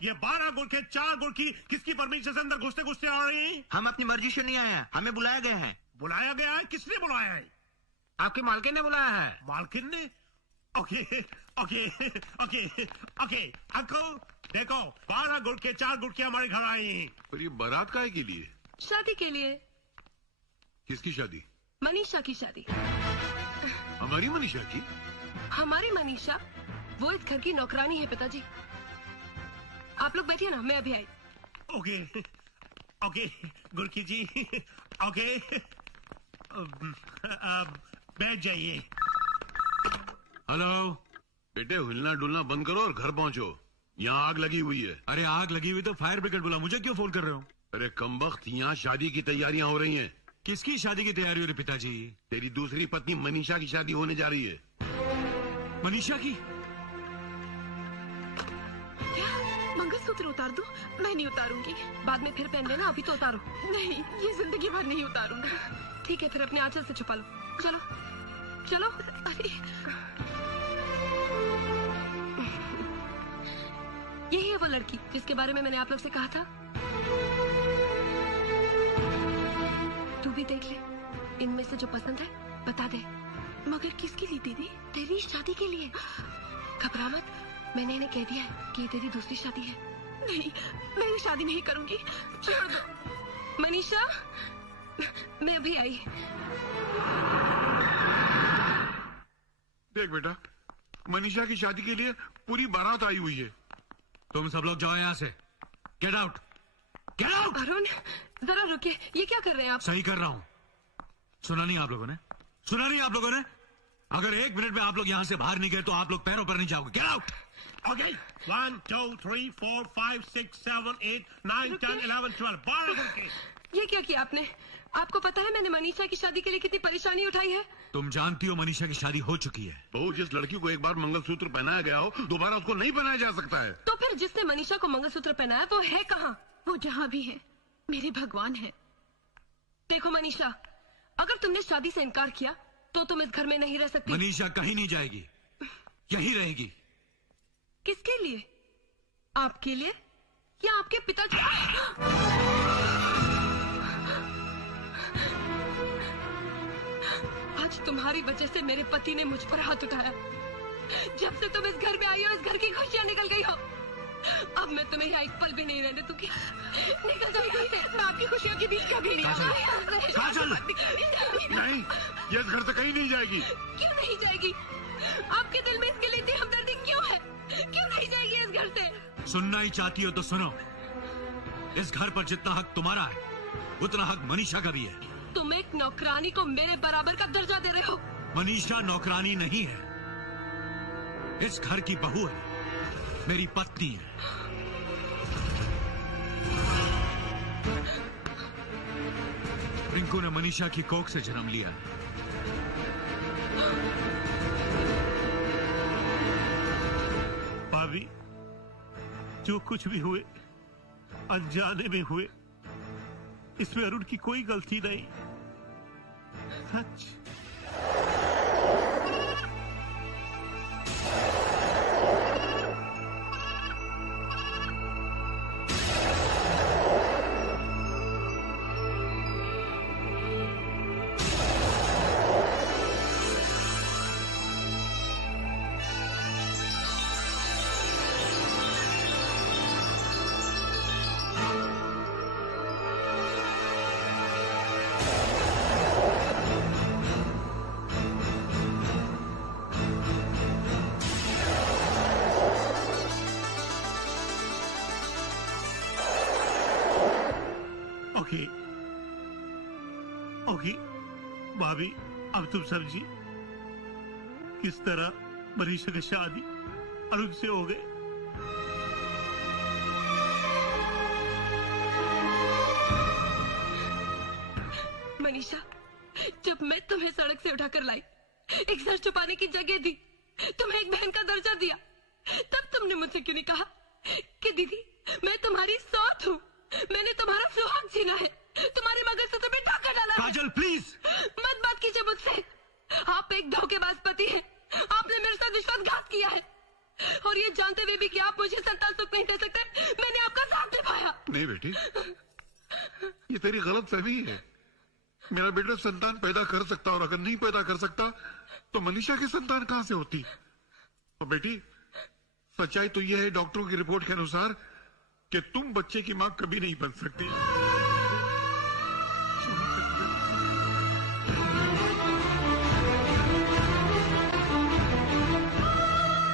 ये 12 गुड़ के 4 गुड़ की किसकी परमिशन से अंदर घुसते घुसते आ रहे हैं? हम अपनी मर्जी से नहीं आए हैं, हमें बुलाया गया है। बुलाया गया है? किसने बुलाया है? आपकी मालकिन ने बुलाया है। मालकिन ने? Okay okay okay okay uncle देखो, 12 गुड़ के 4 गुड़ के हमारे घर आए हैं। पर ये बारात काहे के लिए? शादी के लिए। किसकी शादी? मनीषा की शादी। हमारी मनीषा की? हमारी मनीषा? वो इस घर की नौकरानी है पिताजी। आप लोग बैठिए ना, मैं अभी आई। ओके ओके गुरकी जी ओके बैठ जाइए। हेलो बेटे, हिलना डुलना बंद करो और घर पहुंचो, यहाँ आग लगी हुई है। अरे आग लगी हुई तो फायर ब्रिगेड बुला, मुझे क्यों फोन कर रहे हो? अरे कमबख्त, यहाँ शादी की तैयारियां हो रही हैं। किसकी शादी की तैयारी हो रही पिताजी? तेरी दूसरी पत्नी मनीषा की शादी होने जा रही है। मनीषा की? मंगलसूत्र उतार दो? मैं नहीं उतारूंगी। बाद में फिर पहन लेना, अभी तो उतारो। नहीं, ये जिंदगी भर नहीं उतारूंगी। ठीक है, फिर अपने आंचल से छुपा लो। चलो चलो। अरे यही है वो लड़की जिसके बारे में मैंने आप लोग से कहा था। तू भी देख ले, इनमें से जो पसंद है बता दे। मगर किसके लिए दीदी? तेरी शादी के लिए। घबरा मत, मैंने इन्हें कह दिया है कि ये तेरी दूसरी शादी है। नहीं, मैं ये शादी नहीं करूंगी, छोड़ दो। मनीषा, मैं अभी आई। देख बेटा, मनीषा की शादी के लिए पूरी बारात आई हुई है। तुम सब लोग जाओ यहाँ से। Get out, get out. Arun जरा रुकिए, ये क्या कर रहे हैं आप? सही कर रहा हूँ। सुना नहीं आप लोगों ने? सुना नहीं आप लोगों ने? अगर 1 मिनट में आप लोग यहाँ से बाहर नहीं गए तो आप लोग पैरों पर नहीं जाओगे। Get out. ओके 1 2 3 4 5 6 7 8 9 10 11 12 12 लड़के। ये क्या किया आपने? आपको पता है मैंने मनीषा की शादी के लिए कितनी परेशानी उठाई है? तुम जानती हो मनीषा की शादी हो चुकी है। बहू, जिस लड़की को एक बार मंगलसूत्र पहनाया गया हो दोबारा उसको नहीं पहनाया जा सकता है। तो फिर जिसने मनीषा को मंगलसूत्र पहनाया वो है कहाँ? वो जहाँ भी है मेरे भगवान है। देखो मनीषा, अगर तुमने शादी से इनकार किया तो तुम इस घर में नहीं रह सकती। मनीषा कहीं नहीं जाएगी, यहीं रहेगी। किसके लिए? आपके लिए या आपके पिताजी? आज तुम्हारी वजह से मेरे पति ने मुझ पर हाथ उठाया। जब से तुम इस घर में आई हो, इस घर की खुशियां निकल गई हो। अब मैं तुम्हें यहाँ एक पल भी नहीं रहने दूंगी। निकल जाओ यहाँ से। मैं आपकी खुशियों के बीच कभी नहीं आऊंगी। काजल, नहीं, ये इस घर से कहीं नहीं जाएगी। क्यों नहीं जाएगी? आपके दिल में इसके लिए इतनी हमदर्दी क्यों है? क्यों नहीं जाएगी इस घर से? सुनना ही चाहती हो तो सुनो। इस घर पर जितना हक तुम्हारा है उतना हक मनीषा का भी है। तुम एक नौकरानी को मेरे बराबर का दर्जा दे रहे हो। मनीषा नौकरानी नहीं है, इस घर की बहू है, मेरी पत्नी है। रिंकू ने मनीषा की कोख से जन्म लिया। भाभी, जो कुछ भी हुए अनजाने में हुए, इसमें अरुण की कोई गलती नहीं। सच। ओके भाभी, अब तुम समझी किस तरह मनीषा की शादी अरुण से हो गई। मनीषा, जब मैं तुम्हें सड़क से उठाकर लाई, एक सर छुपाने की जगह दी, तुम्हें एक बहन का दर्जा दिया, तब तुमने मुझसे क्यों नहीं कहा कि दीदी मैं तुम्हारी सौत हूँ, मैंने तुम्हारा सुहाग छीना है, तुम्हारे मंगलसूत्र में डाका डाला है। काजल प्लीज मत बात कीजिए मुझसे। आप एक धोखेबाज पति हैं। आपने मेरे साथ विश्वासघात किया है और ये जानते हुए भी कि आप मुझे संतान सुख नहीं दे सकते, मैंने आपका साथ निभाया। नहीं बेटी, ये तेरी गलत फहमी है। मेरा बेटा संतान पैदा कर सकता और अगर नहीं पैदा कर सकता तो मनीषा की संतान कहां से होती। और बेटी, सच्चाई तो यह है डॉक्टरों की रिपोर्ट के अनुसार कि तुम बच्चे की मां कभी नहीं बन सकती।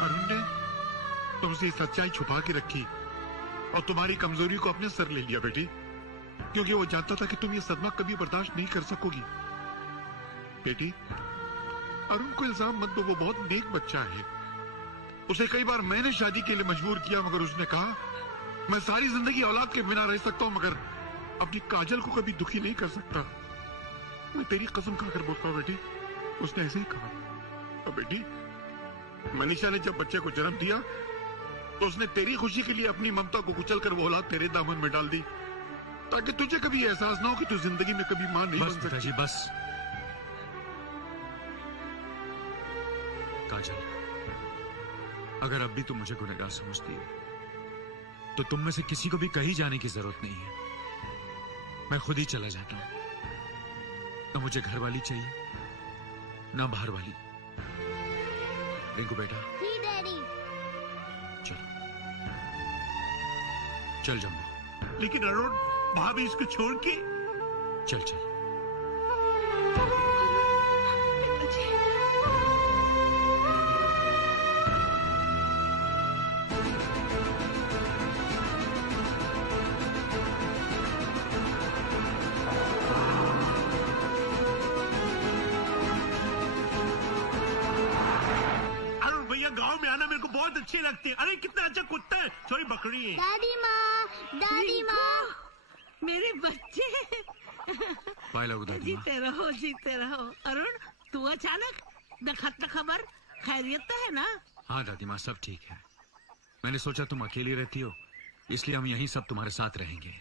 अरुण ने तुमसे सच्चाई छुपा के रखी और तुम्हारी कमजोरी को अपने सर ले लिया बेटी, क्योंकि वो जानता था कि तुम ये सदमा कभी बर्दाश्त नहीं कर सकोगी। बेटी, अरुण को इल्जाम मत दो, वो बहुत नेक बच्चा है। उसे कई बार मैंने शादी के लिए मजबूर किया, मगर उसने कहा मैं सारी जिंदगी औलाद के बिना रह सकता हूं मगर अपनी काजल को कभी दुखी नहीं कर सकता। मैं तेरी कसम खाकर बोलता हूं बेटी, उसने ऐसे ही कहा। और बेटी, मनीषा ने जब बच्चे को जन्म दिया तो उसने तेरी खुशी के लिए अपनी ममता को कुचलकर वो औलाद तेरे दामन में डाल दी, ताकि तुझे कभी एहसास ना हो कि तू जिंदगी में कभी मां नहीं बन सकती। पिताजी बस। काजल, अगर अब भी तुम मुझे गुनहगार समझती हो तो तुम में से किसी को भी कहीं जाने की जरूरत नहीं है। मैं खुद ही चला जाता हूं। न मुझे घर वाली चाहिए न बाहर वाली। रिंकू बेटा, जी डैडी। चल चल जम्बो। लेकिन अरुण, भाभी इसको छोड़ के। चल चल। अच्छे लगते हैं। अरे कितना अच्छा कुत्ता है, सॉरी बकरी है। दादी माँ मेरे बच्चे बाय लगू दादी माँ। जीते रहो। अरुण, तू अचानक न खबर, खैरियत तो है ना? हाँ दादी माँ, सब ठीक है। मैंने सोचा तुम अकेली रहती हो, इसलिए हम यहीं सब तुम्हारे साथ रहेंगे।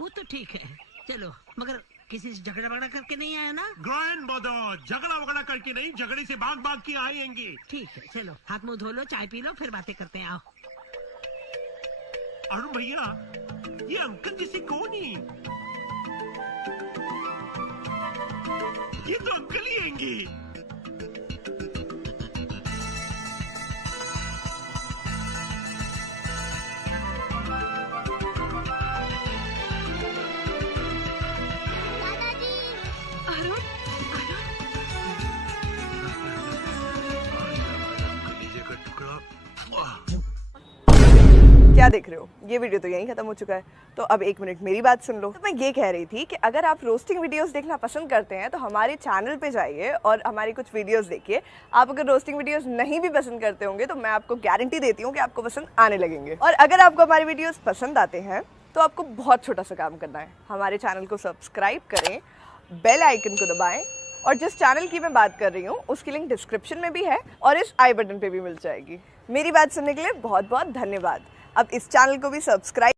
वो तो ठीक है, चलो, मगर किसी से झगड़ा वगड़ा करके नहीं आया ना? ग्रैंड मदर, झगड़ा वगड़ा करके नहीं, झगड़े से भाग भाग के आएंगे। ठीक है, चलो हाथ मुंह धो लो, चाय पी लो, फिर बातें करते हैं। आओ। अरुण भैया, ये अंकल जैसे कौन है? ये तो अंकल ही हैंगे। क्या देख रहे हो? ये वीडियो तो यहीं खत्म हो चुका है, तो अब 1 मिनट मेरी बात सुन लो। तो मैं ये कह रही थी कि अगर आप रोस्टिंग वीडियोस देखना पसंद करते हैं तो हमारे चैनल पे जाइए और हमारी कुछ वीडियोस देखिए। आप अगर रोस्टिंग वीडियोस नहीं भी पसंद करते होंगे तो मैं आपको गारंटी देती हूँ कि आपको पसंद आने लगेंगे। और अगर आपको हमारे वीडियोस पसंद आते हैं तो आपको बहुत छोटा सा काम करना है, हमारे चैनल को सब्सक्राइब करें, बेल आइकन को दबाएं, और जिस चैनल की मैं बात कर रही हूँ उसकी लिंक डिस्क्रिप्शन में भी है और इस आई बटन पे भी मिल जाएगी। मेरी बात सुनने के लिए बहुत बहुत धन्यवाद। अब इस चैनल को भी सब्सक्राइब